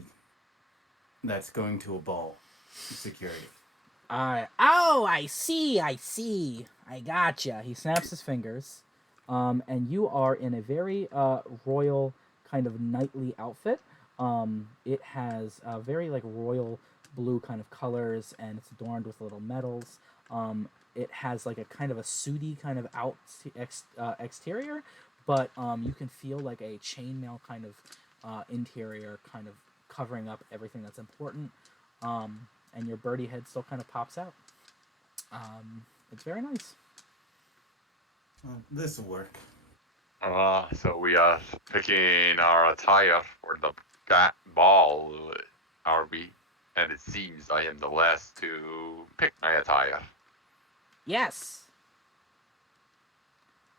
that's going to a ball. Security. I see. I gotcha. He snaps his fingers, and you are in a very royal kind of knightly outfit. It has very like royal blue kind of colors, and it's adorned with little medals. It has like a kind of a sooty kind of exterior, but you can feel like a chainmail kind of interior, kind of covering up everything that's important. And your birdie head still kind of pops out. It's very nice. This will work. So we are picking our attire for the ball, are we? And it seems I am the last to pick my attire. Yes.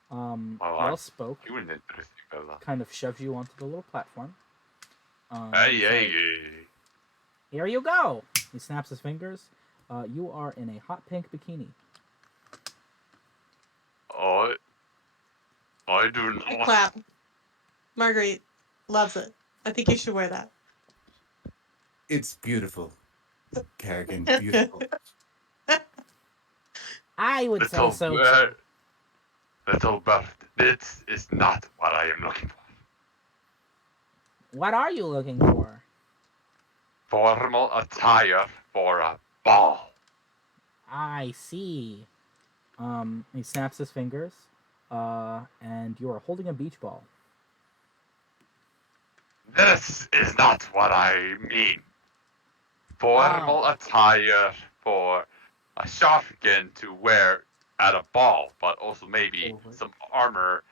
Well spoke. You an interesting fella. Kind of shoves you onto the little platform. Hey, he's hey, like, here you go. He snaps his fingers. You are in a hot pink bikini. I do I not. clap. Marguerite loves it. I think you should wear that. It's beautiful. Kerrigan, beautiful. I would say Little so bird, too. little bird, this is not what I am looking for. What are you looking for? Formal attire for a ball. I see. He snaps his fingers, and you are holding a beach ball. This is not what I mean. Formal attire for a shotgun to wear at a ball, but also maybe some armor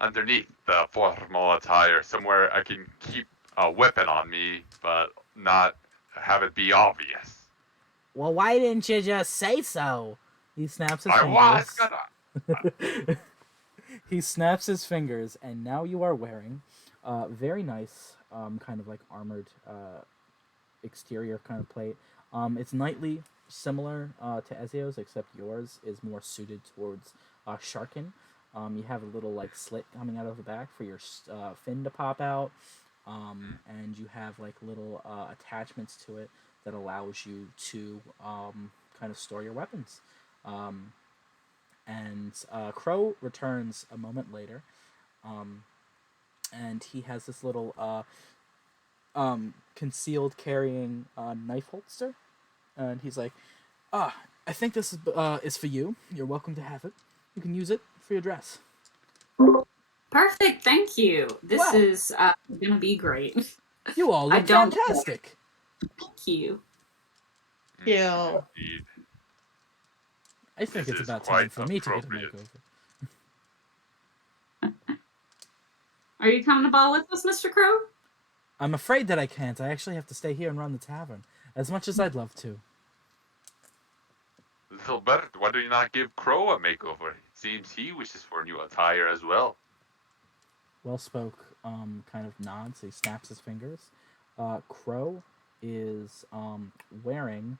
underneath the formal attire, somewhere I can keep a weapon on me, but not have it be obvious. Well, why didn't you just say so? He snaps his I was fingers. gonna. He snaps his fingers, and now you are wearing very nice, kind of like armored exterior kind of plate. It's knightly, similar to Ezio's, except yours is more suited towards Sharkin. You have a little like slit coming out of the back for your fin to pop out, and you have like little attachments to it that allows you to kind of store your weapons. And Crow returns a moment later, and he has this little concealed carrying knife holster, and he's like, I think this is for you. You're welcome to have it. You can use it for your dress. Perfect, thank you. This Wow. is gonna be great. You all I look don't- fantastic. Thank you. Yeah. Indeed. I think This it's is about quite time for me to get a appropriate. makeover. Are you coming to ball with us, Mr. Crow? I'm afraid that I can't. I actually have to stay here and run the tavern, as much as I'd love to. Little bird, why do you not give Crow a makeover? It seems he wishes for new attire as well. Well spoke kind of nods. He snaps his fingers. Crow is wearing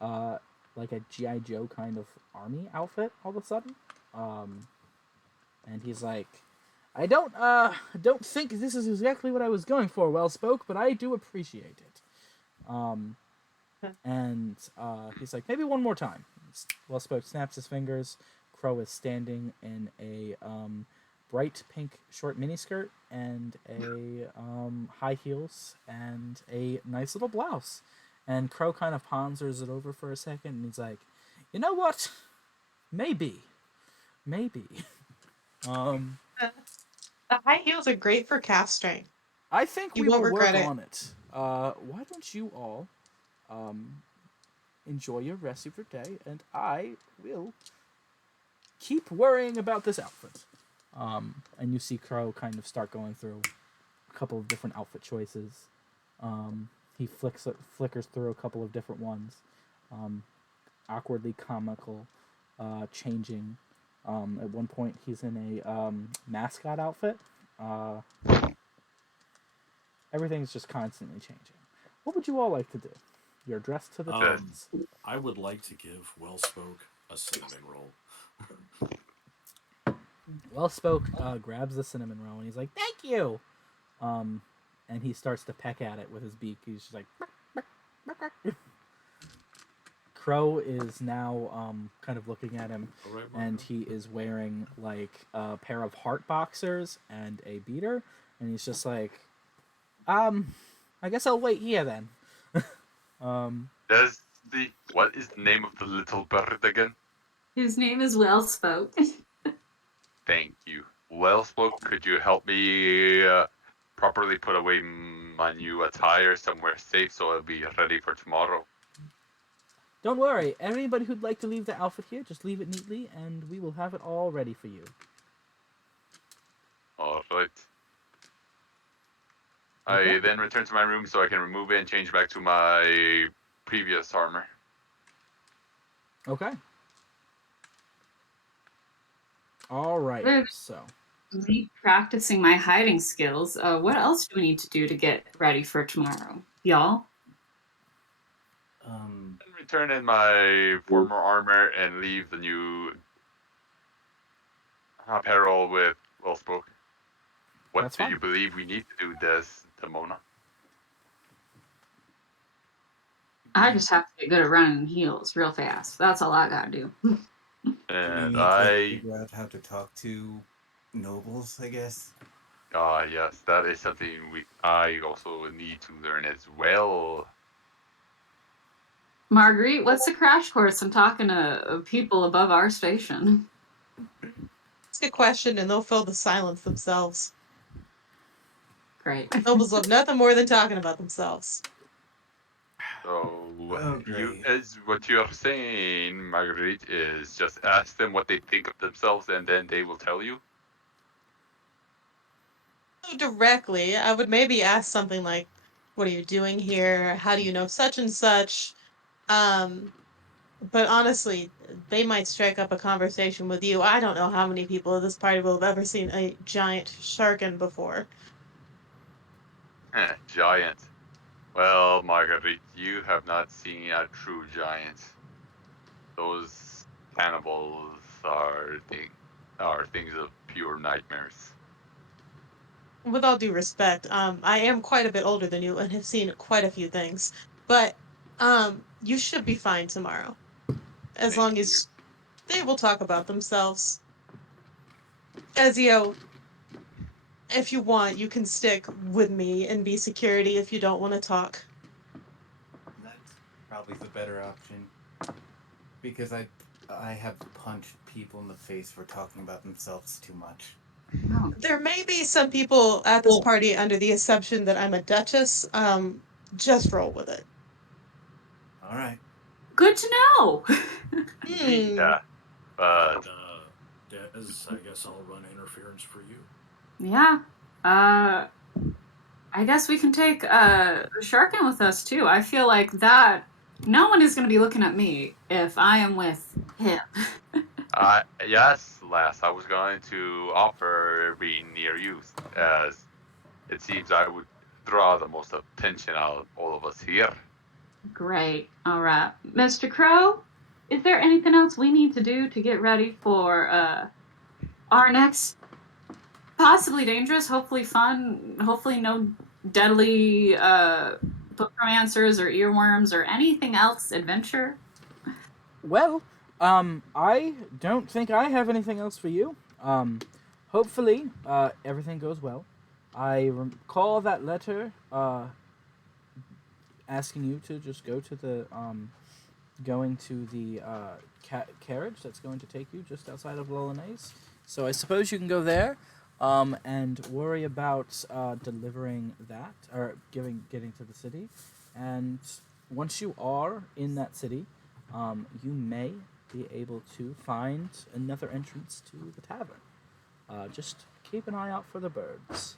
like a GI Joe kind of army outfit all of a sudden, and he's like, I don't think this is exactly what I was going for, well spoke, but I do appreciate it. And he's like, maybe one more time. Well spoke snaps his fingers. Crow is standing in a bright pink short miniskirt and a high heels and a nice little blouse. And Crow kind of ponders it over for a second, and he's like, you know what? Maybe. The high heels are great for calf strength. I think You we won't will work regret it. on it. Why don't you all enjoy your rest of your day, and I will keep worrying about this outfit. And you see Crow kind of start going through a couple of different outfit choices. He flickers through a couple of different ones, awkwardly comical, changing At one point, he's in a mascot outfit. Uh, everything's just constantly changing. What would you all like to do? You're dressed to the tens. I would like to give Wellspoke a cinnamon roll. Well Spoke grabs the cinnamon roll and he's like, "Thank you." Um, and he starts to peck at it with his beak. He's just like, Crow is now kind of looking at him, All right, and Marco. he is wearing like a pair of heart boxers and a beater, and he's just like, I guess I'll wait here then. There's the what is the name of the little bird again? His name is Well Spoke. Thank you. Well spoke. Could you help me properly put away my new attire somewhere safe so I'll be ready for tomorrow? Don't worry, anybody who'd like to leave the outfit here, just leave it neatly, and we will have it all ready for you. All right. Okay. I then return to my room so I can remove it and change back to my previous armor. Okay. All right. Good. So. Me practicing my hiding skills. What else do we need to do to get ready for tomorrow, y'all? Um, And return in my former armor and leave the new apparel with Wellspoke. What That's do fine. you believe we need to do this, Demona? I just have to get good at running heels real fast. That's all I gotta do. we And need to figure out how to talk to nobles, I guess. yes, that is something I also need to learn as well. Marguerite, what's the crash course in talking to people above our station? It's a good question, and they'll fill the silence themselves. Great. Nobles love nothing more than talking about themselves. So Oh, you, great. as what you're saying, Marguerite, is just ask them what they think of themselves, and then they will tell you. So directly, I would maybe ask something like, "What are you doing here? How do you know such and such?" Um, but honestly, they might strike up a conversation with you. I don't know how many people at this party will have ever seen a giant sharkin before. Giant. Well, Marguerite, you have not seen a true giant. Those cannibals are things of pure nightmares. With all due respect, I am quite a bit older than you and have seen quite a few things. But you should be fine tomorrow, as Thank long you. as they will talk about themselves. Ezio, if you want, you can stick with me and be security if you don't want to talk. That's probably the better option because I have punched people in the face for talking about themselves too much. Oh. There may be some people at this party under the assumption that I'm a duchess. Just roll with it. All right. Good to know. Hmm. Yeah, but And Des, I guess I'll run interference for you. Yeah. I guess we can take Sharkin with us too. I feel like that no one is going to be looking at me if I am with him. yes, Les, I was going to offer being near you, as it seems I would draw the most attention out of all of us here. Great. All right. Mr. Crow, is there anything else we need to do to get ready for our next possibly dangerous, hopefully fun, hopefully no deadly book romancers or earworms or anything else adventure? Well, I don't think I have anything else for you. Hopefully, everything goes well. I recall that letter asking you to just go to the going to the carriage that's going to take you just outside of Lolonaise. So I suppose you can go there and worry about delivering that or getting to the city. And once you are in that city, you may be able to find another entrance to the tavern. Just keep an eye out for the birds.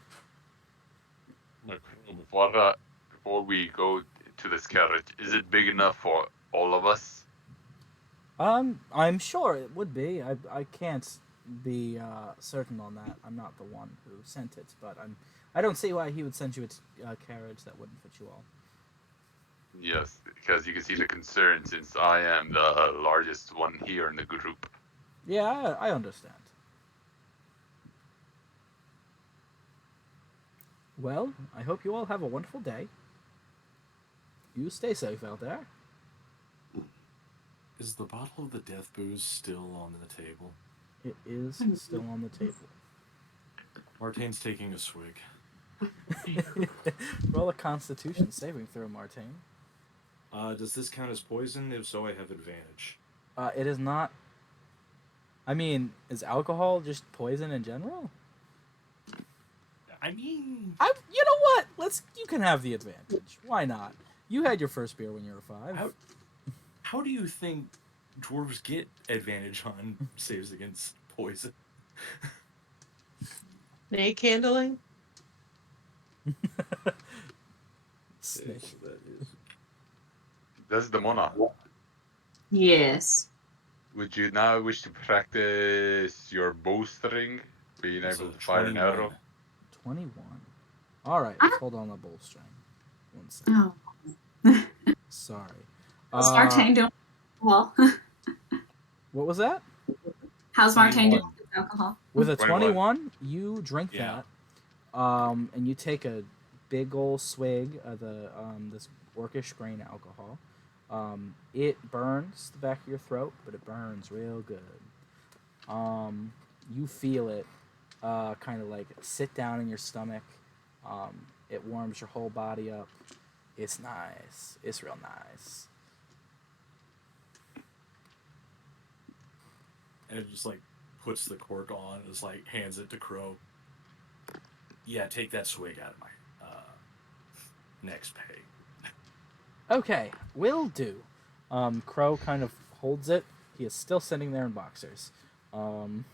Before we go to this carriage, is it big enough for all of us? I'm sure it would be. I can't be certain on that. I'm not the one who sent it, but I don't see why he would send you a carriage that wouldn't fit you all. Yes, because you can see the concern since I am the largest one here in the group. Yeah, I understand. Well, I hope you all have a wonderful day. You stay safe out there. Is the bottle of the death booze still on the table? It is still on the table. Martine's taking a swig. Roll a Constitution saving throw, Martine. Does this count as poison? If so, I have advantage. It is not. I mean, is alcohol just poison in general? I mean, You know what? You can have the advantage. Why not? You had your first beer when you were 5. how do you think dwarves get advantage on saves against poison? Snake handling? Snake. So that is. That's the Mona. Yes. Would you now wish to practice your bowstring, being It's able a to fire an 21. arrow? 21. Alright, let's hold on the bowstring. 1 second. Oh. Sorry. How's Martine doing with alcohol? What was that? How's Martine 21. doing with alcohol? With a 21. 21, you drink Yeah. that, and you take a big old swig of the this orcish grain alcohol. It burns the back of your throat, but it burns real good. You feel it, kind of like sit down in your stomach. It warms your whole body up. It's nice. It's real nice. And it just like puts the cork on, just like hands it to Crow. Yeah, take that swig out of my next pay. Okay, will do. Crow kind of holds it. He is still sitting there in boxers. Wellspoke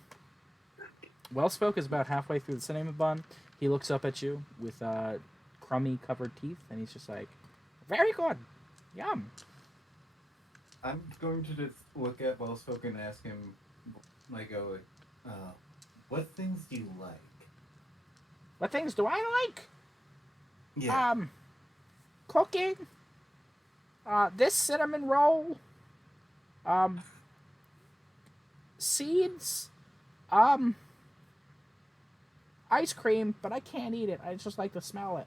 is about halfway through the cinema bun. He looks up at you with crummy covered teeth, and he's just like, "Very good, yum." I'm going to just look at Wellspoken and ask him, what things do you like? What things do I like? Yeah. Cooking. This cinnamon roll. Seeds. Um, Ice cream, but I can't eat it. I just like to smell it.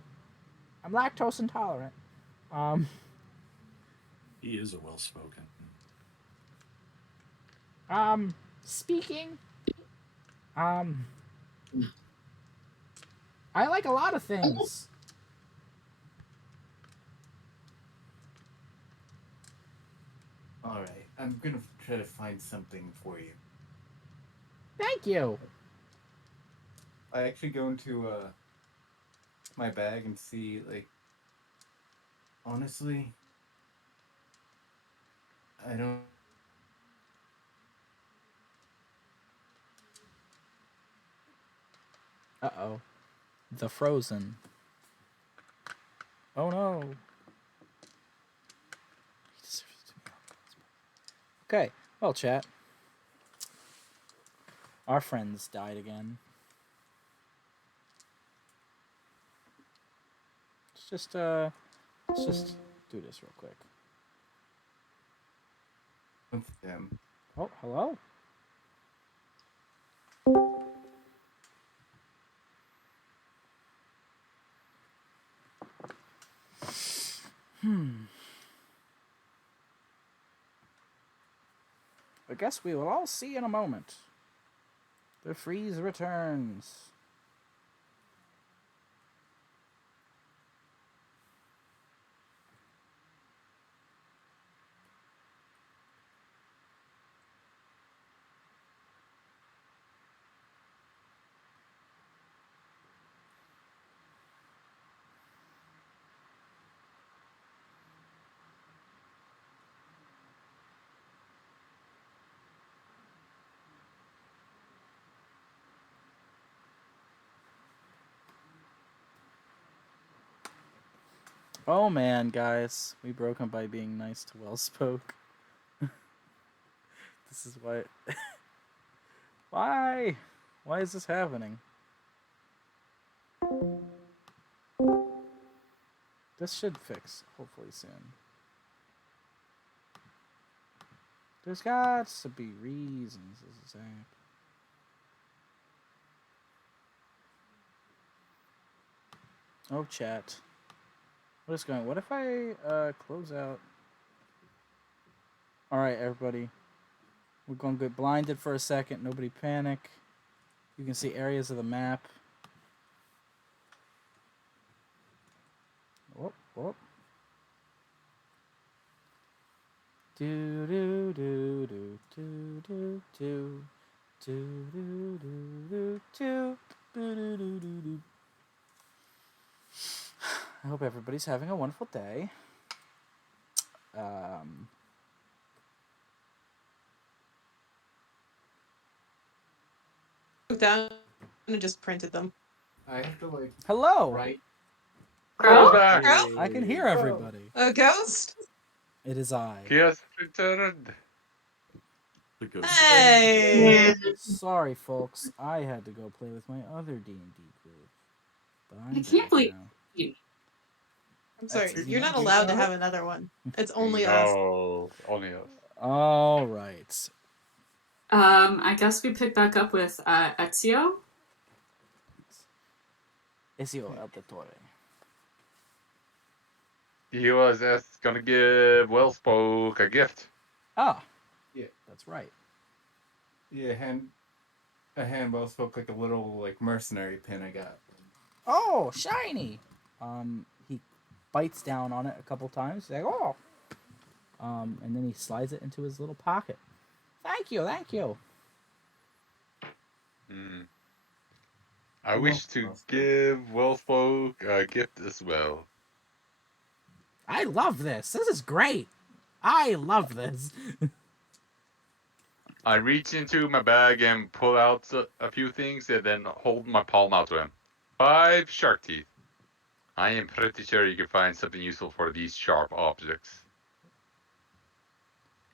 I'm lactose intolerant. Um, He is a well spoken. Speaking. Um, I like a lot of things. All right. I'm gonna try to find something for you. Thank you. I actually go into my bag and see, like, honestly, I don't. Uh-oh. The Frozen. Oh no. Okay, well, chat. Our friends died again. Let's just do this real quick. Them. Oh, hello? I guess we will all see in a moment. The freeze returns. Oh man, guys, we broke him by being nice to Wellspoke. This is why. Why? Why is this happening? This should fix hopefully soon. There's got to be reasons this is happening. Oh, chat. What is going? What if I close out? All right, everybody. We're going to get blinded for a second. Nobody panic. You can see areas of the map. Whoop, whoop. Do do do do do do do do do do do do do do do. I hope everybody's having a wonderful day. Down and just printed them. I have to like Hello. write. We're Crow? back. Crow? I can hear everybody. A ghost? It is I. He has returned. The ghost. Hey! Sorry, folks. I had to go play with my other D&D group. But I'm I can't back believe now. you. I'm sorry, That's- you're not allowed to have another one. It's only us. No, only us. All right. I guess we pick back up with Ezio. Ezio El Dottore. He was gonna give Wellspoke a gift. Ah. Yeah. That's right. Yeah, a hand well spoke like a little like mercenary pin I got. Oh, shiny. He bites down on it a couple times. Like, oh. And then he slides it into his little pocket. Thank you, thank you. I wish to give Wellspoke a gift as well. I love this. This is great. I love this. I reach into my bag and pull out a few things and then hold my palm out to him. 5 shark teeth. I am pretty sure you can find something useful for these sharp objects.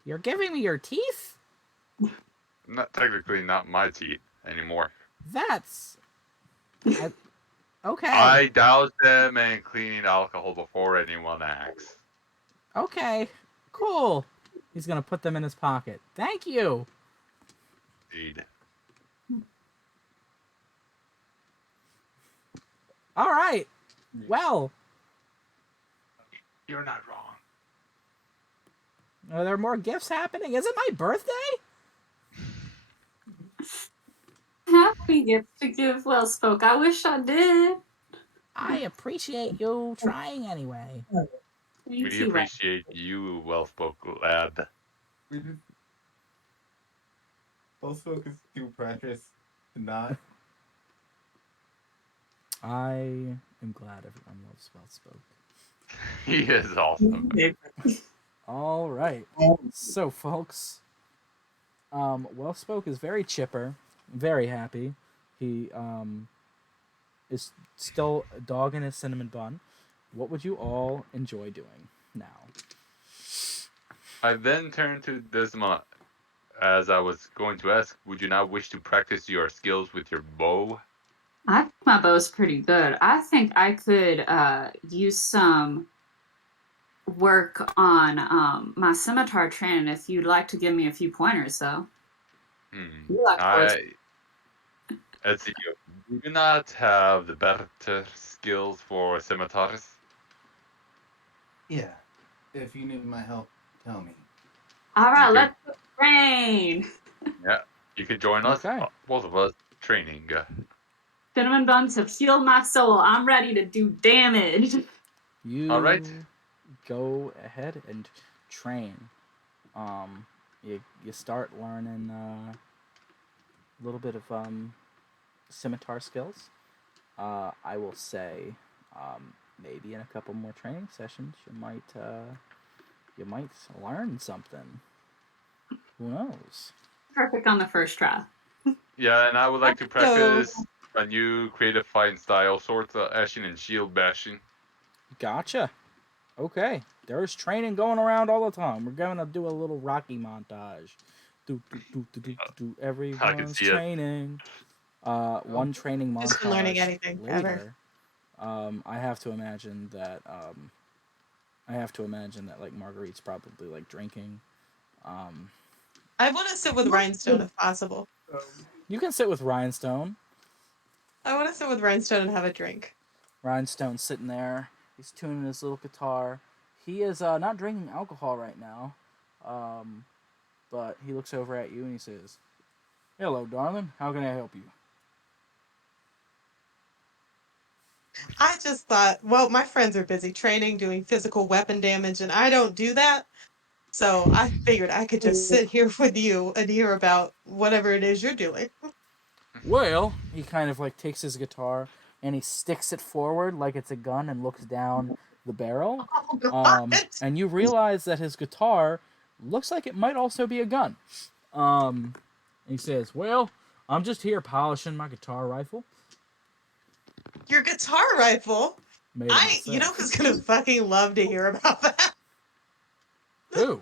You're giving me your teeth? Not technically not my teeth anymore. That's... okay. I douse them in cleaning alcohol before anyone asks. Okay. Cool. He's gonna put them in his pocket. Thank you. Indeed. All right. Well, You're not wrong. are there more gifts happening? Is it my birthday? Happy gift to give Wellspoke. I wish I did. I appreciate you trying anyway. Thank We you. appreciate you, well-spoken lad. We just well spoke is too precious to not. I am glad everyone loves Wellspoke. He is awesome. All right. So, folks, Wellspoke is very chipper, very happy. He is still a dog in his cinnamon bun. What would you all enjoy doing now? I then turned to Desma as I was going to ask, would you now wish to practice your skills with your bow? I think my bow's pretty good. I think I could use some work on my scimitar training if you'd like to give me a few pointers, though. You like boys. Let's see. Do you not have the better skills for scimitars? Yeah. If you need my help, tell me. All right, Okay. let's train. Yeah, you can join us. Okay. Both of us training. Cinnamon buns have healed my soul. I'm ready to do damage. You All right. go ahead and train. You start learning a little bit of scimitar skills. I will say, maybe in a couple more training sessions, you might learn something. Who knows? Perfect on the first try. Yeah, and I would like to Let's go. practice a new creative fighting style, sword ashing and shield bashing. Gotcha. Okay. There's training going around all the time. We're going to do a little Rocky montage. can Everyone's see it. training. One training Just been learning montage anything ever. later. I have to imagine that. Like Marguerite's probably like drinking. I want to sit with Rhinestone if possible. You can sit with Rhinestone. I want to sit with Rhinestone and have a drink. Rhinestone's sitting there. He's tuning his little guitar. He is not drinking alcohol right now, but he looks over at you and he says, "Hello, darling. How can I help you?" I just thought, well, my friends are busy training, doing physical weapon damage, and I don't do that. So I figured I could just sit here with you and hear about whatever it is you're doing. Well, he kind of like takes his guitar and he sticks it forward like it's a gun and looks down the barrel. Oh, God. And you realize that his guitar looks like it might also be a gun. He says, "Well, I'm just here polishing my guitar rifle. Your guitar rifle? Made it You know myself." who's gonna fucking love to hear about that? Who?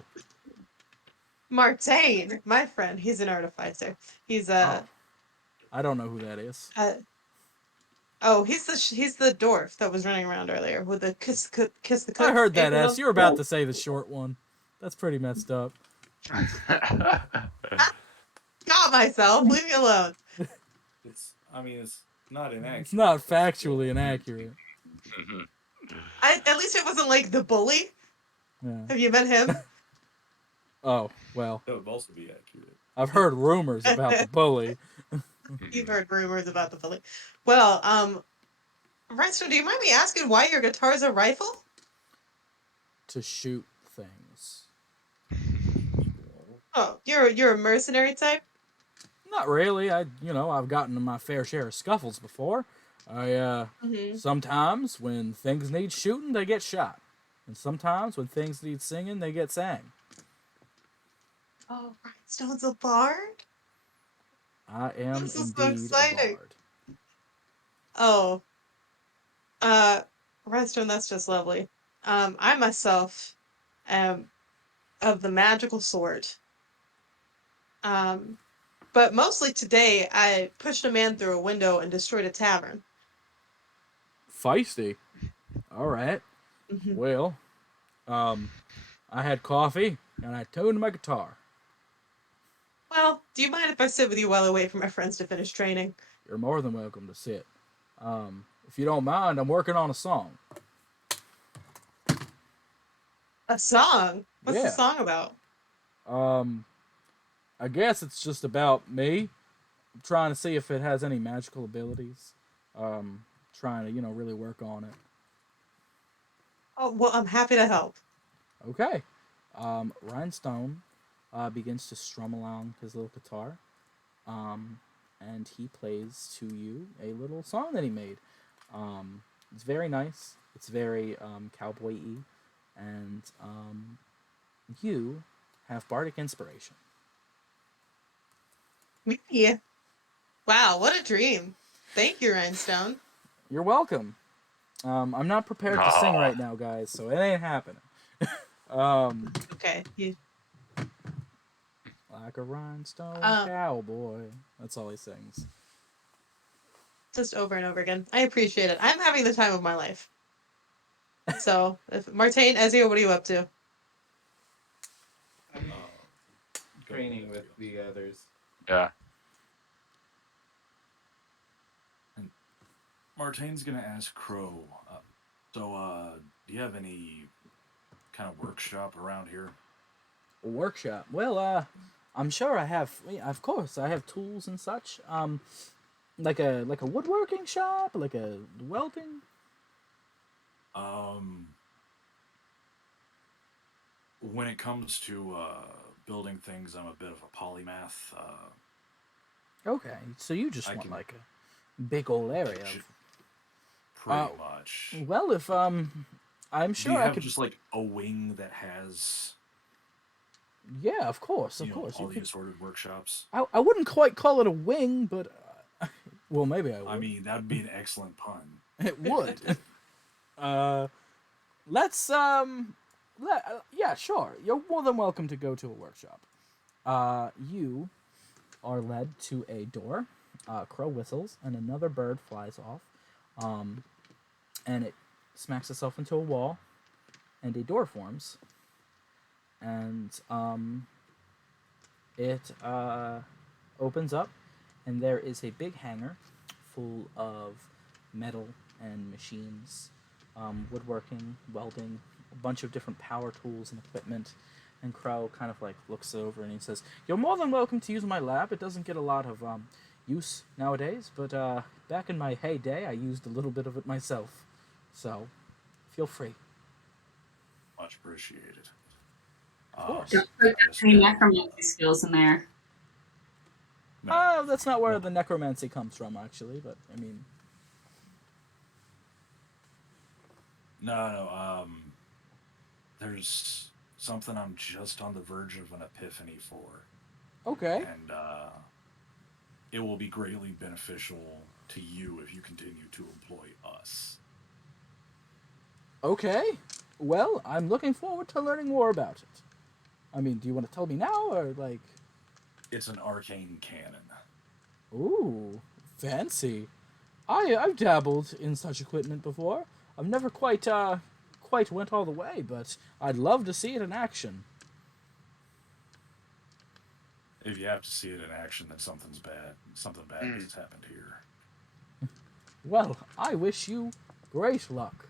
Martain, my friend. He's an artificer. He's Oh, I don't know who that is. he's the dwarf that was running around earlier with the kiss the I cook. heard that apron S. on. You were about to say the short one. That's pretty messed up. Got myself. Leave me alone. It's not inaccurate. It's not factually inaccurate. At least it wasn't like the bully. Yeah. Have you met him? Oh, well, That would also be accurate. I've heard rumors about the bully. You've heard rumors about the bully. Well, Rhinestone, do you mind me asking why your guitar's a rifle? To shoot things. Oh, you're a mercenary type? Not really. I've gotten in my fair share of scuffles before. Mm-hmm. Sometimes when things need shooting, they get shot. And sometimes when things need singing, they get sang. Oh, Rhinestone's a bard? I am This is so indeed a exciting. bard. Oh, Rhinestone, that's just lovely. I myself am of the magical sort. But mostly today, I pushed a man through a window and destroyed a tavern. Feisty. All right. Mhm. Well, I had coffee and I tuned my guitar. Well, do you mind if I sit with you while I wait for my friends to finish training? You're more than welcome to sit. If you don't mind, I'm working on a song. A song? What's the Yeah. song about? I guess it's just about me. I'm trying to see if it has any magical abilities. Trying to, really work on it. Oh, well, I'm happy to help. Okay. Rhinestone begins to strum along his little guitar. And he plays to you a little song that he made. It's very nice. It's very cowboy-y. And you have bardic inspiration. Me? Wow, what a dream. Thank you, Rhinestone. You're welcome. I'm not prepared to sing right now, guys, so it ain't happening. Okay. Like a rhinestone Um, cowboy. That's all he sings. Just over and over again. I appreciate it. I'm having the time of my life. So, Martain, Ezio, what are you up to? I'm training with the others. Yeah. Martain's gonna ask Crow. So, do you have any kind of workshop around here? A workshop. Well, I'm sure I have. Yeah, of course, I have tools and such. Like a woodworking shop, like a welding. When it comes to building things, I'm a bit of a polymath. Okay, so you just I want can- like a big old area. Pretty much. Well, if I'm Do sure you I have could. just like a wing that has Yeah, of course, all you the could. assorted workshops? I wouldn't quite call it a wing, but well, maybe I would. I mean, that would be an excellent pun. It would. Let's yeah, sure. You're more than welcome to go to a workshop. you are led to a door. Crow whistles, and another bird flies off, and it smacks itself into a wall, and a door forms, and it opens up, and there is a big hangar full of metal and machines, woodworking, welding, a bunch of different power tools and equipment. And Crow kind of like looks over and he says, "You're more than welcome to use my lab. It doesn't get a lot of use nowadays, but back in my heyday, I used a little bit of it myself. So, feel free." Much appreciated. Of course. Don't put I just any got- necromancy skills in there. No. That's not where Well- the necromancy comes from, actually. But I mean, No. There's something I'm just on the verge of an epiphany for, okay. and it will be greatly beneficial to you if you continue to employ us. Okay. Well, I'm looking forward to learning more about it. I mean, do you want to tell me now, or like? It's an arcane cannon. Ooh, fancy. I've dabbled in such equipment before. I've never quite went all the way, but I'd love to see it in action. If you have to see it in action, then something's bad. Something bad has happened here. Well, I wish you great luck.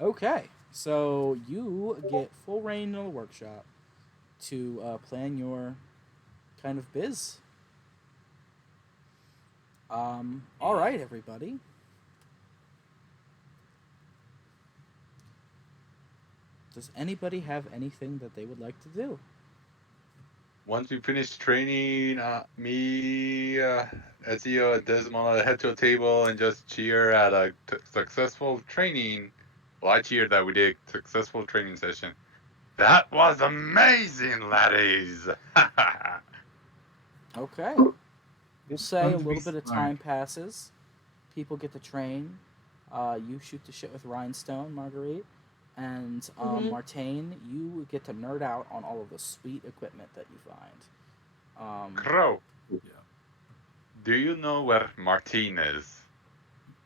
Okay, so you get full reign in the workshop to plan your kind of biz. All right, everybody. Does anybody have anything that they would like to do? Once we finish training, me, Ezio, and Desmond head to a table and just cheer at a successful training. Well, I cheered that we did a successful training session. That was amazing, laddies! Okay. We'll It's say fun a to be little bit of smart. time passes. People get to train. You shoot the shit with Rhinestone, Marguerite. And Mhm. Martine, you get to nerd out on all of the sweet equipment that you find. Crow, Yeah. do you know where Martine is?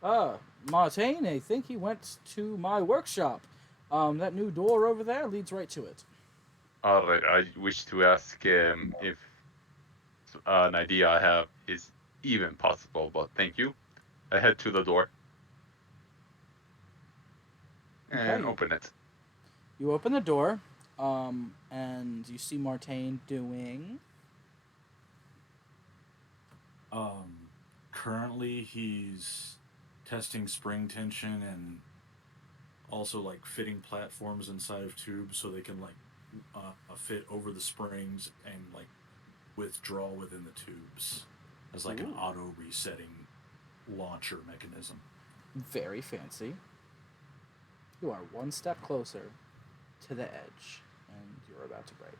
Martine, I think he went to my workshop. That new door over there leads right to it. Alright, I wish to ask if an idea I have is even possible, but thank you. I head to the door and Okay. open it. You open the door, and you see Martine doing. Currently he's testing spring tension and also like fitting platforms inside of tubes so they can like fit over the springs and like withdraw within the tubes as like an Ooh. auto resetting launcher mechanism. Very fancy. You are one step closer to the edge, and you're about to break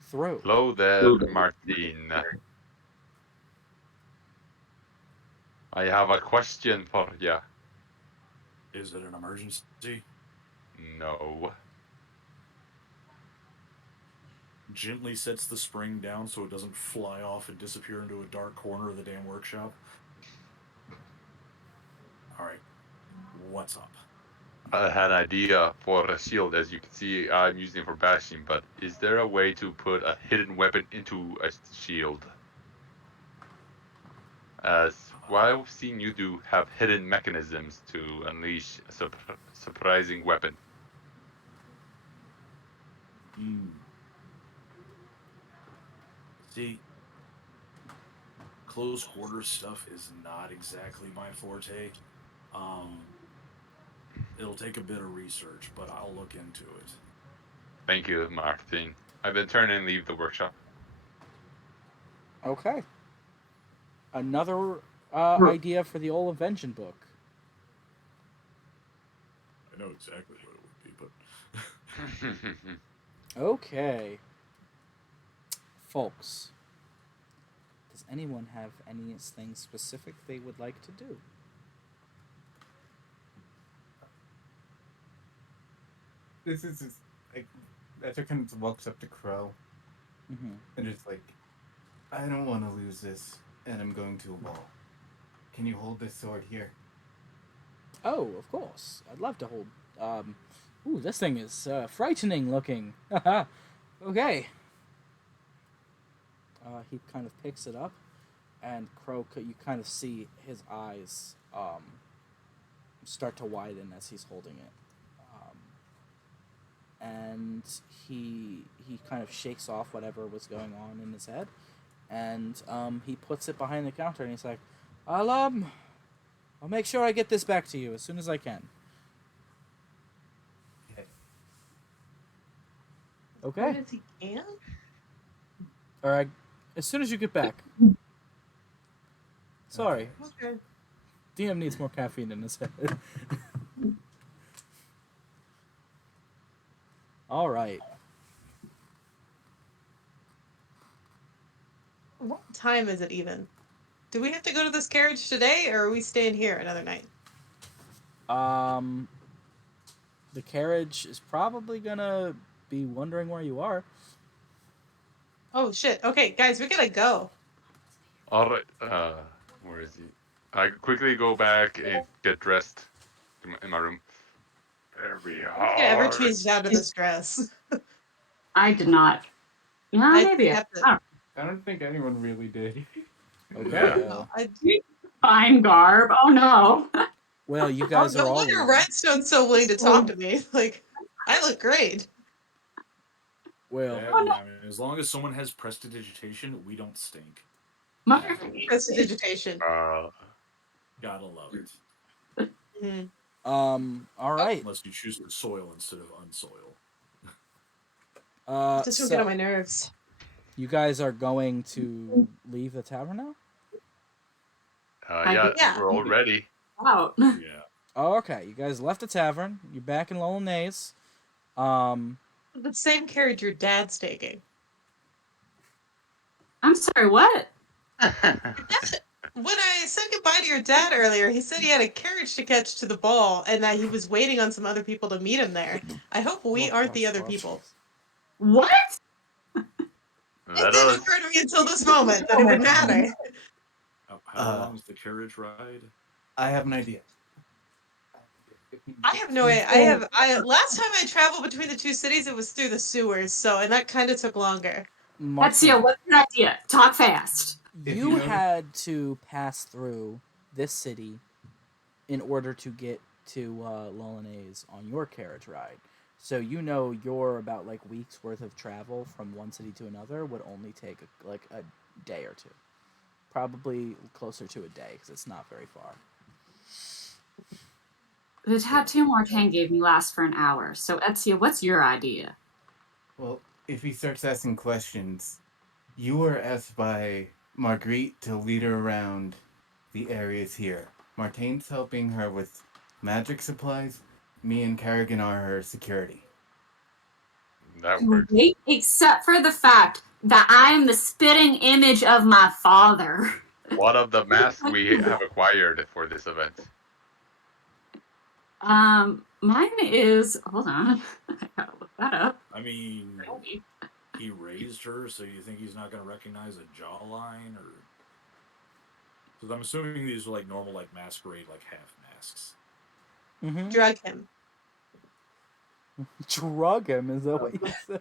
through. Hello there, Martine. I have a question for ya. Is it an emergency? No. Gently sets the spring down so it doesn't fly off and disappear into a dark corner of the damn workshop. Alright. What's up? I had an idea for a shield. As you can see, I'm using it for bashing, but is there a way to put a hidden weapon into a shield? As what I've seen you do have hidden mechanisms to unleash a surprising weapon. See, close quarters stuff is not exactly my forte. It'll take a bit of research, but I'll look into it. Thank you, Martin. I then turn and leave the workshop. Okay. Another idea for the old invention book. I know exactly what it would be, but Okay. Folks, does anyone have anything specific they would like to do? This is just, like Ether kind of walks up to Crow Mm-hmm. and is like, I don't want to lose this, and I'm going to a ball. Can you hold this sword here? Oh, of course. I'd love to hold. Ooh, this thing is frightening looking. Okay. He kind of picks it up, and Crow, you kind of see his eyes start to widen as he's holding it. And he kind of shakes off whatever was going on in his head, and he puts it behind the counter, and he's like, I'll make sure I get this back to you as soon as I can. Okay. Okay. What is he can? All right. As soon as you get back. Sorry, Okay. DM needs more caffeine in his head. All right. What time is it even? Do we have to go to this carriage today, or are we staying here another night? Um, the carriage is probably gonna be wondering where you are. Oh shit. Okay, guys, we gotta go. All right. Where is he? I quickly go back and get dressed in my room. Very I don't think I ever hard. changed out of this dress. I did not. Yeah, I maybe. kept it. I don't I don't think anyone really did. Okay. Yeah. No, I know. Fine garb. Oh no. Well, you Oh, guys no are all wonder leaving. Rhinestone's so willing to talk to me. Like, I look great. Well, Oh no. I mean, as long as someone has prestidigitation, we don't stink. My Prestidigitation. Gotta love it. Mhm. all right. Unless you choose to soil instead of unsoil. Just don't get on So my nerves. you guys are going to leave the tavern now? I Yeah, get Yeah. we're all ready. out. Yeah. Oh, okay. You guys left the tavern. You're back in Lolonaise. Um, The same carriage your dad's taking. I'm sorry, what? When I said goodbye to your dad earlier, he said he had a carriage to catch to the ball and that he was waiting on some other people to meet him there. I hope we aren't the other people. What? It Let didn't us. occur to me until this moment that it would matter. How long's the carriage ride? I have an idea. I have no idea. I last time I traveled between the two cities, it was through the sewers, and that kind of took longer. That's what's your idea? Talk fast. If You you notice- had to pass through this city in order to get to Lolonaise on your carriage ride. So you know your about like weeks worth of travel from one city to another would only take like a day or two, probably closer to a day because it's not very far. The tattoo Mortain gave me lasts for an hour. So Ezia, what's your idea? Well, if he starts asking questions, you were asked by Marguerite to lead her around the areas here. Martine's helping her with magic supplies. Me and Kerrigan are her security. That works. Great, except for the fact that I am the spitting image of my father. What of the mask we have acquired for this event? Mine is. Hold on, I gotta look that up. I mean, he raised her, so you think he's not going to recognize a jawline, or? Because I'm assuming these are like normal, like masquerade, like half masks. Mm-hmm. Drug him. Drug him, is that what you said?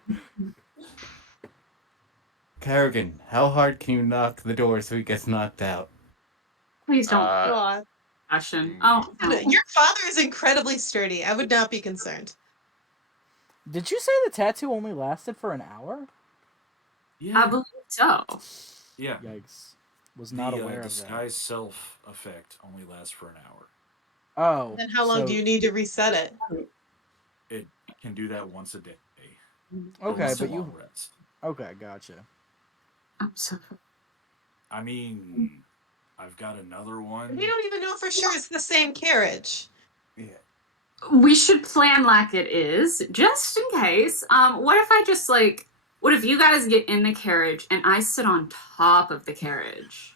Kerrigan, how hard can you knock the door so he gets knocked out? Please don't God. question. Oh no. Your father is incredibly sturdy. I would not be concerned. Did you say the tattoo only lasted for an hour? I believe so. Yeah. Yikes. Was not aware of that. Disguise self effect only lasts for an hour. Oh. Then how long do you need to reset it? It can do that once a day. Okay, Bonus but long rest. Okay, gotcha. I'm so. I mean, I've got another one. We don't even know for sure it's the same carriage. Yeah. We should plan like it is, just in case. What if I just like? What if you guys get in the carriage and I sit on top of the carriage?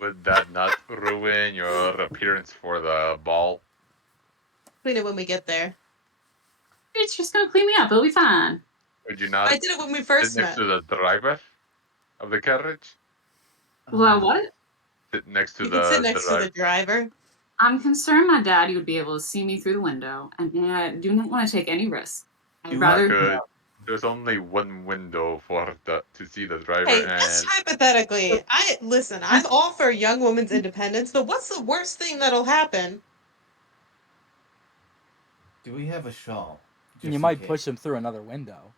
Would that not ruin your appearance for the ball? Clean it when we get there. It's just gonna clean me up. It'll be fine. Would you I not did it when we sit first next met. to the driver of the carriage? Well, what? Sit next to You can sit the next to the driver. I'm concerned my daddy would be able to see me through the window, and I do not want to take any risks. I'd You rather. Good. There's only one window for to see the driver, Hey, just and hypothetically, I'm all for a young woman's independence, but what's the worst thing that'll happen? Do we have a shawl? You Just in might case. push him through another window.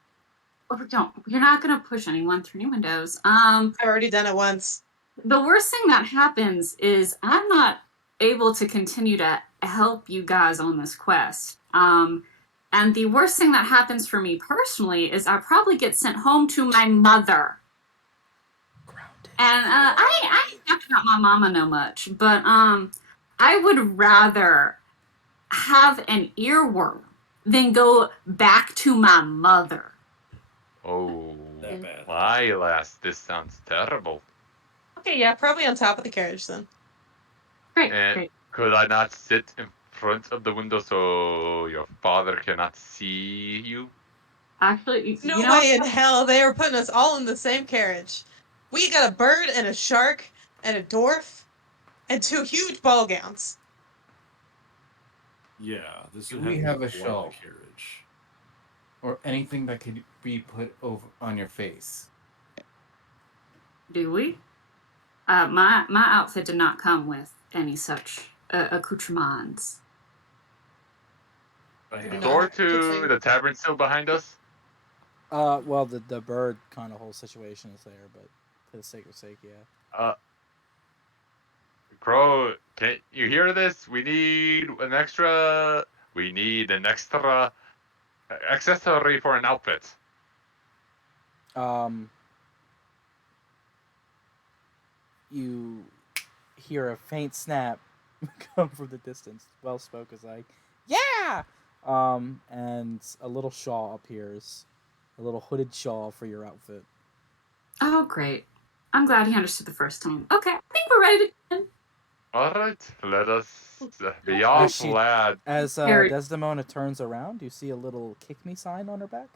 Oh, don't. You're not gonna push anyone through any windows. I've already done it once. The worst thing that happens is I'm not able to continue to help you guys on this quest. And the worst thing that happens for me personally is I probably get sent home to my mother. Grounded. And I ain't talking about my mama no much, but I would rather have an earworm than go back to my mother. oh, That bad. my lass, this sounds terrible. Okay, yeah, probably on top of the carriage then. Great, And great. could I not sit in front of the window so your father cannot see you? Actually, No you know, way in hell they are putting us all in the same carriage. We got a bird and a shark and a dwarf and 2 huge ball gowns. Yeah, this Do would we have have a to be quite shawl? a carriage. Or anything that could be put over on your face. do we? My outfit did not come with any such accoutrements. I Do have not. Door Good to thing. the tavern still behind us? Well, the bird kind of whole situation is there, but for the sake of sake, yeah. Crow, can you hear this? We need an extra accessory for an outfit. You hear a faint snap come from the distance. Well spoke is like, yeah. And a little shawl appears, a little hooded shawl for your outfit. Oh, great. I'm glad he understood the first time. Okay, I think we're ready to begin. All right, let us be off, she- lad. As Harry. Desdemona turns around, you see a little kick me sign on her back.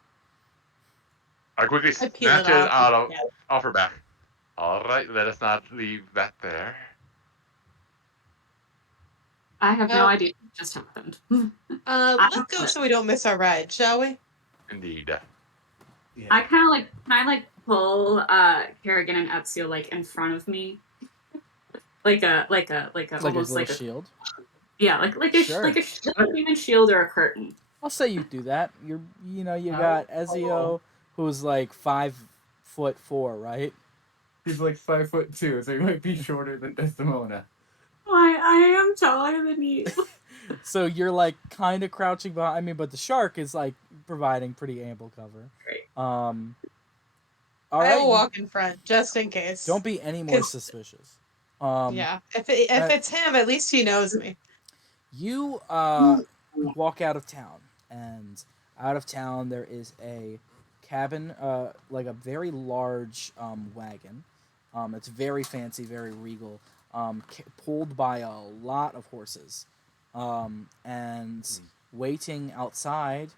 I quickly I peel snatch it it off. out of Yeah. off her back. All right, let us not leave that there. I have no Well- idea what just happened. Let's go so we don't miss our ride, shall we? Indeed. Yeah. I kind of like, can I like pull Kerrigan and Ezio like in front of me? Like a It's like a almost little like a shield. yeah, like Sure. a human shield or a curtain. I'll say you do that. You got Ezio, who's like 5'4", right? He's like 5'2", so he might be shorter than Desdemona. I am taller than you. So you're like kind of crouching behind me, but the shark is like providing pretty ample cover. Great. All I right, will walk in front just in case. don't be any more 'Cause- suspicious. Yeah, if it's him, at least he knows me. You walk out of town, and out of town there is a cabin, like a very large wagon. It's very fancy, very regal, pulled by a lot of horses. And waiting outside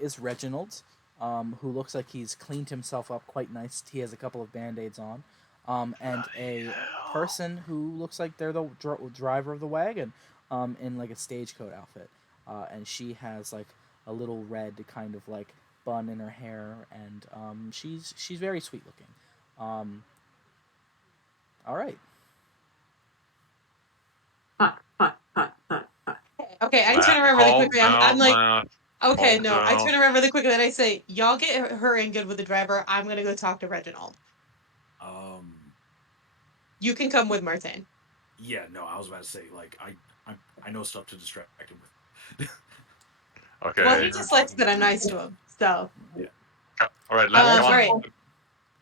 is Reginald, who looks like he's cleaned himself up quite nice. He has a couple of band-aids on. And a person who looks like they're the driver of the wagon, in like a stagecoat outfit, and she has like a little red kind of like bun in her hair, and she's very sweet looking. All right. Fuck. Okay, I turn around really quickly. I'm like, okay, calm no, I down. turn around really quickly and I say, y'all get her in good with the driver. I'm gonna go talk to Reginald. You can come with Martin. Yeah, no, I was about to say, like, I know stuff to distract him with. Okay. Well, he just likes that I'm nice to him. So, All right, let's come on. all right.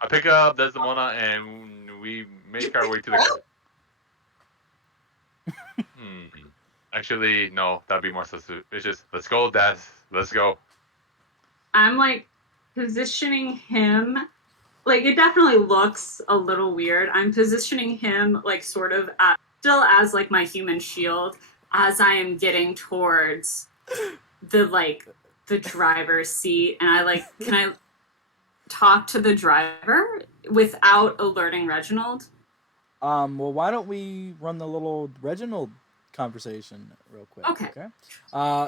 I pick up Desdemona and we make our way to the car. Actually, no, that'd be more suspicious. Let's go, Des. Let's go. I'm like positioning him. Like it definitely looks a little weird. I'm positioning him like sort of still as like my human shield as I am getting towards the driver's seat, and I like can I talk to the driver without alerting Reginald? Well, why don't we run the little Reginald conversation real quick? Okay.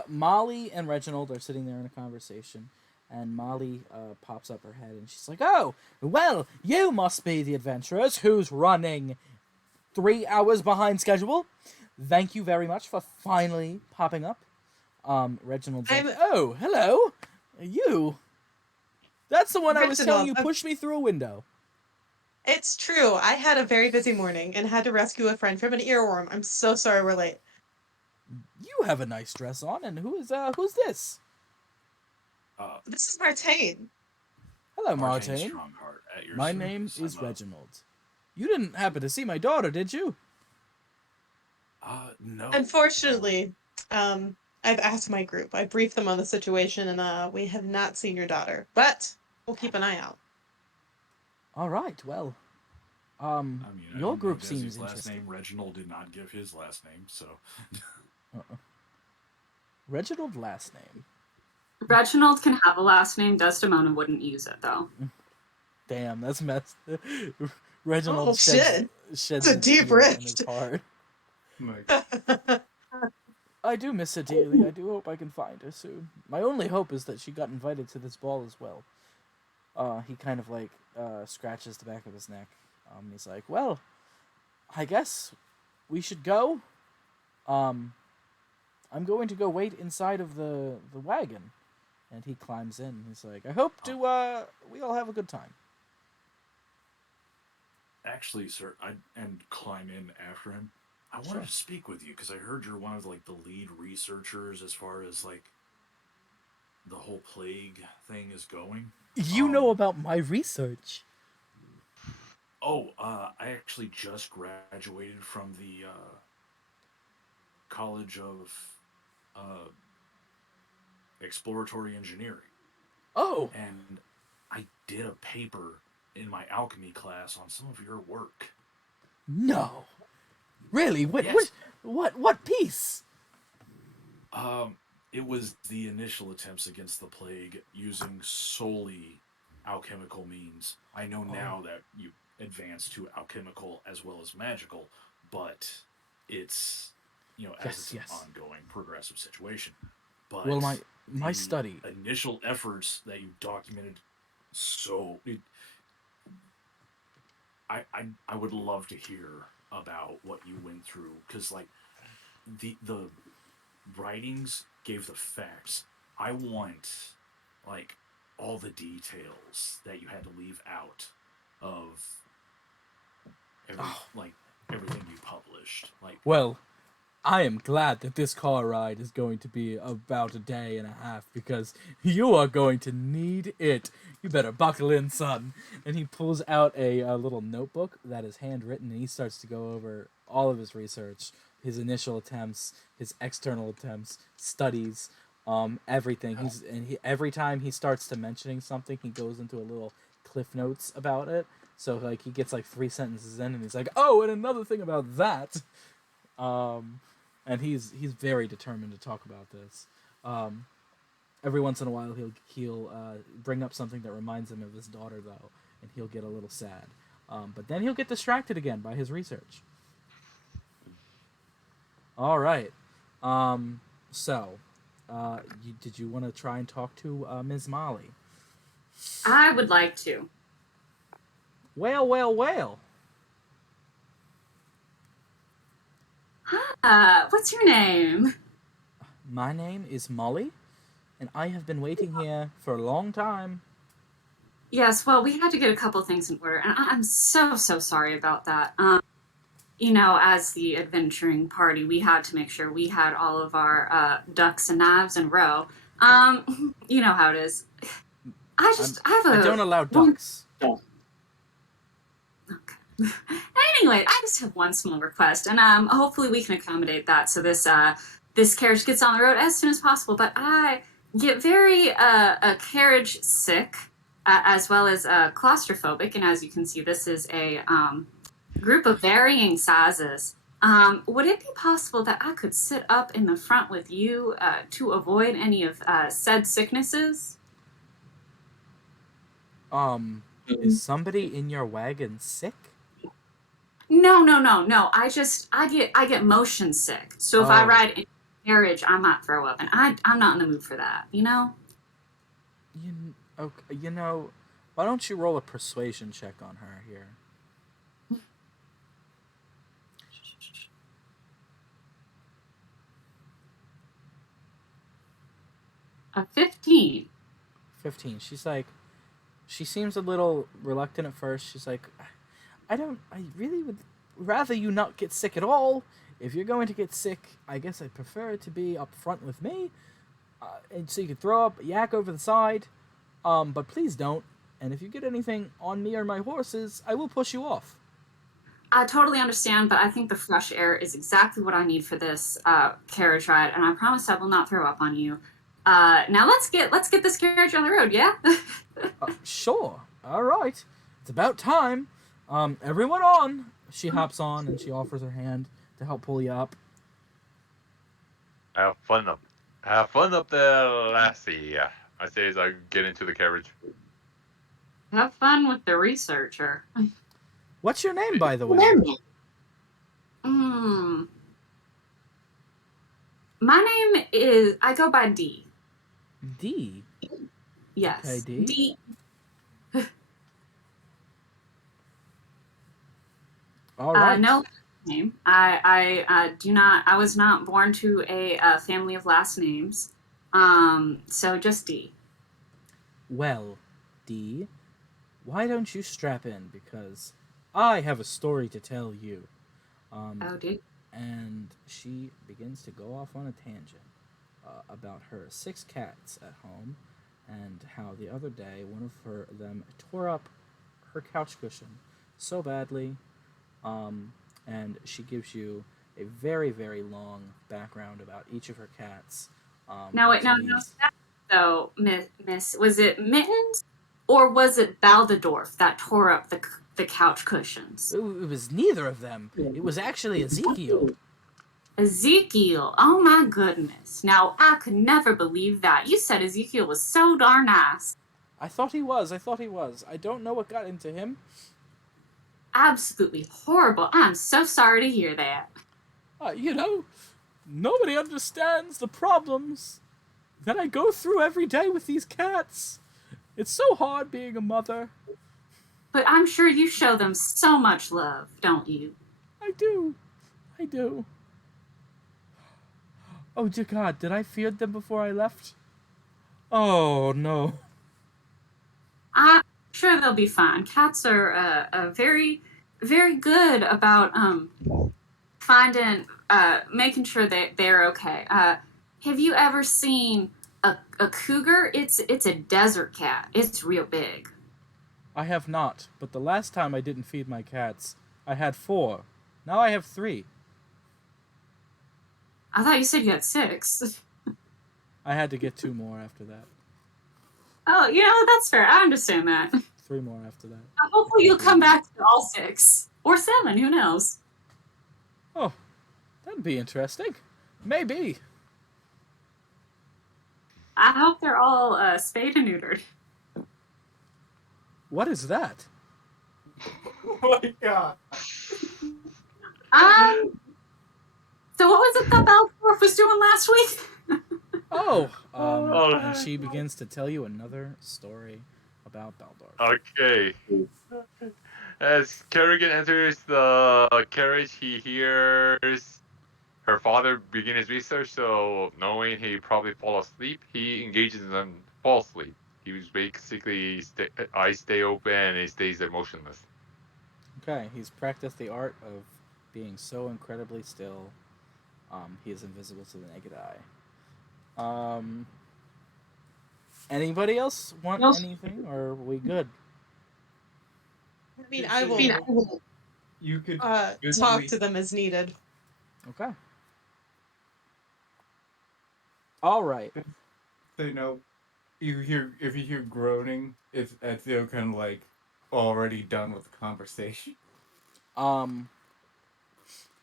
Molly and Reginald are sitting there in a conversation, and Molly pops up her head and she's like, "Oh, well, you must be the adventurers who's running 3 hours behind schedule. Thank you very much for finally popping up." Reginald's like, I'm- "Oh, hello, you. That's the one I was telling you Reginald, pushed me through a window." It's true. I had a very busy morning and had to rescue a friend from an earworm. I'm so sorry we're late. You have a nice dress on, and who's this? This is Martine. Hello, Martine Martine. Strongheart at your My service. name is I'm a- Reginald. You didn't happen to see my daughter, did you? No. Unfortunately, I've asked my group. I briefed them on the situation, and we have not seen your daughter. But we'll keep an eye out. All right. Well, I mean, I your don't group know seems Desi's last interesting. name. Reginald did not give his last name, so Reginald last name. Reginald can have a last name. Desdemona wouldn't use it, though. Damn, that's messed. Reginald Oh, sheds It's a his deep ear in rift. his heart. Like, I do miss her dearly. I do hope I can find her soon. My only hope is that she got invited to this ball as well. He kind of like scratches the back of his neck. He's like, "Well, I guess we should go. I'm going to go wait inside of the wagon." And he climbs in. He's like, "I hope to we all have a good time." actually, sir, and climb in after him. I wanted Sure. to speak with you because I heard you're one of like the lead researchers as far as like the whole plague thing is going. You know about my research. Oh, I actually just graduated from the College of Exploratory Engineering, Oh, and I did a paper in my alchemy class on some of your work. no. Really? Yes. What piece? It was the initial attempts against the plague using solely alchemical means. I know now that you advance to alchemical as well as magical, but it's as it's Yes. an ongoing progressive situation. But Well, my the study. initial efforts that you documented, so I would love to hear about what you went through because like the writings gave the facts. I want like all the details that you had to leave out of like everything you published. Like Well, I am glad that this car ride is going to be about a day and a half because you are going to need it. You better buckle in, son. And he pulls out a little notebook that is handwritten, and he starts to go over all of his research, his initial attempts, his external attempts, studies, everything. Every time he starts to mentioning something, he goes into a little cliff notes about it. So like he gets like 3 sentences in, and he's like, "Oh, and another thing about that." And he's very determined to talk about this. Every once in a while, he'll bring up something that reminds him of his daughter, though, and he'll get a little sad. But then he'll get distracted again by his research. All right. So, did you want to try and talk to Ms. Molly? I would like to. Well. What's your name? My name is Molly, and I have been waiting here for a long time. Yes, well, we had to get a couple things in order, and I'm so sorry about that. As the adventuring party, we had to make sure we had all of our ducks and knives in a row. You know how it is. I don't allow ducks. Okay. Anyway, I just have one small request, and hopefully we can accommodate that so this carriage gets on the road as soon as possible. But I get very carriage sick, as well as claustrophobic, and as you can see, this is a group of varying sizes. Would it be possible that I could sit up in the front with you to avoid any of said sicknesses? Is somebody in your wagon sick? No. I get motion sick. So if I Oh, ride in a carriage, I might throw up, and I'm not in the mood for that. You know. okay, why don't you roll a persuasion check on her here? A 15. 15. She seems a little reluctant at first. She's like, I really would rather you not get sick at all. If you're going to get sick, I guess I'd prefer it to be up front with me. And so you could throw up, yak over the side. But please don't. And if you get anything on me or my horses, I will push you off. I totally understand, but I think the fresh air is exactly what I need for this carriage ride, and I promise I will not throw up on you. Now let's get this carriage on the road, yeah? Sure. All right. It's about time. Everyone on. She hops on and she offers her hand to help pull you up. Have fun up there, lassie. I say as I get into the carriage. Have fun with the researcher. What's your name, by the way? Hmm. My name is. I go by D. D. Yes. Okay, D. D. All right. No name. I do not. I was not born to a family of last names. So just D. Well, D, why don't you strap in? Because I have a story to tell you. Oh, D. And she begins to go off on a tangent about her 6 cats at home and how the other day one of them tore up her couch cushion so badly. And she gives you a very, very long background about each of her cats. Now wait, no. So, Miss, was it Mittens or was it Baldadorf that tore up the couch cushions? It was neither of them. It was actually Ezekiel. Ezekiel. Oh my goodness. Now I could never believe that. You said Ezekiel was so darn nice. I thought he was. I don't know what got into him. Absolutely horrible. I'm so sorry to hear that. Nobody understands the problems that I go through every day with these cats. It's so hard being a mother. But I'm sure you show them so much love, don't you? I do. Oh, dear God, did I feed them before I left? Oh, no. I'm sure they'll be fine. Cats are very, very good about making sure they're okay. Have you ever seen a cougar? It's a desert cat. It's real big. I have not, but the last time I didn't feed my cats, I had 4. Now I have 3. I thought you said you had 6. I had to get 2 more after that. Oh, that's fair. I understand that. 3 more after that. Hopefully you'll come back to all 6. Or 7, who knows? Oh, that'd be interesting. Maybe. I hope they're all spayed and neutered. What is that? Oh my god. So what was it that Baldorf was doing last week? And she begins to tell you another story about Baldorf. Okay. As Kerrigan enters the carriage, he hears her father begin his research, so knowing he probably fall asleep, he engages in false sleep. He was basically eyes stay open and he stays motionless. Okay, he's practiced the art of being so incredibly still. He is invisible to the naked eye. Anybody else want anything, or are we good? I mean, I will You could talk to them as needed. Okay. All right. So if you hear groaning, it's Ezio kind of like already done with the conversation.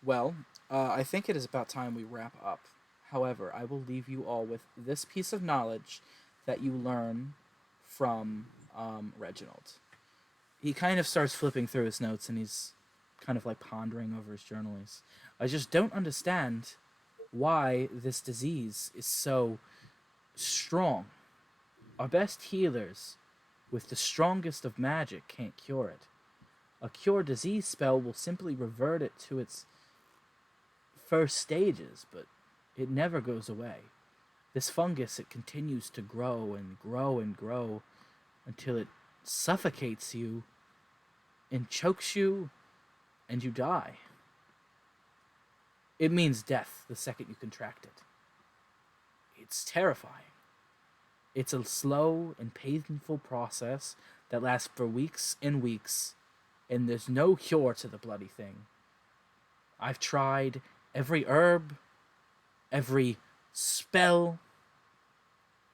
Well, I think it is about time we wrap up. However, I will leave you all with this piece of knowledge that you learn from Reginald. He kind of starts flipping through his notes and he's kind of like pondering over his journal. I just don't understand why this disease is so strong. Our best healers, with the strongest of magic, can't cure it. A cure disease spell will simply revert it to its first stages, but it never goes away. This fungus, it continues to grow and grow and grow until it suffocates you and chokes you and you die. It means death the second you contract it. It's terrifying. It's a slow and painful process that lasts for weeks and weeks, and there's no cure to the bloody thing. I've tried every herb, every spell,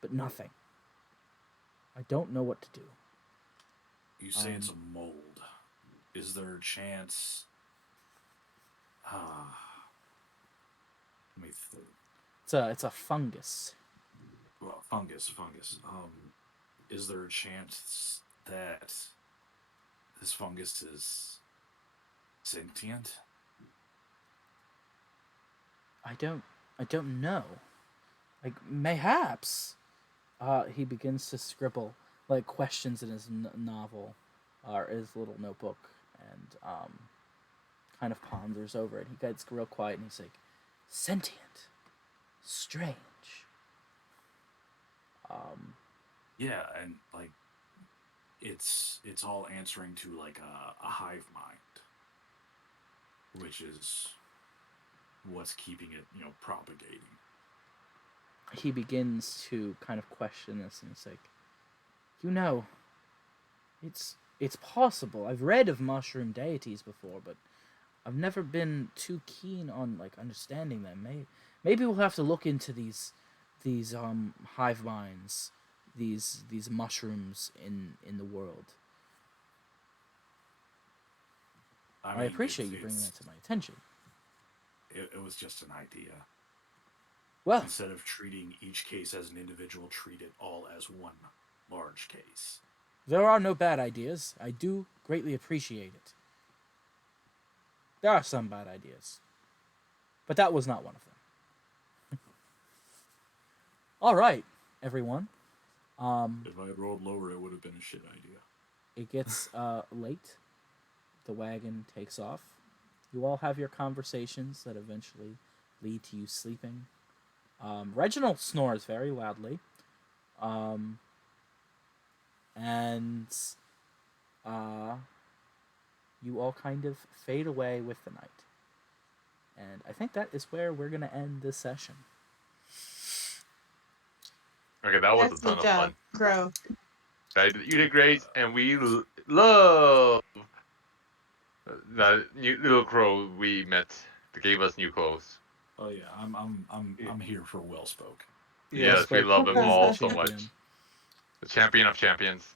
but nothing. I don't know what to do. You say it's a mold. Is there a chance? Let me think. It's a fungus. Well, fungus. Is there a chance that this fungus is sentient? I don't know. Like mayhaps. He begins to scribble like questions in his novel, or his little notebook, and kind of ponders over it. He gets real quiet and he's like, "Sentient, strange." Yeah, and like it's all answering to like a hive mind, which is what's keeping it, propagating. He begins to kind of question this, and he's like, "You know, it's possible. I've read of mushroom deities before, but I've never been too keen on like understanding them. Maybe we'll have to look into these hive minds, these mushrooms in the world." I mean, appreciate you bringing that to my attention. It was just an idea. Well, Instead of treating each case as an individual, treat it all as one large case. there are no bad ideas. I do greatly appreciate it. There are some bad ideas, but that was not one of them. All right, everyone. If I had rolled lower, it would have been a shit idea. It gets late. The wagon takes off. You all have your conversations that eventually lead to you sleeping. Reginald snores very loudly. And you all kind of fade away with the night. And I think that is where we're going to end this session. Okay, that was a Excellent ton of job, fun. Crow. Right, you did great, and we love that new little crow we met that gave us new clothes. Oh yeah, I'm here for well spoke. Yes, we Spoke love him is the all so champion. much. The champion of champions.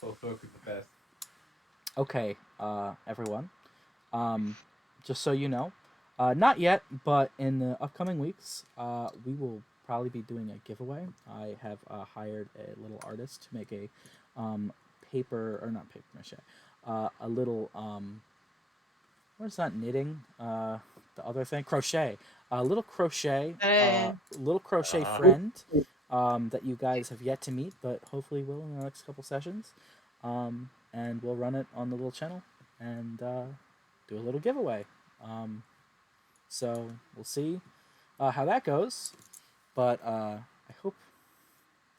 Full focus the best. Okay, everyone. Just so you know, not yet, but in the upcoming weeks, we will probably be doing a giveaway. I have hired a little artist to make a not paper mache, a little what is that knitting? The other thing, crochet. A little crochet, Ah. friend that you guys have yet to meet, but hopefully will in the next couple sessions. And we'll run it on the little channel and do a little giveaway. So we'll see how that goes. But I hope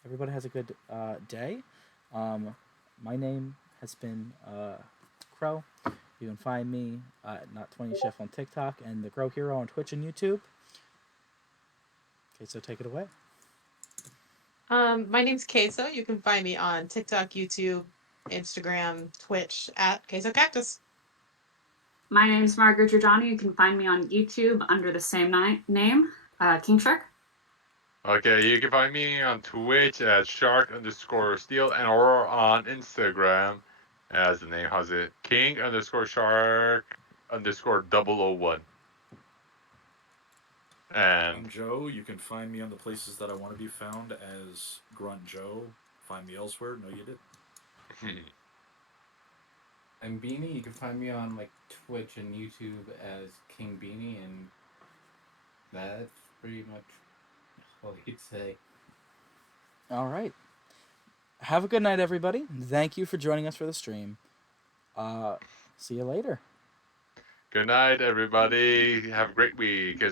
everybody has a good day. My name has been Crow. You can find me at Not20Chef on TikTok and the Crow Hero on Twitch and YouTube. Okay, so take it away. My name's Queso. You can find me on TikTok, YouTube, Instagram, Twitch at Queso Cactus. My name's Margaret Giordano. You can find me on YouTube under the same name, King Shark. Okay, you can find me on Twitch at shark_steel and or on Instagram as the name has it, king_shark_001. I'm And Joe. You can find me on the places that I want to be found as Grunt Joe. Find me elsewhere. No, you didn't. I'm Beanie. You can find me on like Twitch and YouTube as King Beanie, and that's pretty much all you'd say. All right. Have a good night, everybody. Thank you for joining us for the stream. See you later. Good night, everybody. Have a great week.